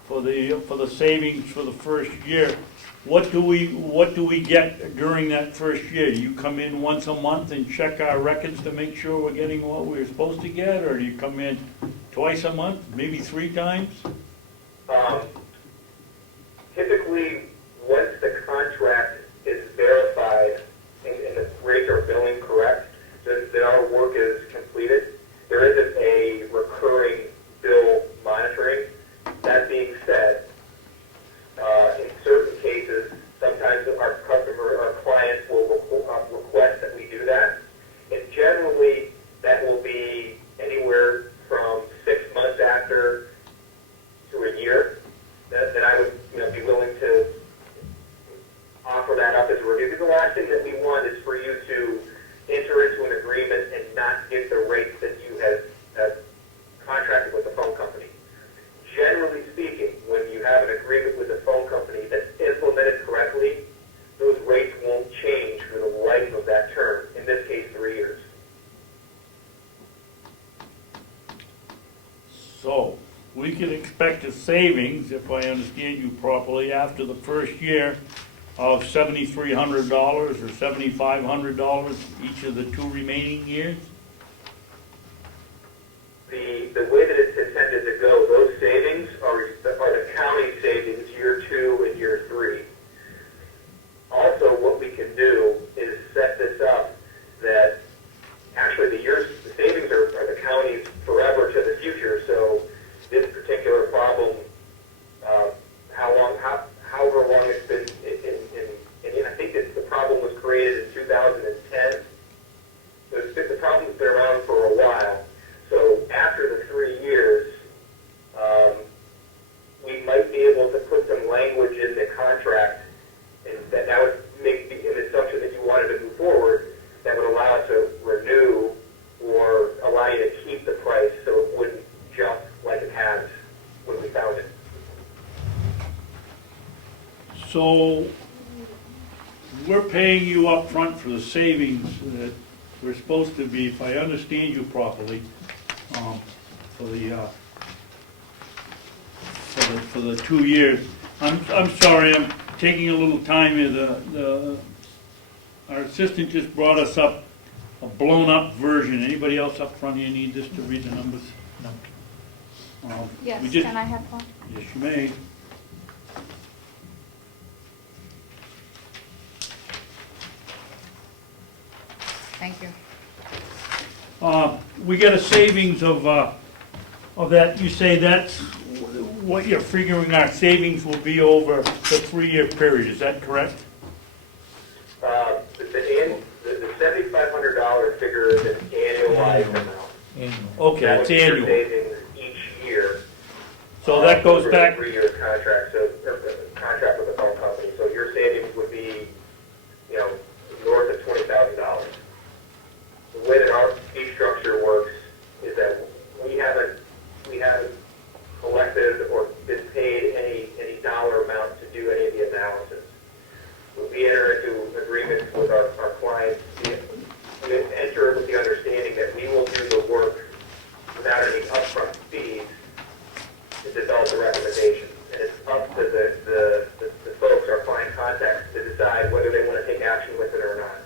for the savings for the first year. What do we get during that first year? You come in once a month and check our records to make sure we're getting what we're supposed to get, or do you come in twice a month, maybe 3 times? Typically, once the contract is verified and the rates are billing correct, then our work is completed. There isn't a recurring bill monitoring. That being said, in certain cases, sometimes our clients will request that we do that. And generally, that will be anywhere from 6 months after to a year that I would be willing to offer that up as a review. Because the last thing that we want is for you to enter into an agreement and not get the rates that you have contracted with the phone company. Generally speaking, when you have an agreement with the phone company that's implemented correctly, those rates won't change for the life of that term, in this case 3 years. So, we can expect a savings, if I understand you properly, after the first year of $7,300 or $7,500 each of the 2 remaining years? The way that it's intended to go, those savings are the county savings year 2 and year 3. Also, what we can do is set this up that actually the savings are the county's forever to the future. So this particular problem, however long it's been, and I think that the problem was created in 2010. So the problem's been around for a while. So after the 3 years, we might be able to put some language in the contract, and that would make the assumption that you wanted to move forward, that would allow us to renew or allow you to keep the price so it wouldn't jump like it has when we found it. So we're paying you up front for the savings that we're supposed to be, if I understand you properly, for the 2 years. I'm sorry, I'm taking a little time here. Our assistant just brought us up a blown-up version. Anybody else up front here need this to read the numbers? No. Yes, we just- can I have one? Yes, you may. Thank you. We get a savings of that, you say that's what you're figuring our savings will be over the 3-year period, is that correct? The $7,500 figure is an annualized amount. Okay, That it's would be your annual. savings each year. So that goes over back, the 3-year contract, so contract with the phone company. So your savings would be, north of $20,000. The way that our fee structure works is that we haven't collected or been paid any dollar amount to do any of the analysis. When we enter into agreements with our clients, we enter with the understanding that we will do the work without any upfront fees to develop the recommendations. And it's up to the folks, our client contacts, to decide whether they want to take action with it or not.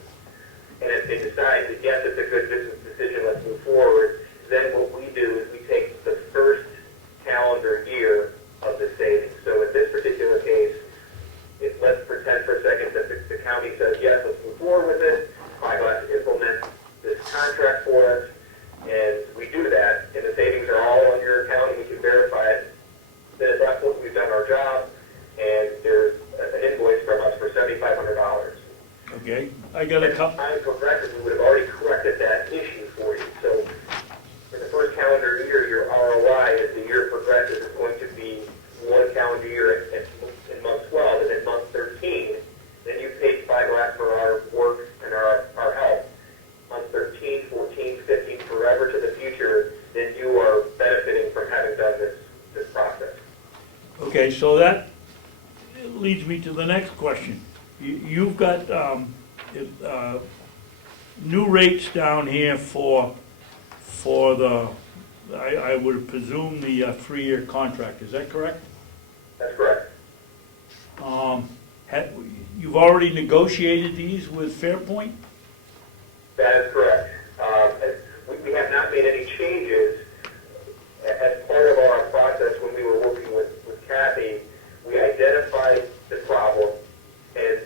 And if they decide that, yes, it's a good business decision, let's move forward, then what we do is we take the first calendar year of the savings. So in this particular case, let's pretend for a second that the county says, yes, let's move forward with it, Spyglass implements this contract for us, and we do that, and the savings are all on your account, and we can verify it. Then at that point, we've done our job, and there's an invoice from us for $7,500. okay, I got a couple, Time progresses, we would have already corrected that issue for you. So for the first calendar year, your ROI, as the year progresses, is going to be 1 calendar year in month 12, and then month 13, then you paid Spyglass for our work and our help. Month 13, 14, 15, forever to the future, then you are benefiting from having done this process. okay, so that leads me to the next question. You've got new rates down here for the, I would presume the 3-year contract, is that correct? That's correct. You've already negotiated these with Fairpoint? That is correct. We have not made any changes. As part of our process when we were working with Kathy, we identified the problem, and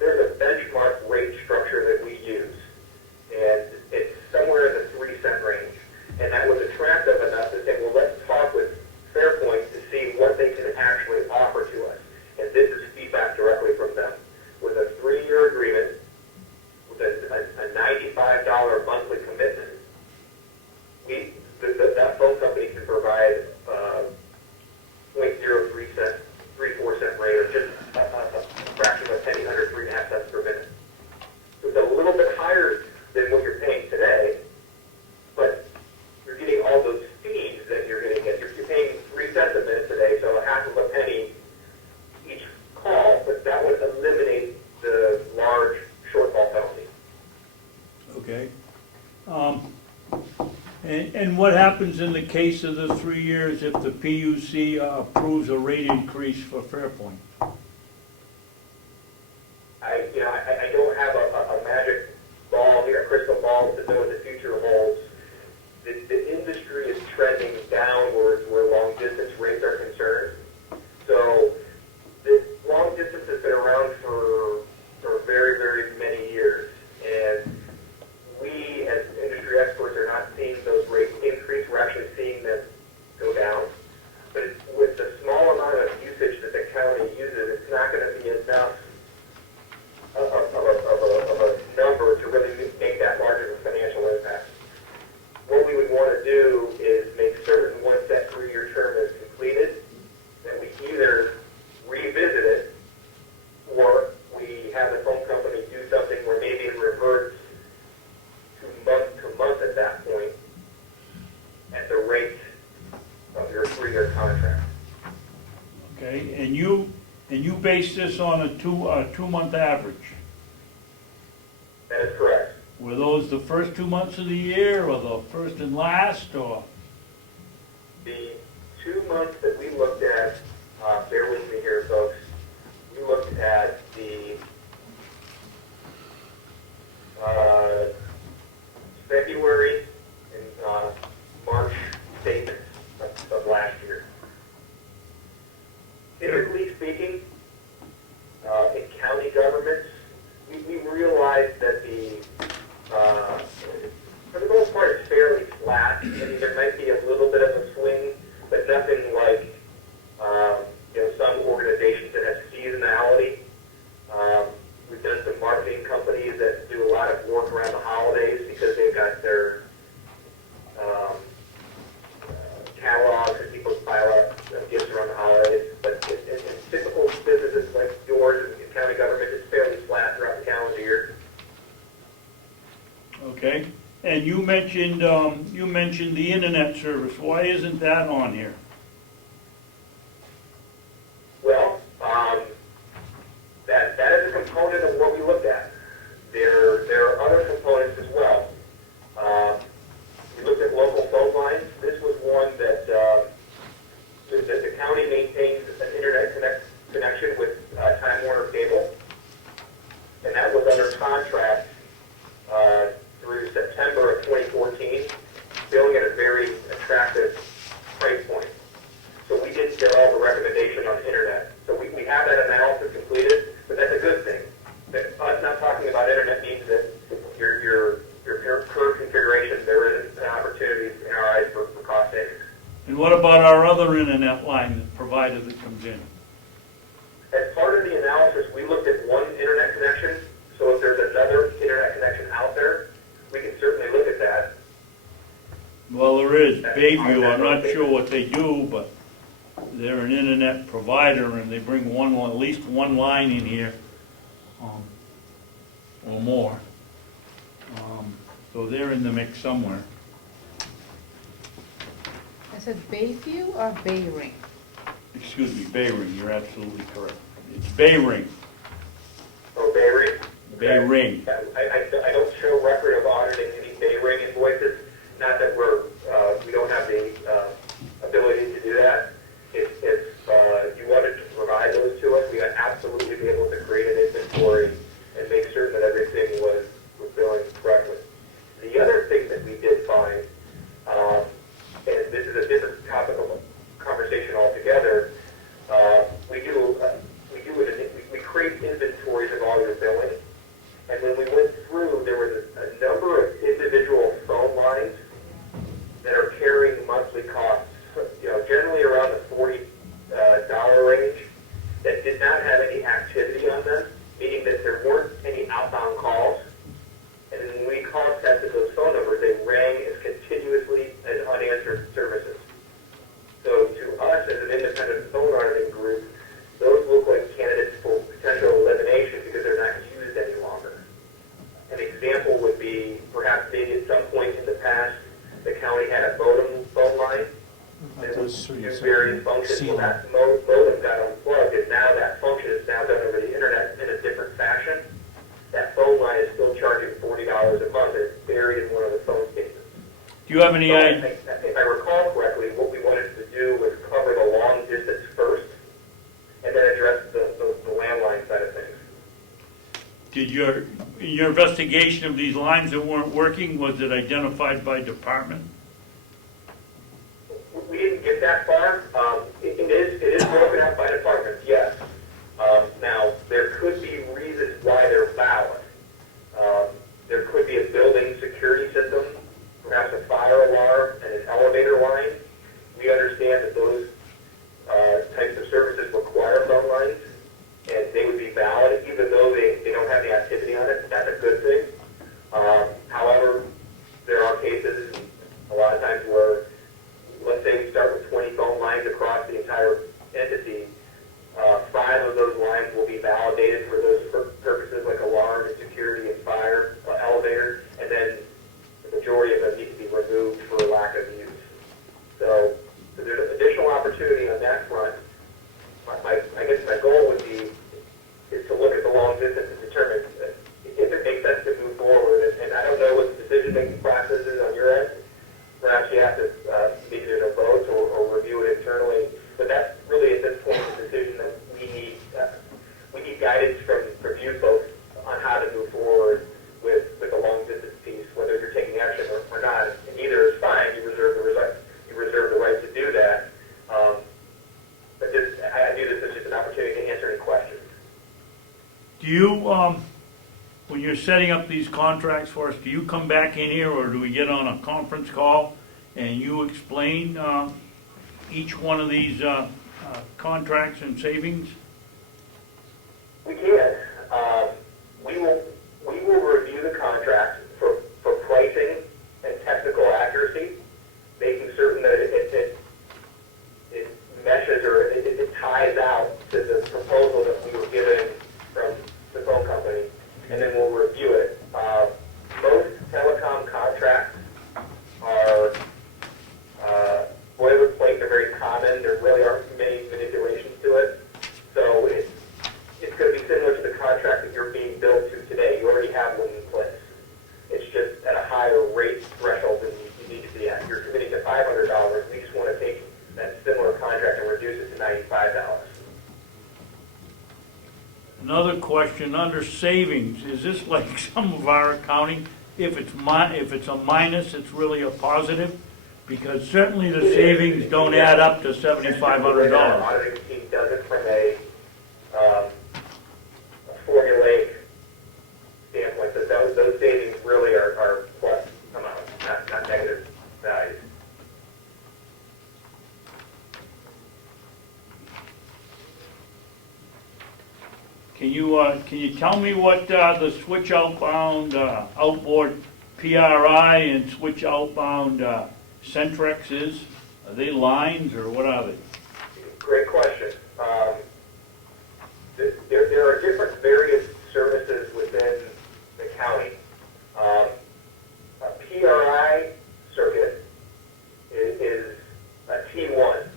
there's a benchmark rate structure that we use, and it's somewhere in the 3-cent range. And that was attractive enough to say, well, let's talk with Fairpoint to see what they can actually offer to us. And this is feedback directly from them. With a 3-year agreement, with a $95 monthly commitment, that phone company can provide 0.03 cent, 3-4 cent rate, or just a fraction of a penny under 3.5 cents per minute. So it's a little bit higher than what you're paying today, but you're getting all those fees that you're going to get. You're paying 3 cents a minute today, so a half of a penny each call, but that would eliminate the large shortfall penalty. Okay. And And what happens in the case of the 3 years if the PUC approves a rate increase for Fairpoint? I don't have a magic ball here, a crystal ball to know what the future holds. The industry is trending downwards where long distance rates are concerned. So the long distance has been around for very, very many years. And we, as industry experts, are not seeing those rates increase. We're actually seeing them go down. But with the small amount of usage that the county uses, it's not going to be enough of a number to really make that large of a financial impact. What we would want to do is make certain once that 3-year term is completed, that we either revisit it or we have the phone company do something where maybe it reverts to month at that point at the rate of your 3-year contract. Okay, and you base this on a 2-month average? That is correct. Were those the first 2 months of the year, or the first and last, or? The 2 months that we looked at, bear with me here, folks, we looked at the February and March statements of last year. Typically speaking, in county governments, we realized that for the most part, it's fairly flat. I mean, there might be a little bit of a swing, but nothing like some organizations that have seasonality. We've done some marketing companies that do a lot of work around the holidays because they've got their catalogs and people pile up gifts around the holidays. But in typical businesses like yours and county government, it's fairly flat throughout the calendar year. Okay, and you mentioned the internet service. Why isn't that on here? Well, that is a component of what we looked at. There are other components as well. We looked at local phone lines. This was one that the county maintains an internet connection with Time Warner Cable, and that was under contract through September of 2014, billing at a very attractive price point. So we didn't get all the recommendation on the internet. So we have that analysis completed, but that's a good thing. Us not talking about internet means that your current configuration, there is an opportunity in our eyes for cost savings. And what about our other internet line provider that comes in? As part of the analysis, we looked at one internet connection. So if there's another internet connection out there, we can certainly look at that. Well, there is Bayview. I'm not sure what they do, but they're an internet provider, and they bring at least one line in here, or more. So they're in the mix somewhere. I said Bayview or Bayring? Excuse me, Bayring. You're absolutely correct. It's Bayring. Oh, Bayring? Bayring. I don't show record of auditing any Bayring invoices. Not that we don't have the ability to do that. If you wanted to provide those to us, we would absolutely be able to create an inventory and make certain that everything was billing correctly. The other thing that we did find, and this is a different topic of conversation altogether, we create inventories of all your billing. And when we went through, there was a number of individual phone lines that are carrying monthly costs, generally around the $40 range, that did not have any activity on them, meaning that there weren't any outbound calls. And then when we contacted those phone numbers, they rang as continuously as unanswered services. So to us, as an independent phone auditing group, those look like candidates for potential elimination because they're not used any longer. An example would be perhaps maybe at some point in the past, the county had a modem phone line that was used various functions. Well, that modem got unplugged, and now that function is now done over the internet in a different fashion. That phone line is still charging $40 a month. It's buried in one of the phone cases. Do you have any So idea? in your investigation of these lines that weren't working, was it identified by department? We didn't get that far. It is broken out by departments, yes. Now, there could be reasons why they're valid. There could be a building security system, perhaps a fire alarm and an elevator line. We understand that those types of services require phone lines, and they would be valid even though they don't have the activity on it. That's a good thing. However, there are cases, a lot of times where, let's say we start with 20 phone lines across the entire entity, 5 of those lines will be validated for those purposes like alarm and security and fire, elevator, and then the majority of them need to be removed for lack of use. So there's additional opportunity on that front. I guess my goal would be is to look at the long distance and determine if it makes sense to move forward. And I don't know what the decision-making process is on your end. Perhaps you have to maybe there's a vote or review it internally. But that's really at this point the decision that we need. We need guidance from you folks on how to move forward with the long distance piece, whether you're taking action or not. And either is fine. You reserve the right to do that. But I view this as just an opportunity to answer any questions. Do you, when you're setting up these contracts for us, do you come back in here, or do we get on a conference call and you explain each one of these contracts and savings? We can. We will review the contract for pricing and technical accuracy, making certain that it meshes or it ties out to the proposal that we were given from the phone company, and then we'll review it. Most telecom contracts are boilerplate. They're very common. There really aren't many manipulations to it. So it's going to be similar to the contract that you're being billed to today. You already have one in place. It's just at a higher rate threshold than you need to be at. You're committing to $500. We just want to take that similar contract and reduce it to $95. Another question, under savings, is this like some of our accounting? If it's a minus, it's really a positive? Because certainly the savings don't add up to $7,500. Auditing team does it from a formulaic standpoint. So those savings really are plus amounts, not negative values. Can you tell me what the switch outbound outboard PRI and switch outbound Centrex is? Are they lines or what are they? Great question. There are different various services within the county. A PRI circuit is a T1.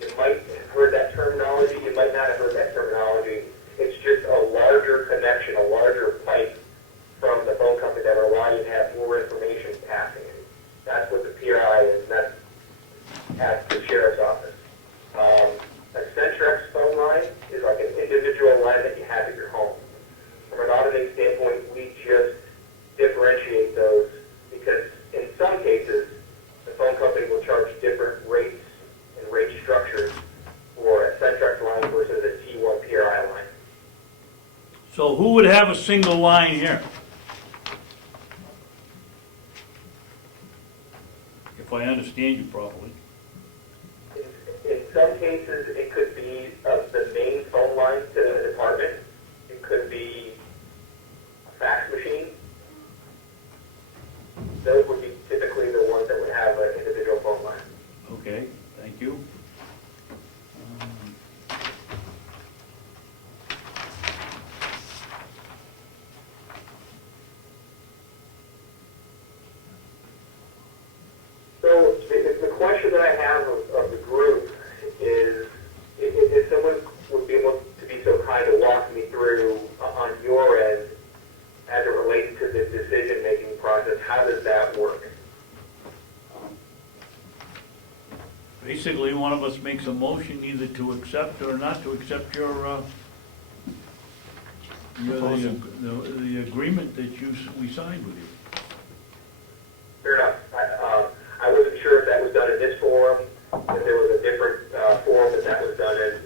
You might have heard that terminology. You might not have heard that terminology. It's just a larger connection, a larger pipe from the phone company that will allow you to have more information passing it. That's what the PRI is, and that's at the sheriff's office. A Centrex phone line is like an individual line that you have at your home. From an auditing standpoint, we just differentiate those because in some cases, the phone company will charge different rates and rate structures for a Centrex line versus a T1 PRI line. So who would have a single line here? If I understand you properly. In some cases, it could be the main phone line to the department. It could be a fax machine. Those would be typically the ones that would have an individual phone line. Okay, thank you. So the question that I have of the group is, if someone would be able to be so kind to walk me through on your end as it relates to the decision-making process, how does that work? Basically, one of us makes a motion either to accept or not to accept proposal. The agreement that we signed with you. Fair enough. I wasn't sure if that was done in this forum, if there was a different forum that was done in,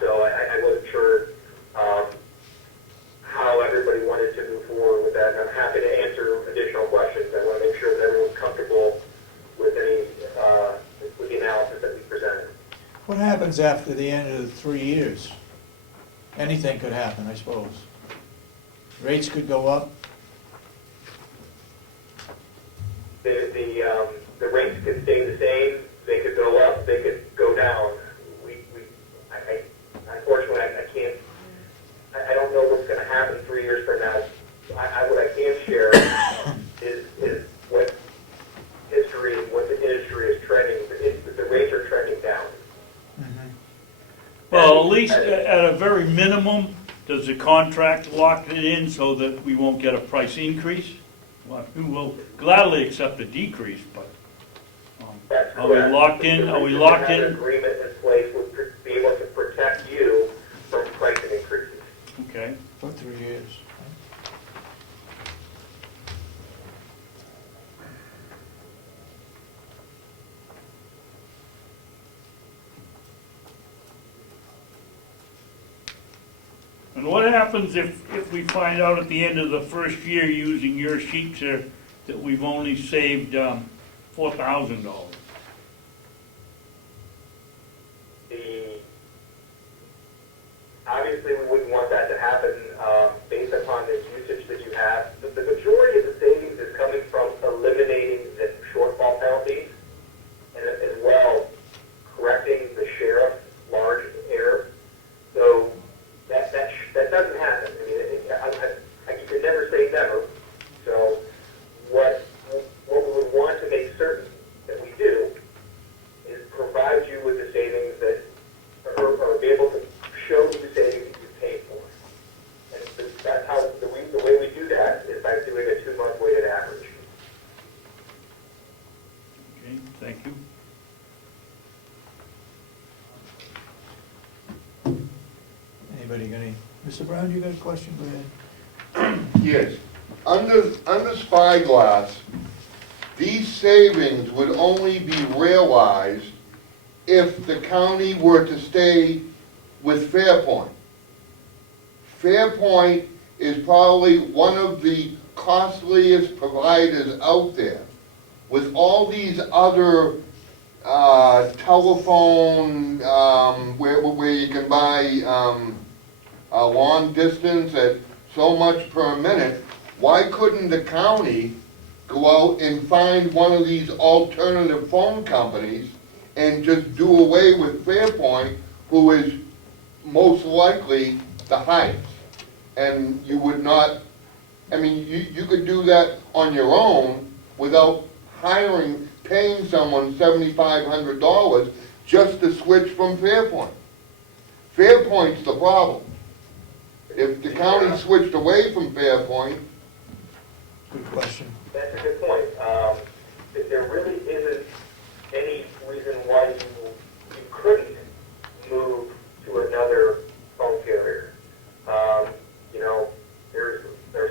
so I wasn't sure how everybody wanted to move forward with that. And I'm happy to answer additional questions. I want to make sure that everyone's comfortable with with the analysis that we presented. What happens after the end of the 3 years? Anything could happen, I suppose. Rates could go up. The rates could stay the same, they could go up, they could go down. Unfortunately, I can't, I don't know what's gonna happen 3 years from now. What I can share is what history, what the industry is trending, the rates are trending down. Well, at least at a very minimum, does the contract lock it in so that we won't get a price increase? Well, we will gladly accept a decrease, but That's are we correct. locked in? Are we locked An in? agreement in place would be able to protect you from pricing increases. Okay. For 3 years. And what happens if we find out at the end of the first year using your sheets here that we've only saved $4,000? Obviously, we wouldn't want that to happen based upon the usage that you have. The majority of the savings is coming from eliminating the shortfall penalties and as well correcting the sheriff's large error. So that doesn't happen. I mean, you can never say never. So what we would want to make certain that we do is provide you with the savings that or be able to show you the savings that you paid for. And that's how the way we do that is by doing a 2-month weighted average. Okay, thank you. Anybody got any? Mr. Brown, you got a question? Go ahead. Yes. Under Spyglass, these savings would only be realized if the county were to stay with Fairpoint. Fairpoint is probably one of the costliest providers out there. With all these other telephone, where you can buy a long distance at so much per minute, why couldn't the county go out and find one of these alternative phone companies and just do away with Fairpoint, who is most likely the highest? And you would not, I mean, you could do that on your own without paying someone $7,500 just to switch from Fairpoint. Fairpoint's the problem. If the county switched away from Fairpoint. Good question. That's a good point. There really isn't any reason why you couldn't move to another phone carrier. You know, there's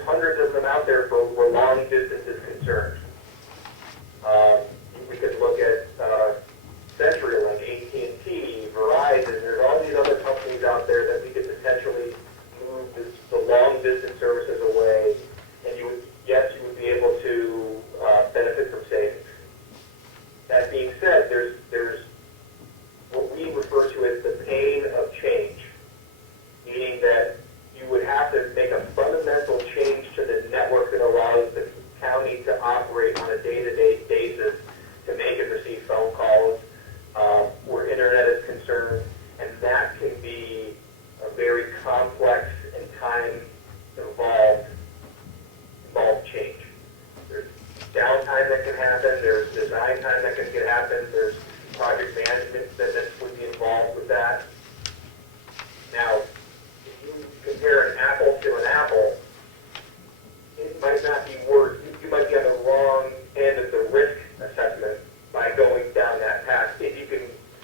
hundreds of them out there for where long distance is concerned. We could look at CenturyLink, AT&T, Verizon. There's all these other companies out there that we could potentially move the long distance services away, and you would be able to benefit from savings. That being said, there's what we refer to as the pain of change, meaning that you would have to make a fundamental change to the network that allows the county to operate on a day-to-day basis to make and receive phone calls where internet is concerned, and that can be a very complex and time-involved change. There's downtime that can happen, there's design time that can happen, there's project management that would be involved with that. Now, if you compare an apple to an apple, it might not be worth, you might be on the wrong end of the risk assessment by going down that path if you can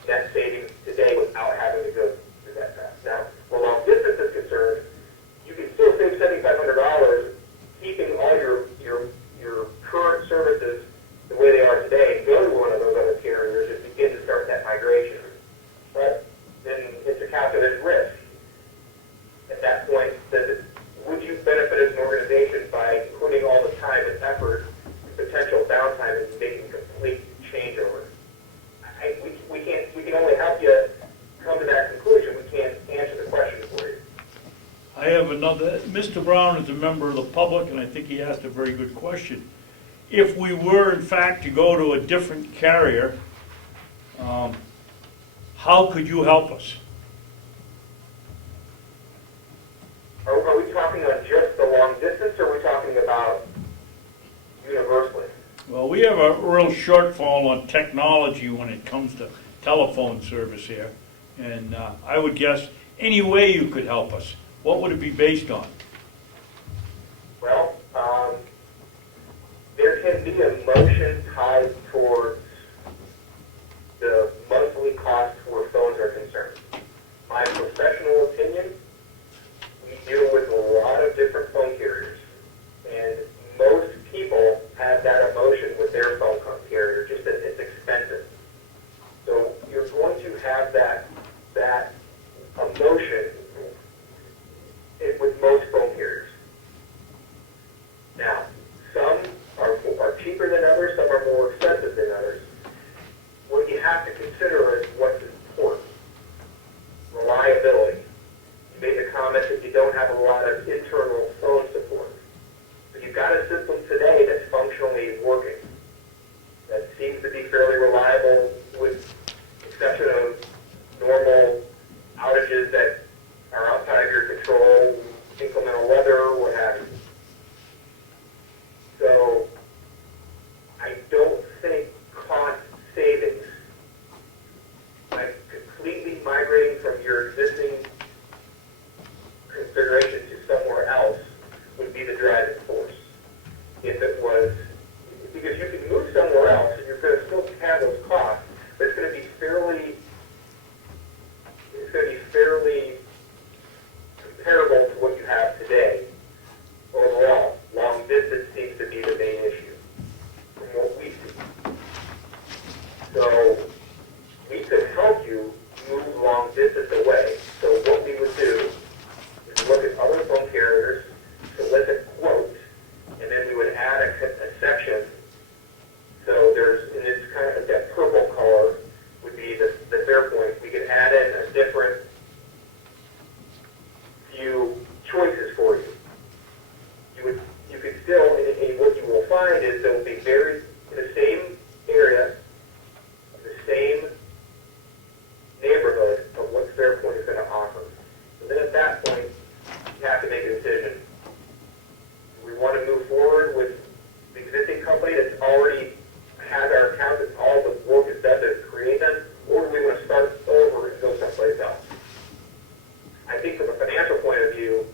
net savings today without having to go through that path. Now, where long distance is concerned, you can still save Now, Mr. Brown is a member of the public, and I think he asked a very good question. If we were in fact to go to a different carrier, how could you help us? Are we talking on just the long distance, or are we talking about universally? Well, we have a real shortfall on technology when it comes to telephone service here. And I would guess any way you could help us, what would it be based on? Well, there can be a motion tied towards the monthly cost where phones are concerned. My professional opinion, we deal with a lot of different phone carriers, and most people have that emotion with their phone carrier, just that it's expensive. So you're going to have that emotion with most phone carriers. Now, some are cheaper than others, some are more expensive than others. What you have to consider is what's important. Reliability. You made the comment that you don't have a lot of internal phone support. But you've got a system today that's functionally working, that seems to be fairly reliable with exception of normal outages that are outside of your control, inclemental weather, what have you. So I don't think cost savings by completely migrating from your existing configuration to somewhere else would be the driving force. If it was, because you can move somewhere else and you're going to still have those costs, but it's going to be fairly comparable to what you have today. Overall, long distance seems to be the main issue from what we see. So we could help you move long distance away. So what we would do is look at other phone carriers, solicit quotes, and then we would add a section. So there's, and it's kind of that purple color would be the fair point. We could add in a different few choices for you. You could still, and what you will find is they'll be very in the same area, the same neighborhood of what Fairpoint is going to offer. So then at that point, you have to make a decision. Do we want to move forward with the existing company that's already has our account, that all the work is done to create them, or do we want to start over and go someplace else? I think from a financial point of view,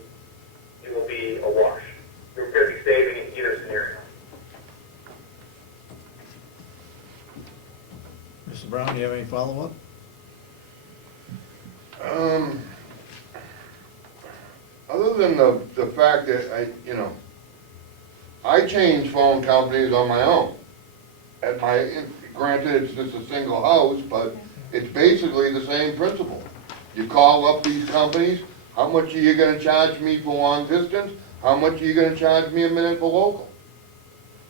it will be a wash. You're going to be saving in either scenario. Mr. Brown, do you have any follow-up? Other than the fact that I change phone companies on my own. Granted, it's just a single house, but it's basically the same principle. You call up these companies, how much are you gonna charge me for long distance? How much are you gonna charge me a minute for local?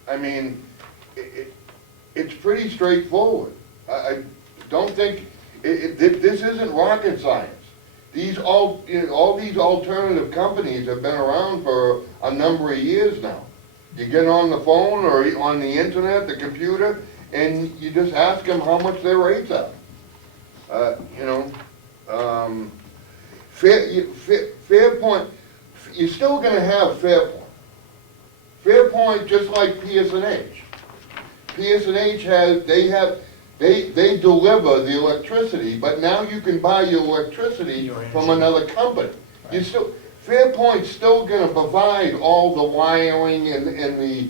I mean, it's pretty straightforward. I don't think, this isn't rocket science. All these alternative companies have been around for a number of years now. You get on the phone or on the internet, the computer, and you just ask them how much their rates are. Fairpoint, you're still going to have Fairpoint. Fairpoint, just like PS&H. PS&H they deliver the electricity, but now you can buy your electricity from another company. You still, Fairpoint's still going to provide all the wiring and the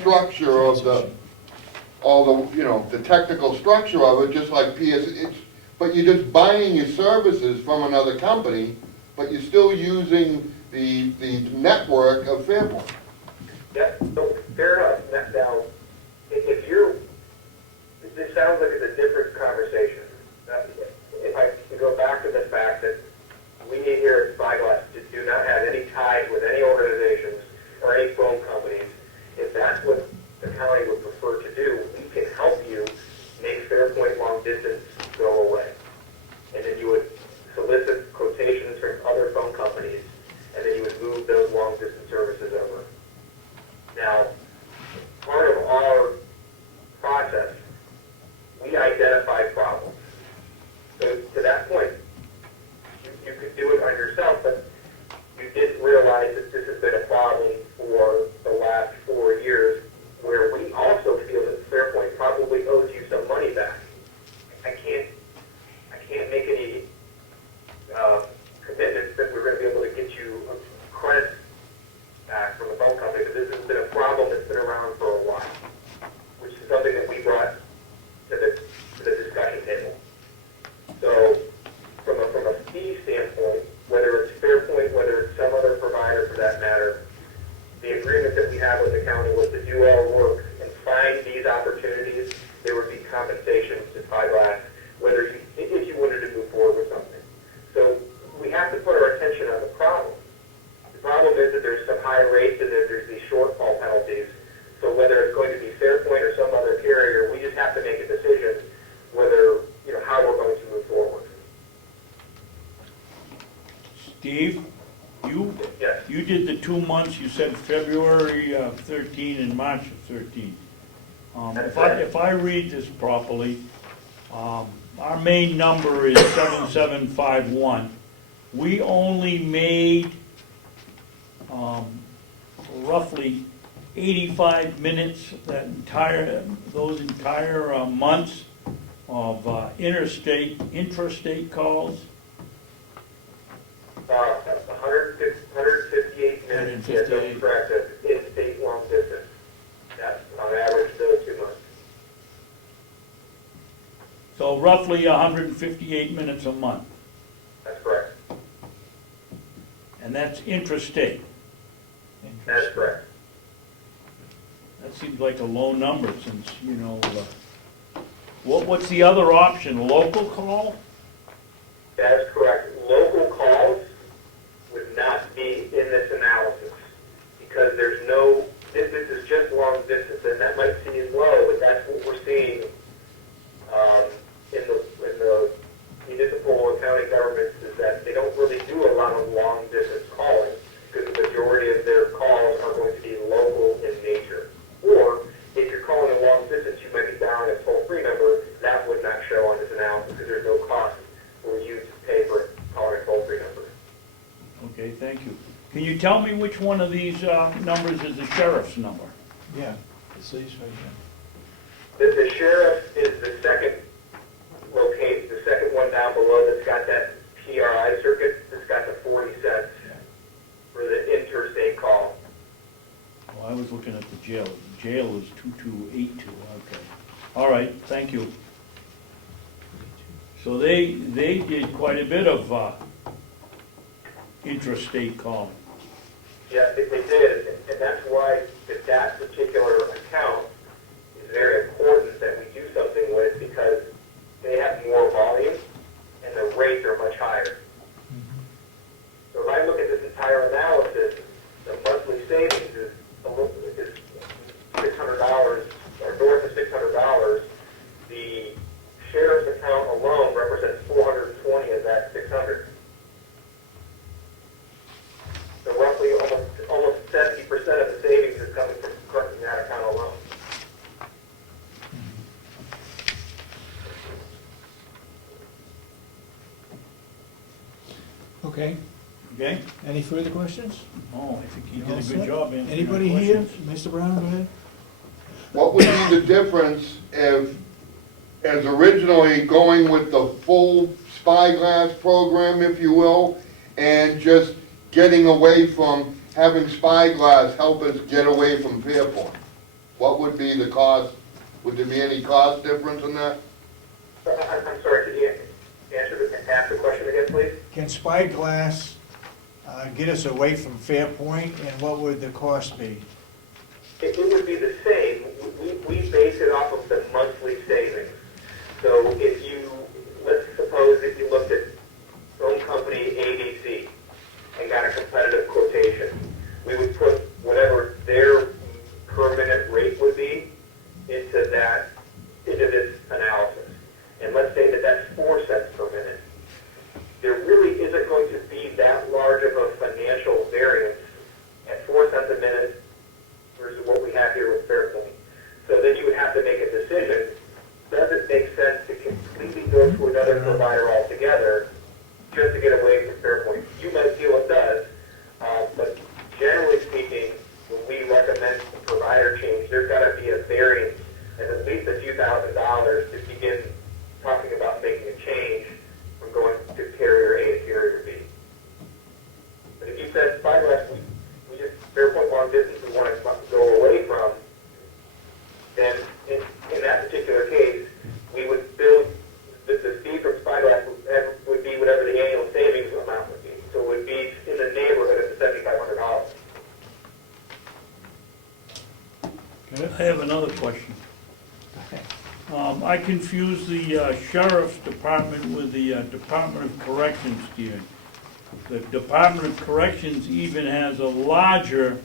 structure of the technical structure of it, just like PS. But you're just buying your services from another company, but you're still using the network of Fairpoint. Yeah, so fair enough. Now, if you're, this sounds like it's a different conversation. If I can go back to the fact that we here at Spyglass do not have any ties with any organizations or any phone companies, if that's what the county would prefer to do, we can help you make Fairpoint long distance go away. And then you would solicit quotations these opportunities, there would be compensation to Spyglass, if you wanted to move forward with something. So we have to put our attention on the problem. The problem is that there's some high rates and that there's these shortfall penalties. So whether it's going to be Fairpoint or some other carrier, we just have to make a decision whether, how we're going to move forward. Steve, Yes. you did the 2 months, you said February 13 and March of 13. If I read this properly, our main number is 7751. We only made roughly 85 minutes those entire months of intrastate calls. 158 minutes, yes, that's correct, that's in-state long distance. That's on average those 2 months. So roughly 158 minutes a month, That's correct. and that's intrastate. That's correct. That seems like a low number since, what's the other option, local call? That is correct. Local calls would not be in this analysis because this is just long distance, and that might seem low, but that's what we're seeing in the municipal or county governments, is that they don't really do a lot of long distance calling because the majority of their calls are going to be local in nature. Or if you're calling a long distance, you might be dialing a toll-free number. That would not show on this analysis because there's no cost for you to pay for calling a toll-free number. Okay, thank you. Can you tell me which one of these numbers is the sheriff's number? Yeah, it's these right here. The sheriff is the second the second one down below that's got that PRI circuit that's got the 40 cents for the interstate call. Well, I was looking at the jail. The jail is 2282, okay. All right, thank you. So they did quite a bit of intrastate calling. Yeah, they did, and that's why that particular account is very important that we do something with, because they have more volume and the rates are much higher. So if I look at this entire analysis, the monthly savings is $600 or north of $600. The sheriff's account alone represents 420 of that 600. So roughly almost 70% of the savings is coming from that account alone. Okay, Okay? any further questions? Oh, I think you All did a set? good job answering Anybody my here? questions. Mr. Brown, go ahead. What would be the difference if, as originally going with the full Spyglass program, if you will, and just getting away from having Spyglass help us get away from Fairpoint? What would be the cost? Would there be any cost difference in that? I'm sorry, could you ask the question again, please? Can Spyglass get us away from Fairpoint, and what would the cost be? It would be the same. We base it off of the monthly savings. So if you, let's suppose if you looked at phone company ABC and got a competitive quotation, we would put whatever their per minute rate would be into this analysis. And let's say that that's 4 cents per minute. There really isn't going to be that large of a financial variance at 4 cents a minute versus what we have here with Fairpoint. So then you would have to make a decision. Does it make sense to completely go to another provider altogether just to get away from Fairpoint? You might feel it does, but generally speaking, when we recommend a provider change, there's got to be a variance of at least a few $1,000s to begin talking about making a change from going to carrier A to carrier B. But if you said Spyglass, we just Fairpoint long distance we want to go away from, then in that particular case, we would build the fee from Spyglass would be whatever the annual savings amount would be. So it would be in the neighborhood of the $7,500. I have another question. I confused the sheriff's department with the Department of Corrections here. The Department of Corrections even has a larger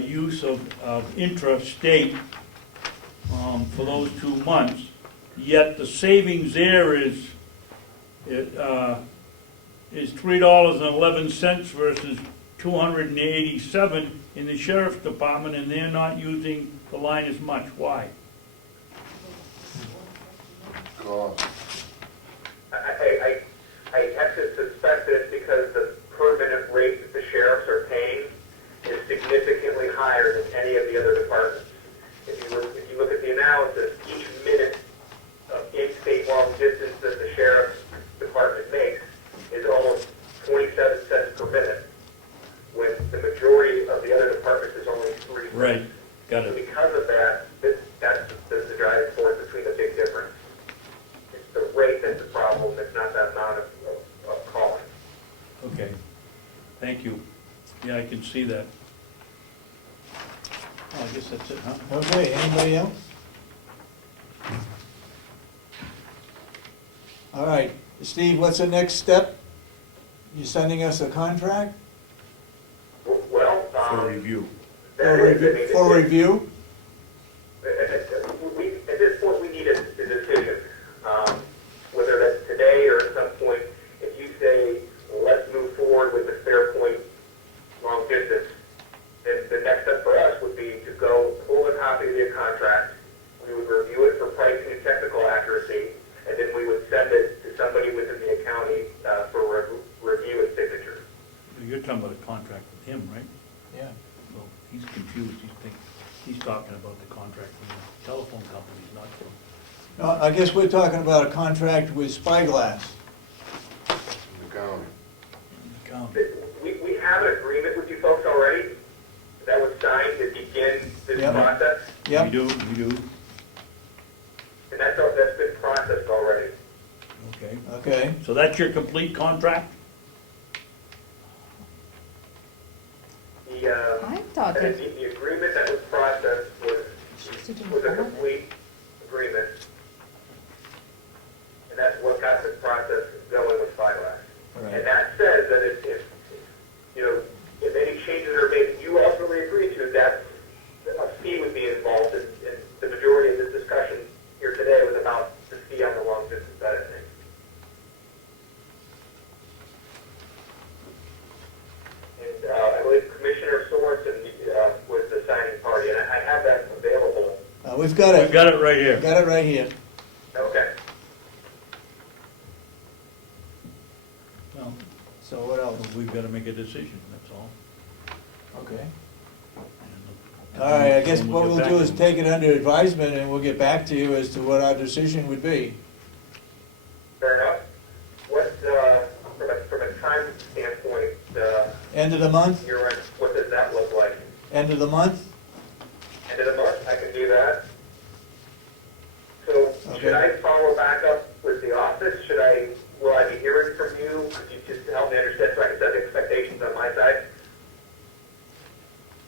use of intra-state for those 2 months, yet the savings there is $3.11 versus $287 in the sheriff's department, and they're not using the line as much. Why? Cost. I have to suspect that it's because the per minute rate that the sheriffs are paying is significantly higher than any of the other departments. If you look at the analysis, each minute of in-state long distance that the sheriff's department makes is almost 27 cents per minute, when the majority of the other departments is only 3 cents. Right, got So it. because of that, that's the driving force between the big difference. It's the rate that's the problem, it's not that amount of calling. Okay, thank you. Yeah, I can see that. Oh, I guess that's it, huh? Okay, anybody else? All right, Steve, what's the next step? You sending us a contract Well, For review. that is, I mean, for review? At this point, we need a decision, whether that's today or at some point. If you say, let's move forward with the Fairpoint long distance, then the next step for us would be to go pull a copy of the contract. We would review it for pricing and technical accuracy, and then we would send it to somebody within the county for review and signature. You're talking about a contract with him, right? Yeah. Well, he's confused. He's talking about the contract with the telephone companies, not from. No, I guess we're talking about a contract with Spyglass. The county. the county. We have an agreement with you folks already that was signed to begin this Yep. process, Yep. We do, and that's been processed already. okay. Okay, So that's your complete contract? I thought that, The agreement that was processed was a complete agreement, and that's what got the process going with Spyglass. all right. And that says that if any changes are made that you ultimately agree to, that a fee would be involved, and the majority of this discussion here today was about the fee on the long distance side of things. And I believe Commissioner Sorensen was the signing party, and I have that available. We've got I've it, got it right here. got it right here. Okay. Well, So what else? we've got to make a decision, that's all. Okay. And All right, I guess then what get we'll back do to is him. take it under advisement and we'll get back to you as to what our decision would be. Fair enough. What, from a time standpoint, End of the month? your end, what does that look like? End of the month? End of the month, I can do that. So should Okay. I follow back up with the office? Will I be hearing from you? Could you just help me understand so I can set expectations on my side?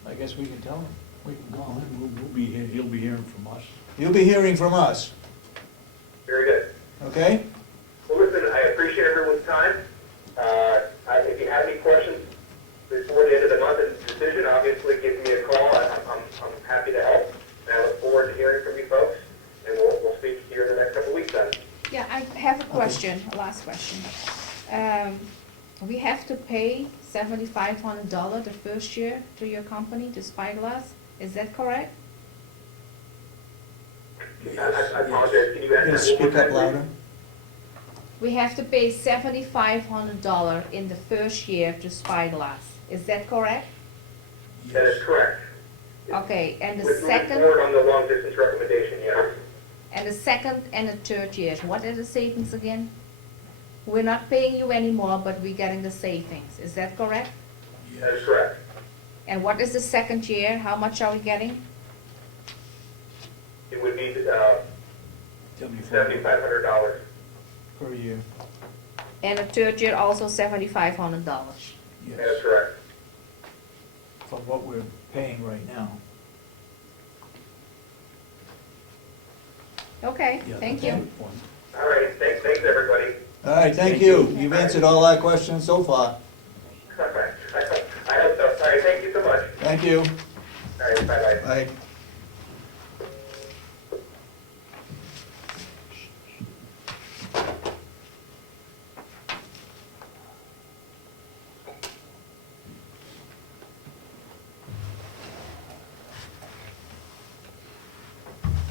I guess we can tell him. We can call him. We'll be here, he'll be hearing from us. You'll be hearing from us, Very good. okay? Well, listen, I appreciate everyone's time. If you have any questions before the end of the month and decision, obviously give me a call. I'm happy to help. And I look forward to hearing from you folks. And we'll speak to you in the next couple of weeks then. yeah, I have a question, a last question. We have to pay $7,500 the first year to your company, to Spyglass, is that correct? I apologize. Can you You ask gotta that one more speak up time, please? louder. We have to pay $7,500 in the first year to Spyglass, is that correct? That is correct. Okay, and the Moving second, forward on the long distance recommendation, yes. and the second and the third years, what are the savings again? We're not paying you anymore, but we're getting the savings, is that correct? That is correct. And what is the second year, how much are we getting? It would be $7,500. $7,500. Per year. And the third year also $7,500. That is Yes. correct. For what we're paying right now. Okay, Yeah, thank that's a you. good point. All right, thanks everybody. All right, thank you. You've answered all our questions so far. I hope so. All right, thank you so much. Thank you. All right, bye-bye. Bye.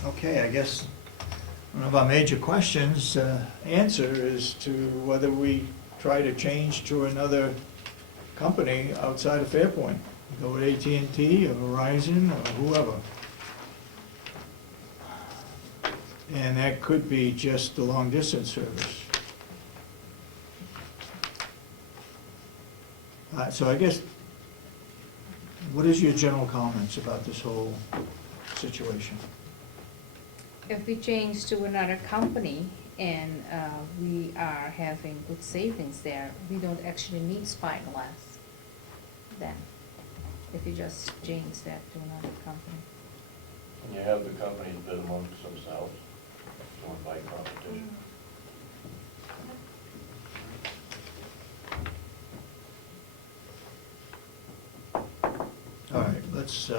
Okay, I guess one of our major questions, answer is to whether we try to change to another company outside of Fairpoint. Go with AT&T or Verizon or whoever. And that could be just the long-distance service. So I guess, what is your general comments about this whole situation? If we change to another company and we are having good savings there, we don't actually need Spyglass then, if you just change that to another company. And you have the companies bid amongst themselves, to invite competition. All right, let's,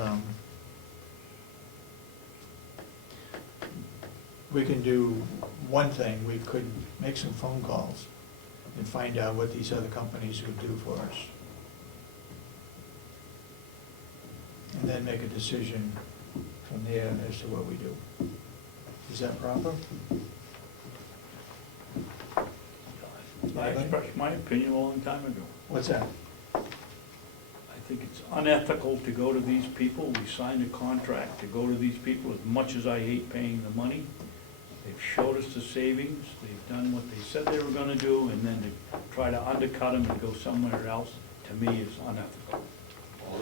we can do one thing, we could make some phone calls and find out what these other companies would do for us. And then make a decision from there as to what we do. Is that proper? I expressed my opinion a long time ago. What's that? I think it's unethical to go to these people. We signed a contract to go to these people. As much as I hate paying the money, they've showed us the savings. They've done what they said they were gonna do, and then to try to undercut them and go somewhere else, to me, is unethical.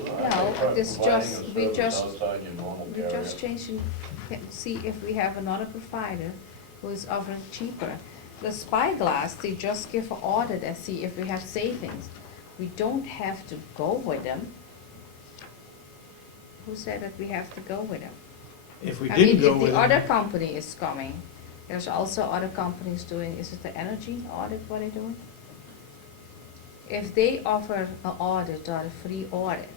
No, it's just, we just, Outside your normal we carrier. just changing, see if we have another provider who is offering cheaper. The Spyglass, they just give an audit and see if we have savings. We don't have to go with them. Who said that we have to go with them? If we I didn't mean, go if with the other them, company is coming, there's also other companies doing, is it the energy audit what they're doing? If they offer an audit or a free audit,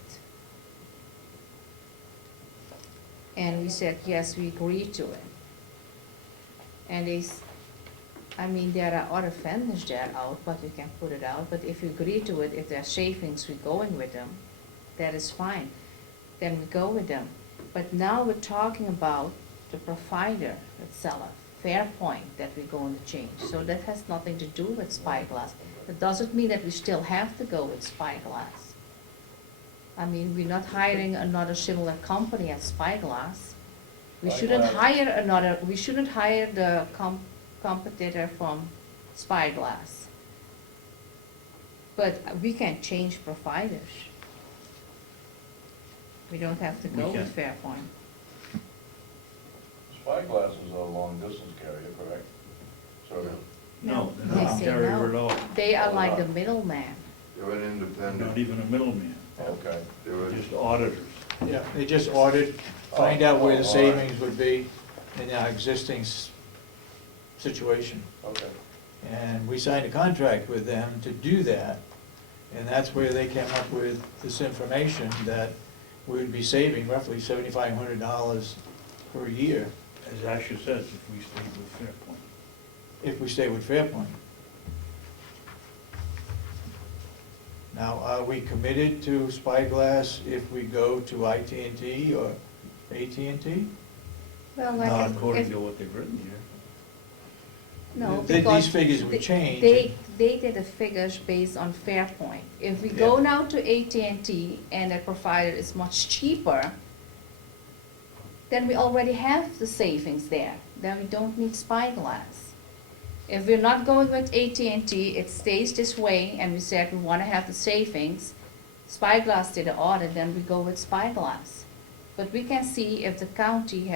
and we said, yes, we agree to it, and I mean, there are other vendors there out, but we can put it out, but if you agree to it, if there's savings, we're going with them, that is fine, then we go with them. But now we're talking about the provider itself, Fairpoint, that we're going to change. So that has nothing to do with Spyglass. It doesn't mean that we still have to go with Spyglass. I mean, we're not hiring another similar company as Spyglass. We shouldn't hire the competitor from Spyglass. But we can change providers. We don't have to We go with can. Fairpoint. Spyglass is a long distance carrier, correct? Sort of. No, They they're not say carrier no. at all. They are like the middleman. They're an independent. Not even a middleman. Okay. They're They're a- just auditors. yeah, they just audit, find out where the Oh, all right. savings would be in our existing situation. Okay. And we signed a contract with them to do that, and that's where they came up with this information that we would be saving roughly $7,500 per year As Asha says, if we stay with Fairpoint. if we stay with Fairpoint. Now, are we committed to Spyglass if we go to IT&T or AT&T? Well, Not like, According if, to what they've written here. no, These because figures would they- change. They did the figures based on Fairpoint. If we go Yeah. now to AT&T and the provider is much cheaper, then we already have the savings there. Then we don't need Spyglass. If we're not going with AT&T, it stays this way, and we said we wanna have the savings, Spyglass did the audit, then we go with Spyglass. But we can see if the county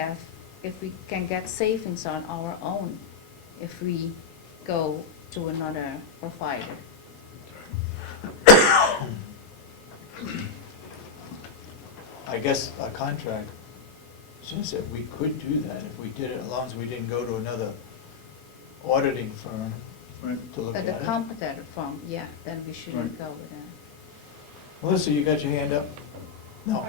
if we can get savings on our own, if we go to another provider. I guess a contract says that we could do that if we did it, as long as we didn't go to another auditing firm to look But at the it. competent firm, yeah, then we shouldn't go with that. Melissa, you got your hand up? No?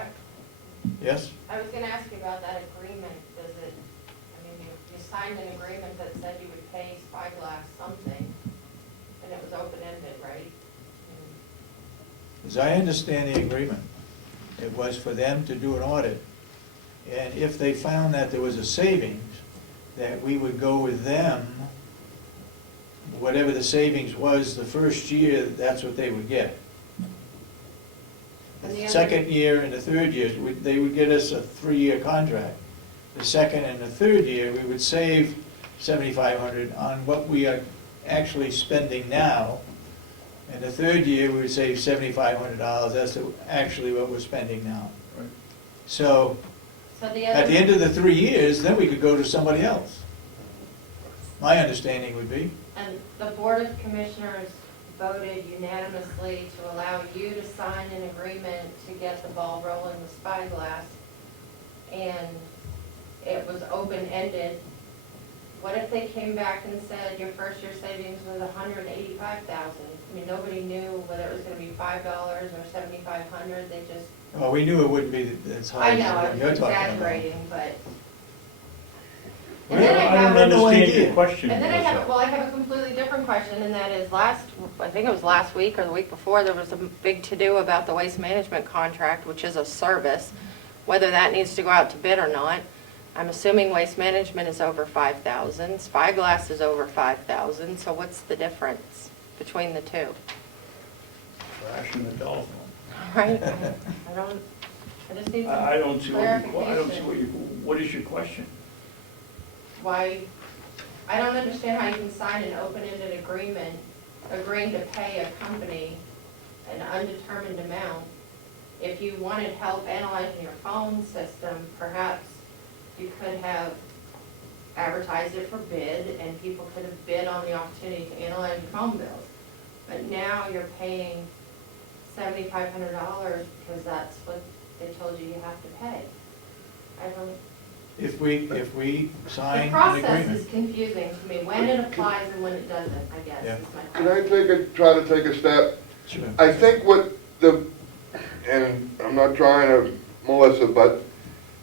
Yes? I was gonna ask you about that agreement, does it, I mean, you signed an agreement that said you would pay Spyglass something, and it was open-ended, right? As I understand the agreement, it was for them to do an audit, and if they found that there was a savings, that we would go with them, whatever the savings was the first year, that's what they would get. And the The other- second year and the third year, they would get us a 3-year contract. The second and the third year, we would save $7,500 on what we are actually spending now. And the third year, we would save $7,500, that's actually what we're spending now. So, So the at other, the end of the 3 years, then we could go to somebody else. My understanding would be. and the Board of Commissioners voted unanimously to allow you to sign an agreement to get the ball rolling with Spyglass, and it was open-ended. What if they came back and said your first year savings was $185,000? I mean, nobody knew whether it was gonna be $5 or $7,500, they just, Well, we knew it wouldn't be as high I as know, what I'm you're talking about. exaggerating, but. Well, And then I have- don't understand idea. your question, And then I Melissa. have, well, I have a completely different question, and that is I think it was last week or the week before, there was a big to-do about the waste management contract, which is a service, whether that needs to go out to bid or not. I'm assuming waste management is over 5,000, Spyglass is over 5,000, so what's the difference between the two? Trash in the telephone. Right? I just need some I don't see what you, I don't see clarification. what is your question? Why, I don't understand how you can sign an open-ended agreement, agreeing to pay a company an undetermined amount. If you wanted help analyzing your phone system, perhaps you could have advertised it for bid, and people could have bid on the opportunity to analyze your phone bills. But now you're paying $7,500 because that's what they told you you have to pay. I don't, If we sign the an process agreement. is confusing to me, when it applies and when it doesn't, I guess, Yeah. is my Can I question. try to take a step? Sure. I think what and I'm not trying to, Melissa, but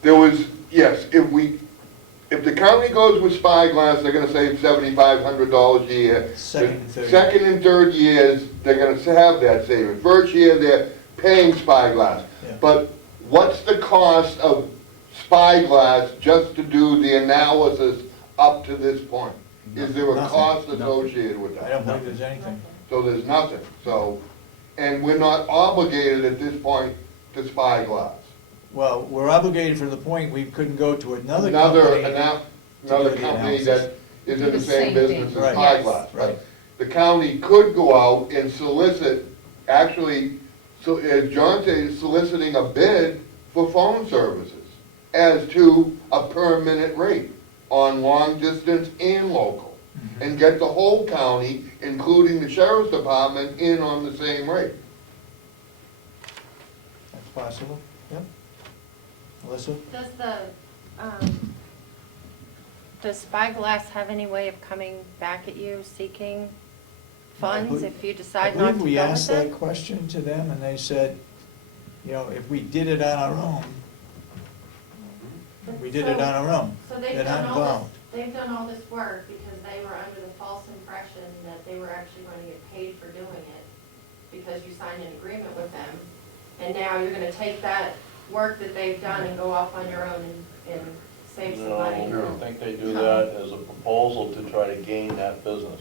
there was, yes, if the county goes with Spyglass, they're gonna save $7,500 a year. Second and third. Second and third years, they're gonna have that saving. First year, they're paying Spyglass. Yeah. But what's the cost of Spyglass just to do the analysis up to this point? Is there a Nothing. cost Nothing. associated with that? I don't believe there's anything. So there's nothing, so, and we're not obligated at this point to Spyglass. Well, we're obligated from the point we couldn't go to another Another company. Another do the company analysis. that is in Do the the same same business thing. as Right. Spyglass. Yes, right. The county could go out and solicit, actually, so as John said, soliciting a bid for phone services as to a per minute rate on long distance and local. Mhm. And get the whole county, including the sheriff's department, in on the same rate. That's possible, yep. Melissa? Does Spyglass have any way of coming back at you seeking funds believe- if you decide not to I believe we go asked with that it? question to them, and they said, you know, if we did it on our own, we did it on our own. So they've They're not done all this, involved. they've done all this work because they were under the false impression that they were actually going to get paid for doing it because you signed an agreement with them. And now you're gonna take that work that they've done and go off on your own and save some No, money. I think they do that as a proposal to try to gain that business.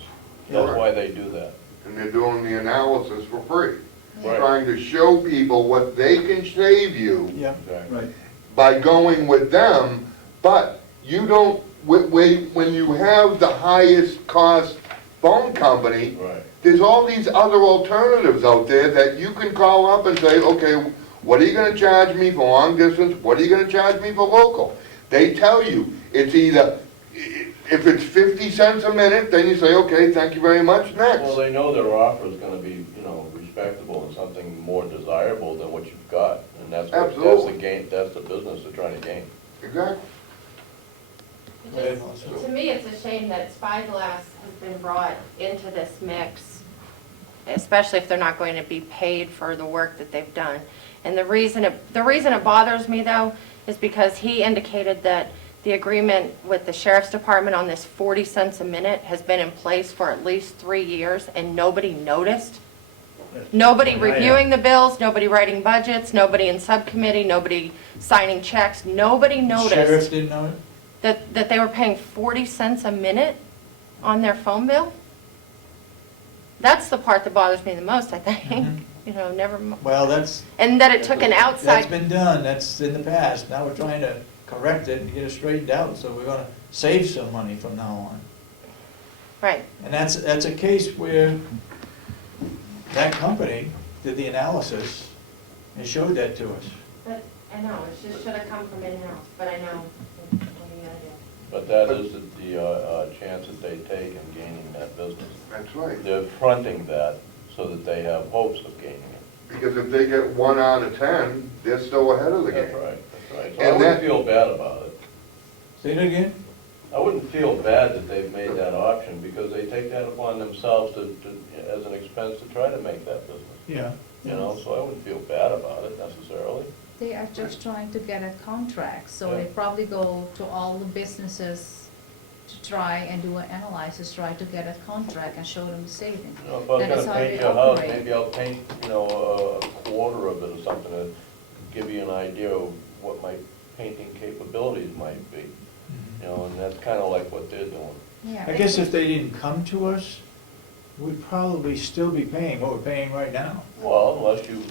That's Correct. why they do that. And they're doing the analysis for free. Right. Trying to show people what they can save you Yep. Exactly. by going with them, but you don't, when you have the highest cost phone company, Right. there's all these other alternatives out there that you can call up and say, okay, what are you gonna charge me for long distance, what are you gonna charge me for local? They tell you, it's either, if it's 50 cents a minute, then you say, okay, thank you very much, Well, next. they know their offer is gonna be, respectable and something more desirable than what you've got. And that's the Absolutely. gain, that's the business they're trying to gain. Exactly. Go ahead, Melissa. To me, it's a shame that Spyglass has been brought into this mix, especially if they're not going to be paid for the work that they've done. And the reason it bothers me, though, is because he indicated that the agreement with the sheriff's department on this 40 cents a minute has been in place for at least 3 years, and nobody noticed. Nobody reviewing the bills, nobody writing budgets, nobody in subcommittee, nobody signing checks, nobody noticed. Sheriff didn't know it? That they were paying 40 cents a minute on their phone bill? That's the part that bothers me the most, I think. You know, never, Well, that's, and that it took an that's outside, been done, that's in the past. Now we're trying to correct it and get it straightened out, so we're gonna save some money from now on. right. And that's a case where that company did the analysis and showed that to us. But, I know, it just should have come from in-house, but I know, what are you gonna do? But that is the chance that they take in gaining that business. That's right. They're fronting that so that they have hopes of gaining it. Because if they get 1 out of 10, they're still ahead of the game. That's right, that's right. So And I wouldn't that- feel bad about it. Say it again? I wouldn't feel bad that they've made that option, because they take that upon themselves as an expense to try to make that business. Yeah. You know, so I wouldn't feel bad about it necessarily. They are just trying to get a contract, so Yeah. they probably go to all the businesses to try and do an analysis, try to get a contract and show them the savings. You know, if I was That is gonna how paint they your house, operate. maybe I'll paint, you know, a quarter of it or something to give you an idea of what my painting capabilities might be. You know, and that's kinda like what they're doing. Yeah, I guess if they didn't come to us, we'd probably still be paying what we're paying right now. Well, unless you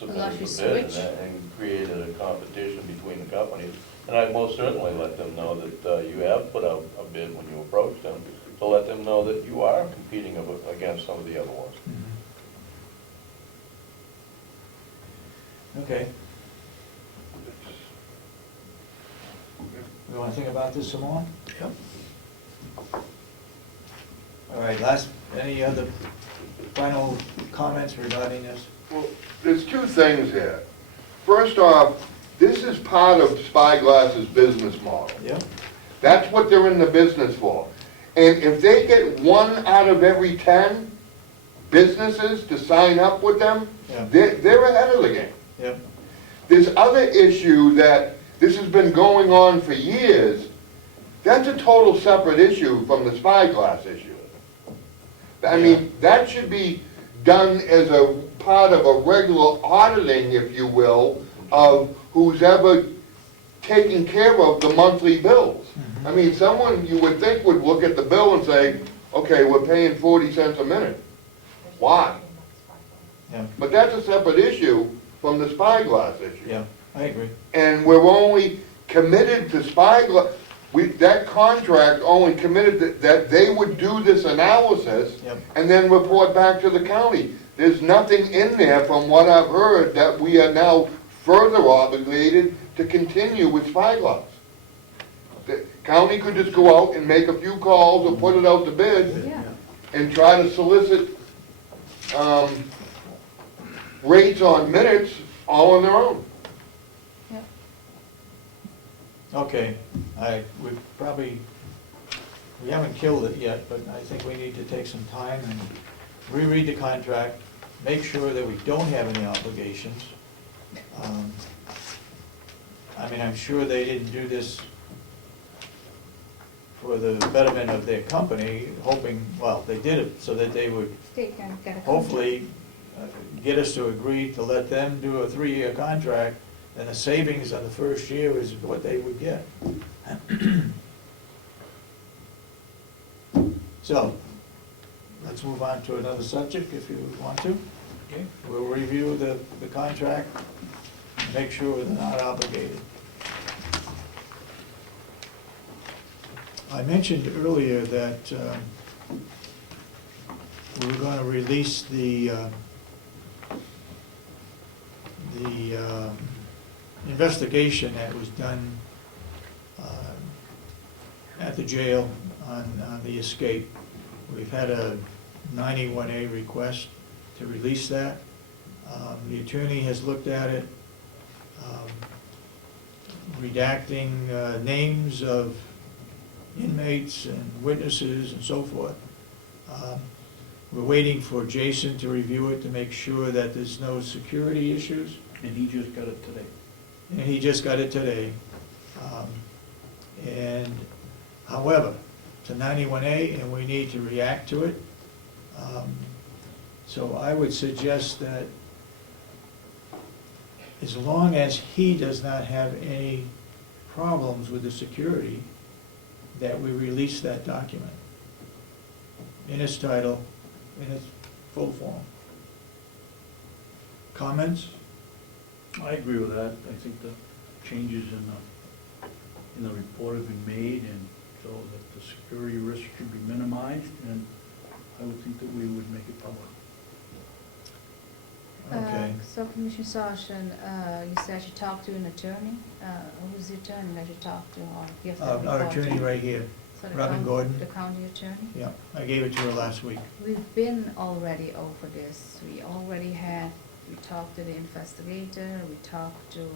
Unless submitted you a bid switch. and created a competition between the companies. And I'd most certainly let them know that you have put out a bid when you approached them, to let them know that you are competing against some of the other ones. Okay. We wanna think about this some more? Yep. All right, any other final comments regarding this? Well, there's 2 things here. First off, this is part of Spyglass's business model. Yeah? That's what they're in the business for. And if they get 1 out of every 10 businesses to sign up with them, Yeah. they're ahead of the game. Yep. This other issue that this has been going on for years, that's a total separate issue from the Spyglass issue. I mean, that should be done as a part of a regular auditing, if you will, of who's ever taking care of the monthly bills. I mean, someone you would think would look at the bill and say, okay, we're paying 40 cents a minute. Why? Yeah. But that's a separate issue from the Spyglass issue. Yeah, I agree. And we're only committed to Spyglass, that contract only committed that they would do this analysis Yep. and then report back to the county. There's nothing in there, from what I've heard, that we are now further obligated to continue with Spyglass. The county could just go out and make a few calls or put it out to bid Yeah. and try to solicit rates on minutes all on their own. Okay, we haven't killed it yet, but I think we need to take some time and reread the contract, make sure that we don't have any obligations. I mean, I'm sure they didn't do this for the betterment of their company, hoping, well, they did it so that they would They can get a contract. hopefully get us to agree to let them do a 3-year contract, and the savings on the first year is what they would get. So, let's move on to another subject if you want to. Okay. We'll review the contract, and make sure they're not obligated. I mentioned earlier that we were going to release the investigation that was done at the jail on the escape. We've had a 91A request to release that. The attorney has looked at it. redacting names of inmates and witnesses and so forth. We're waiting for Jason to review it to make sure that there's no security issues. And he just got it today. And he just got it today. And however, it's a 91A and we need to react to it. So I would suggest that as long as he does not have any problems with the security, that we release that document in its title, in its full form. Comments? I agree with that. I think the changes in the report have been made, and so that the security risk should be minimized, and I would think that we would make it public. Okay. So Commissioner Sorensen, you said you talked to an attorney. Who's the attorney that you talked to? Or you have to Our report to? attorney right here, So the Robin county- Gordon. The county attorney? Yeah, I gave it to her last week. We've been already over this. We talked to the investigator, we talked to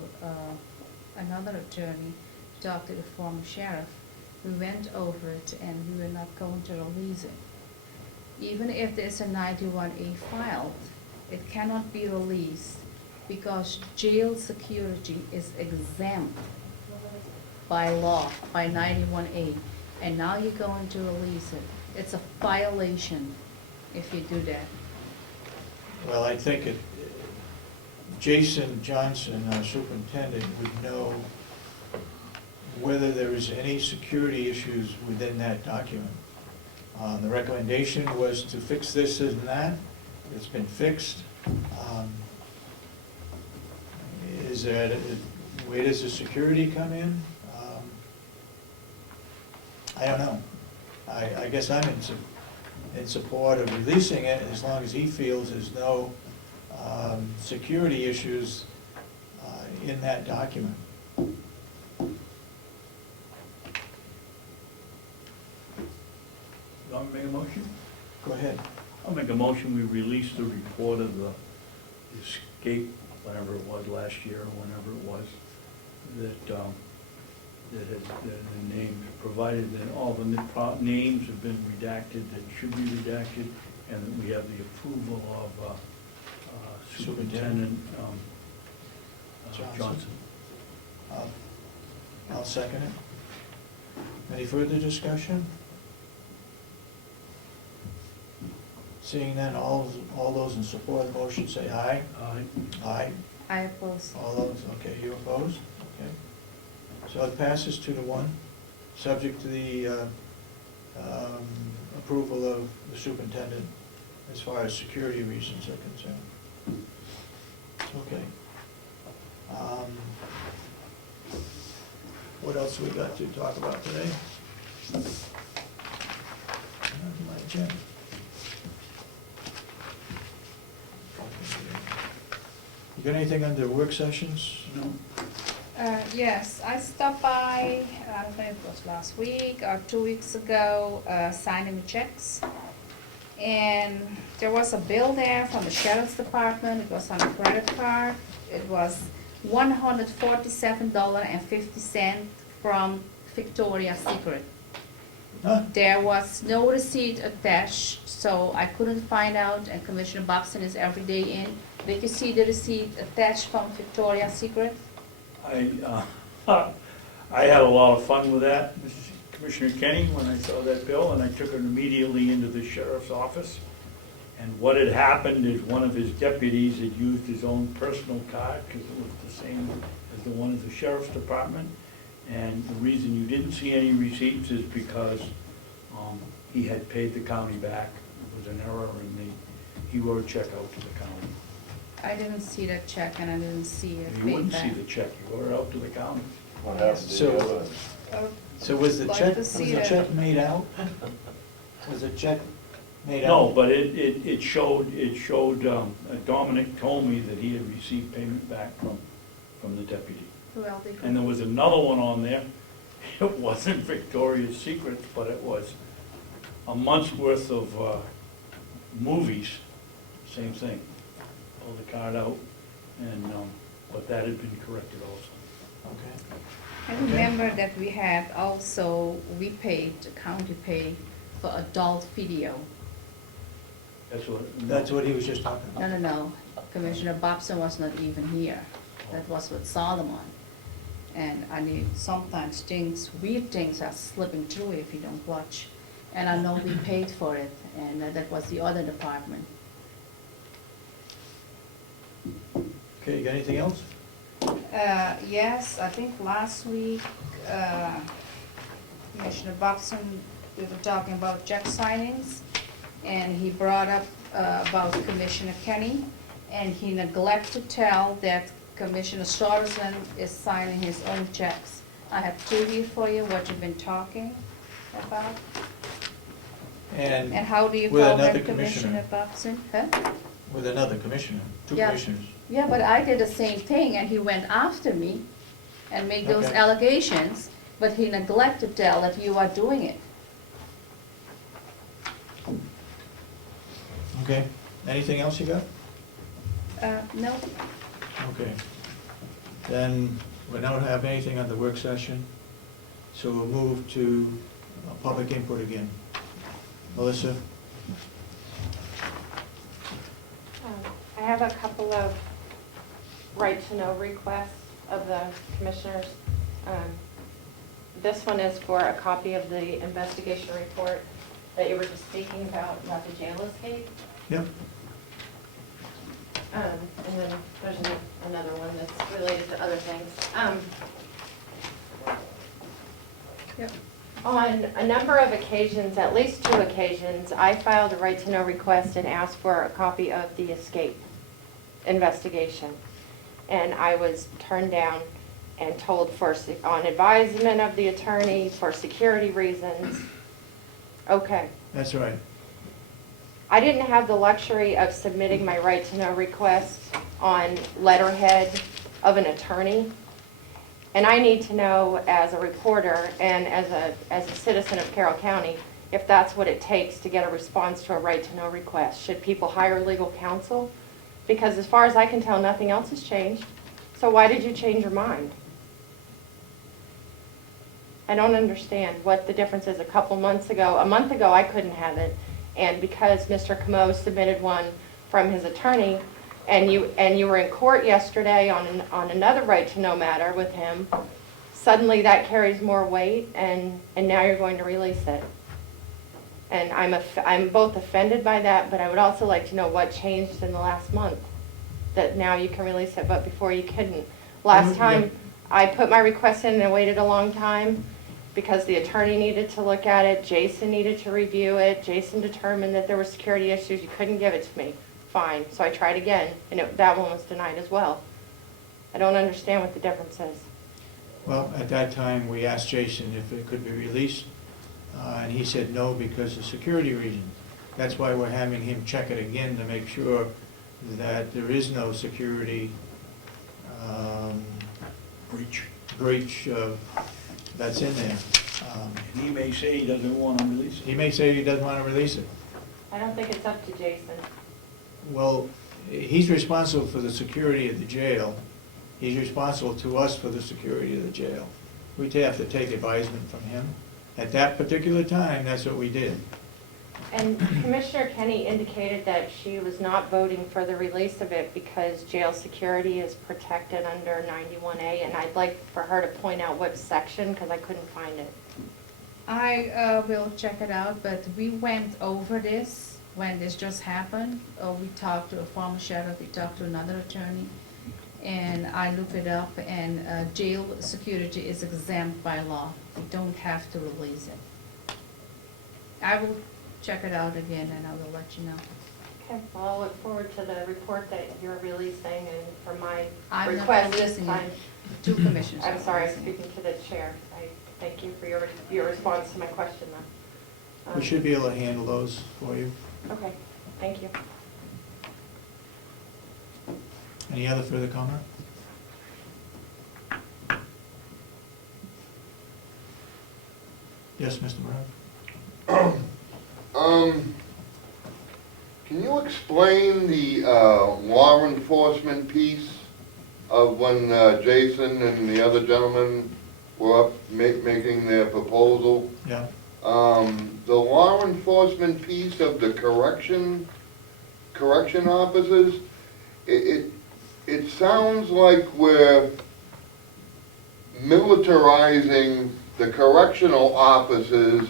another attorney, we talked to the former sheriff. We went over it and we were not going to release it. Even if there's a 91A filed, it cannot be released because jail security is exempt by law, by 91A. And now you're going to release it. It's a violation if you do that. Well, I think Jason Johnson, our superintendent, would know whether there is any security issues within that document. The recommendation was to fix this and that. It's been fixed. Where does the security come in? I don't know. I guess I'm in support of releasing it as long as he feels there's no security issues in that document. You want me to make a motion? Go ahead. I'll make a motion, we release the report of the escape, whatever it was, last year, or whenever it was, the names, provided that all the names have been redacted that should be redacted, and that we have the approval of Superintendent Johnson. I'll second it. Any further discussion? Seeing none, all those in support of the motion say aye. Aye. Aye. I oppose. All those, okay, you oppose? Okay. So it passes 2-1, subject to the approval of the superintendent as far as security reasons are concerned. Okay. What else we got to talk about today? My agenda. You got anything under work sessions? No. Yes, I stopped by, I don't know if it was last week or 2 weeks ago, signing the checks. And there was a bill there from the sheriff's department. It was on a credit card. It was $147.50 from Victoria's Secret. Huh? There was no receipt attached, so I couldn't find out, and Commissioner Babson is every day in. Did you see the receipt attached from Victoria's Secret? I had a lot of fun with that, Commissioner Kenney, when I saw that bill, and I took it immediately into the sheriff's office. And what had happened is one of his deputies had used his own personal card, because it was the same as the one at the sheriff's department. And the reason you didn't see any receipts is because he had paid the county back. It was an error, and he wrote a check out to the county. I didn't see that check, and I didn't see it You paid wouldn't see back. the check, you wrote it out to the county. What happened to the So- other? I would So was the like check, to was see the that. check made out? Was the check made out? No, but it showed, Dominic told me that he had received payment back from the deputy. Well, they And there was another one on there, it wasn't Victoria's Secret, but it was a month's worth of movies, same thing. Pulled the card out, and, but that had been corrected also. I remember that we had also, we paid, the county paid for adult video. That's what he was just talking about. No. Commissioner Babson was not even here. That was with Solomon. And I mean, sometimes things, weird things are slipping through if you don't watch. And I know we paid for it, and that was the other department. Okay, you got anything else? Yes, I think last week, Commissioner Babson, we were talking about check signings, and he brought up about Commissioner Kenney, and he neglected to tell that Commissioner Sorensen is signing his own checks. I have two here for you, what you've been talking about. And And how do you with call another that, Commissioner Babson? Huh? with another commissioner, two Yeah. commissioners. Yeah, but I did the same thing, and he went after me and made those Okay. allegations, but he neglected to tell that you are doing it. Okay, anything else you got? No, Okay. Then we don't have anything on the work session, so we'll move to public input again. Melissa? I have a couple of right-to-know requests of the commissioners. This one is for a copy of the investigation report that you were just speaking about the jail escape. Yep. And then there's another one that's related to other things. Yep. On a number of occasions, at least 2 occasions, I filed a right-to-know request and asked for a copy of the escape investigation. And I was turned down and told on advisement of the attorney for security reasons. Okay. That's right. I didn't have the luxury of submitting my right-to-know request on letterhead of an attorney. And I need to know as a reporter and as a citizen of Carroll County, if that's what it takes to get a response to a right-to-know request. Should people hire legal counsel? Because as far as I can tell, nothing else has changed. So why did you change your mind? I don't understand what the difference is. A month ago, I couldn't have it. And because Mr. Comeau submitted one from his attorney, and you were in court yesterday on another right-to-know matter with him, suddenly that carries more weight, and now you're going to release it. And I'm both offended by that, but I would also like to know what changed in the last month, that now you can release it, but before you couldn't. Last time, I put my request in and waited a long time, because the attorney needed to look at it, Jason needed to review it, Jason determined that there were security issues, you couldn't give it to me. Fine, so I tried again, and that one was denied as well. I don't understand what the difference is. Well, at that time, we asked Jason if it could be released, and he said no because of security reasons. That's why we're having him check it again to make sure that there is no security breach that's in there. He may say he doesn't want to release it. He may say he doesn't want to release it. I don't think it's up to Jason. Well, he's responsible for the security of the jail. He's responsible to us for the security of the jail. We'd have to take advisement from him. At that particular time, that's what we did. And Commissioner Kenney indicated that she was not voting for the release of it because jail security is protected under 91A, and I'd like for her to point out what section, because I couldn't find it. I will check it out, but we went over this when this just happened. We talked to a former sheriff, we talked to another attorney, and I looked it up, and jail security is exempt by law. We don't have to release it. I will check it out again, and I will let you know. Okay, well, I'll look forward to the report that you're releasing, and for my I'm not request this releasing time. it. Two commissioners. I'm are sorry, I'm releasing it. speaking to the chair. I thank you for your response to my question, though. We should be able to handle those for you. Okay, thank you. Any other further comment? Yes, Mr. Brown? Can you explain the law enforcement piece? of when Jason and the other gentlemen were up making their proposal. Yeah. The law enforcement piece of the correction officers, it sounds like we're militarizing the correctional officers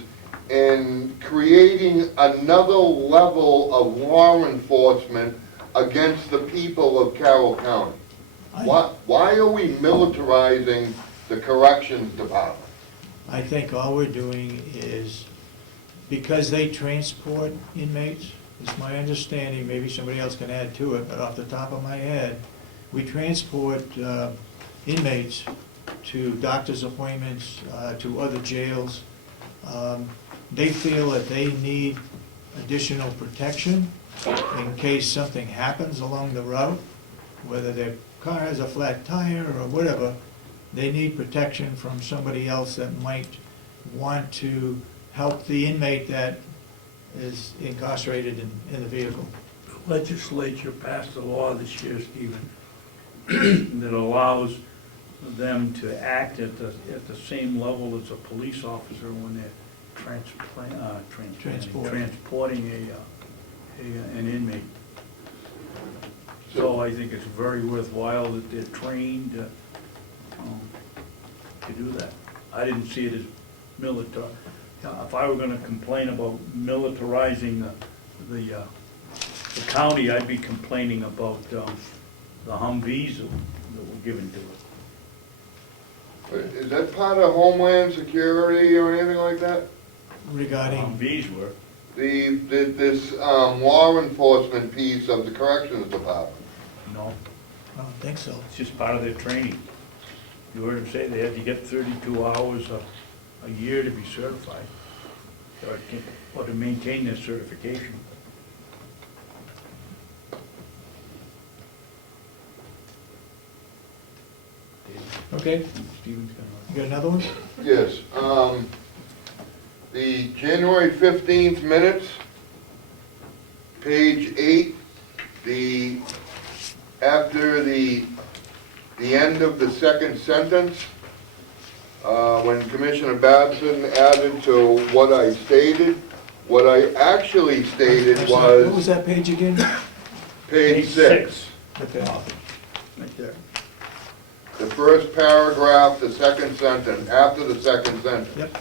and creating another level of law enforcement against the people of Carroll County. Why are we militarizing the corrections department? I think all we're doing is, because they transport inmates, it's my understanding, maybe somebody else can add to it, but off the top of my head, we transport inmates to doctor's appointments, to other jails. They feel that they need additional protection in case something happens along the route, whether their car has a flat tire or whatever. They need protection from somebody else that might want to help the inmate that is incarcerated in the vehicle. The legislature passed a law this year, Stephen, that allows them to act at the same level as a police officer when they're transporting an inmate. So I think it's very worthwhile that they're trained to do that. I didn't see it as military. If I were gonna complain about militarizing the county, I'd be complaining about the Humvees that were given to it. Is that part of Homeland Security or anything like that? Regarding? Humvees were. This law enforcement piece of the corrections department? No, I don't think so. it's just part of their training. You heard them say they had to get 32 hours a year to be certified, or to maintain their certification. Okay, Stephen's you got another one? Yes. The January 15th minutes, page 8, after the end of the second sentence, when Commissioner Babson added to what I stated, what I actually stated What was was that page again? page 6. Okay. Right there. The first paragraph, the second sentence, after the second sentence. Yep.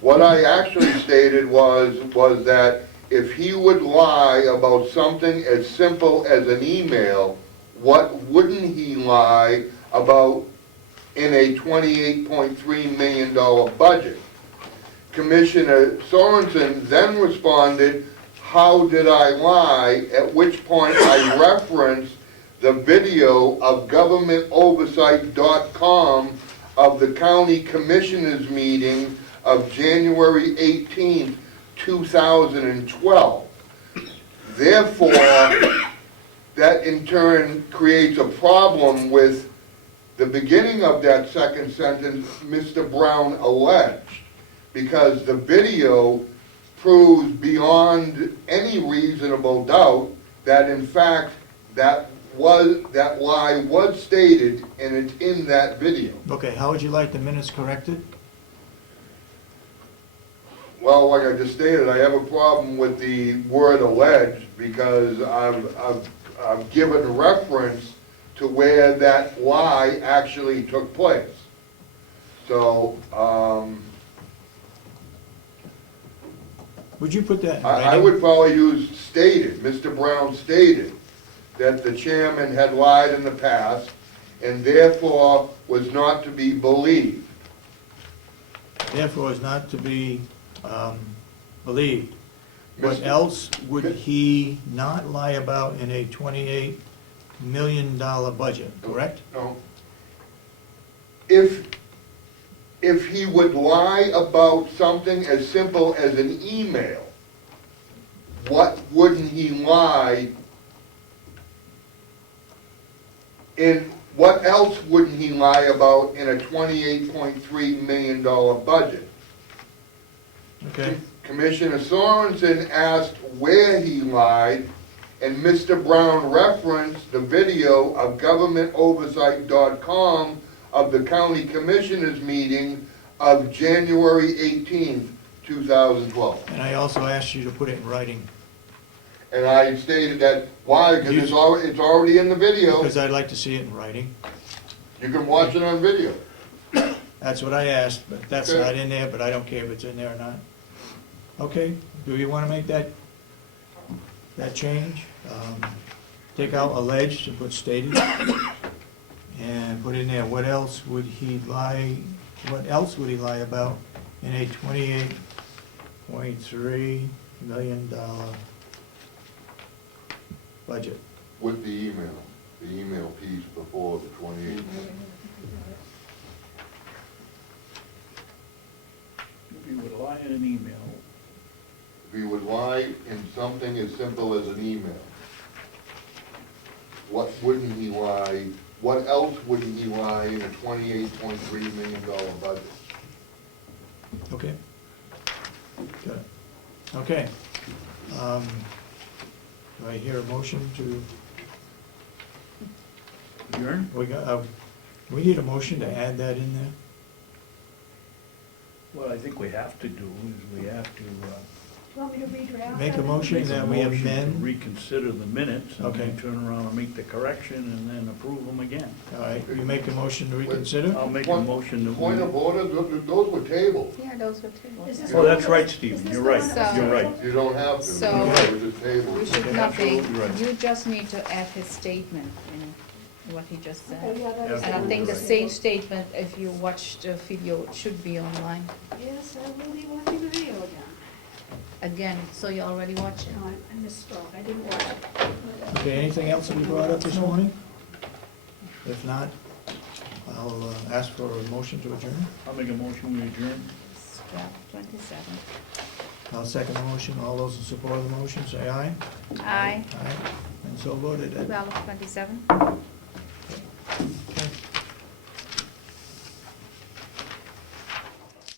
What I actually stated was that if he would lie about something as simple as an email, what wouldn't he lie about in a $28.3 million budget? Commissioner Sorensen then responded, "How did I lie?" At which point I referenced the video of GovernmentOversite.com of the County Commissioners meeting of January 18th, 2012. Therefore, that in turn creates a problem with the beginning of that second sentence, Mr. Brown alleged, because the video proves beyond any reasonable doubt that in fact that lie was stated and it's in that video. Okay, how would you like the minutes corrected? Well, like I just stated, I have a problem with the word alleged because I've given reference to where that lie actually took place. So, Would you put that in I writing? would probably use stated, Mr. Brown stated, that the chairman had lied in the past and therefore was not to be believed. Therefore is not to be believed. What Mr. else would he not lie about in a $28 million budget, correct? No. If he would lie about something as simple as an email, what wouldn't he lie in, what else wouldn't he lie about in a $28.3 million budget? Okay. Commissioner Sorensen asked where he lied, and Mr. Brown referenced the video of GovernmentOversite.com of the County Commissioners meeting of January 18th, 2012. And I also asked you to put it in writing, And I stated that, why? Because it's already in the video. because I'd like to see it in writing. You can watch it on video. That's what I asked, but that's Okay. not in there, but I don't care if it's in there or not. Okay, do you want to make that change? Take out alleged and put stated, and put in there, what else would he lie about in a $28.3 million budget? With the email piece before the 28th. If you would lie in an email, If he would lie in something as simple as an email, what wouldn't he lie, what else wouldn't he lie in a $28.3 million budget? Okay. Got it. Okay. Do I hear a motion to, adjourn? we need a motion to add that in there? What I think we have to do is we have to You want me to redraft? Make a that? motion make a that we motion to amend. reconsider the minutes, and Okay. then turn around and make the correction, and then approve them again. All right, you make a motion to reconsider? I'll make a motion to. Point of order, those were tabled. Yeah, those were tabled. Is this Oh, that's the one right, that- Stephen, is this you're the right, one that was you're right. tabled? You don't have to. So- It was just tabled. We should You're nothing, absolutely right. you just need to add his statement, what he just Okay, said. yeah, that is And I the think the one. same statement, if you watch the video, it should be online. Yes, I will be watching the video again. Again, so you already watched it. No, I misspoke, I didn't watch it. Okay, anything else that you brought up this morning? If not, I'll ask for a motion to adjourn. I'll make a motion, we adjourn. It's 12:27. I'll second the motion. All those in support of the motion, say aye. Aye, Aye. And so voted. 12:27.